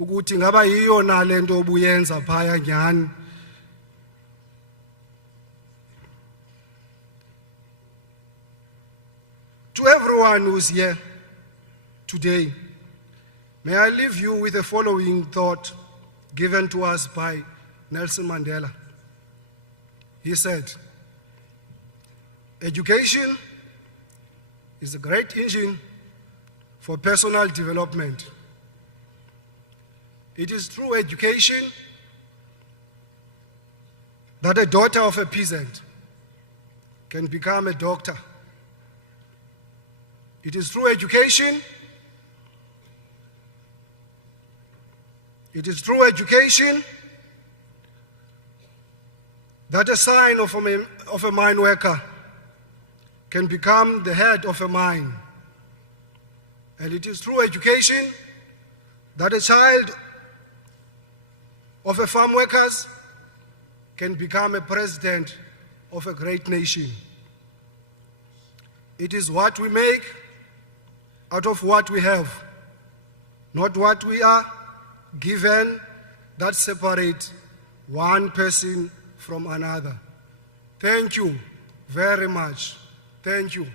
ukuthi ngaba yiyo na lento obuyenza phaya nyani. To everyone who's here today, may I leave you with the following thought given to us by Nelson Mandela. He said, education is a great engine for personal development. It is through education that a daughter of a peasant can become a doctor. It is through education that a son of a mine worker can become the head of a mine. And it is through education that a child of a farm workers can become a president of a great nation. It is what we make out of what we have, not what we are given, that separate one person from another. Thank you very much. Thank you.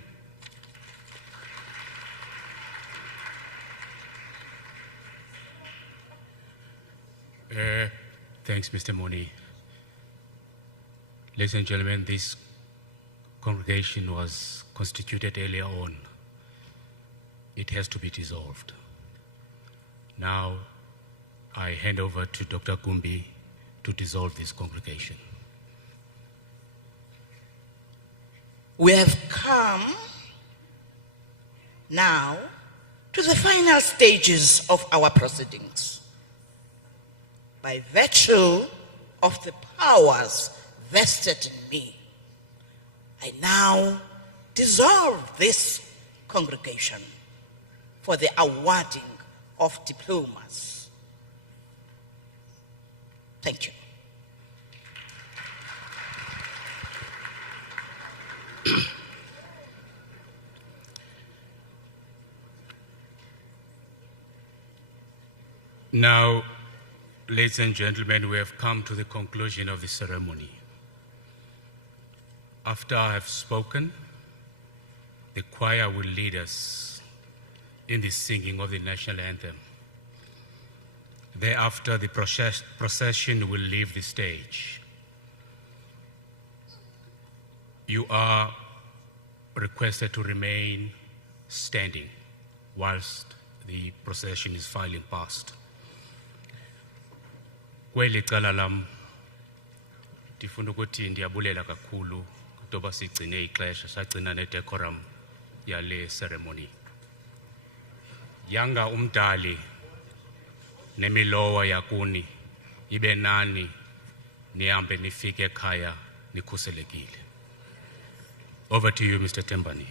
Thanks, Mr. Moni. Ladies and gentlemen, this congregation was constituted earlier on. It has to be dissolved. Now, I hand over to Dr. Gumbi to dissolve this congregation. We have come now to the final stages of our proceedings. By virtue of the powers vested in me, I now dissolve this congregation for the awarding of diplomas. Thank you. Now, ladies and gentlemen, we have come to the conclusion of the ceremony. After I have spoken, the choir will lead us in the singing of the national anthem. Thereafter, the procession will leave the stage. You are requested to remain standing whilst the procession is filing past. Kweli cala lam ndifuna ukuthi ndiyabulela kakhulu kuba sigcine ixesha sagcina nedecorum yale ceremony. Yanga umdali nemilowa yakuni ibe nani nihambe nifike ekhaya nikhuselekile. Over to you, Mr. Tembani.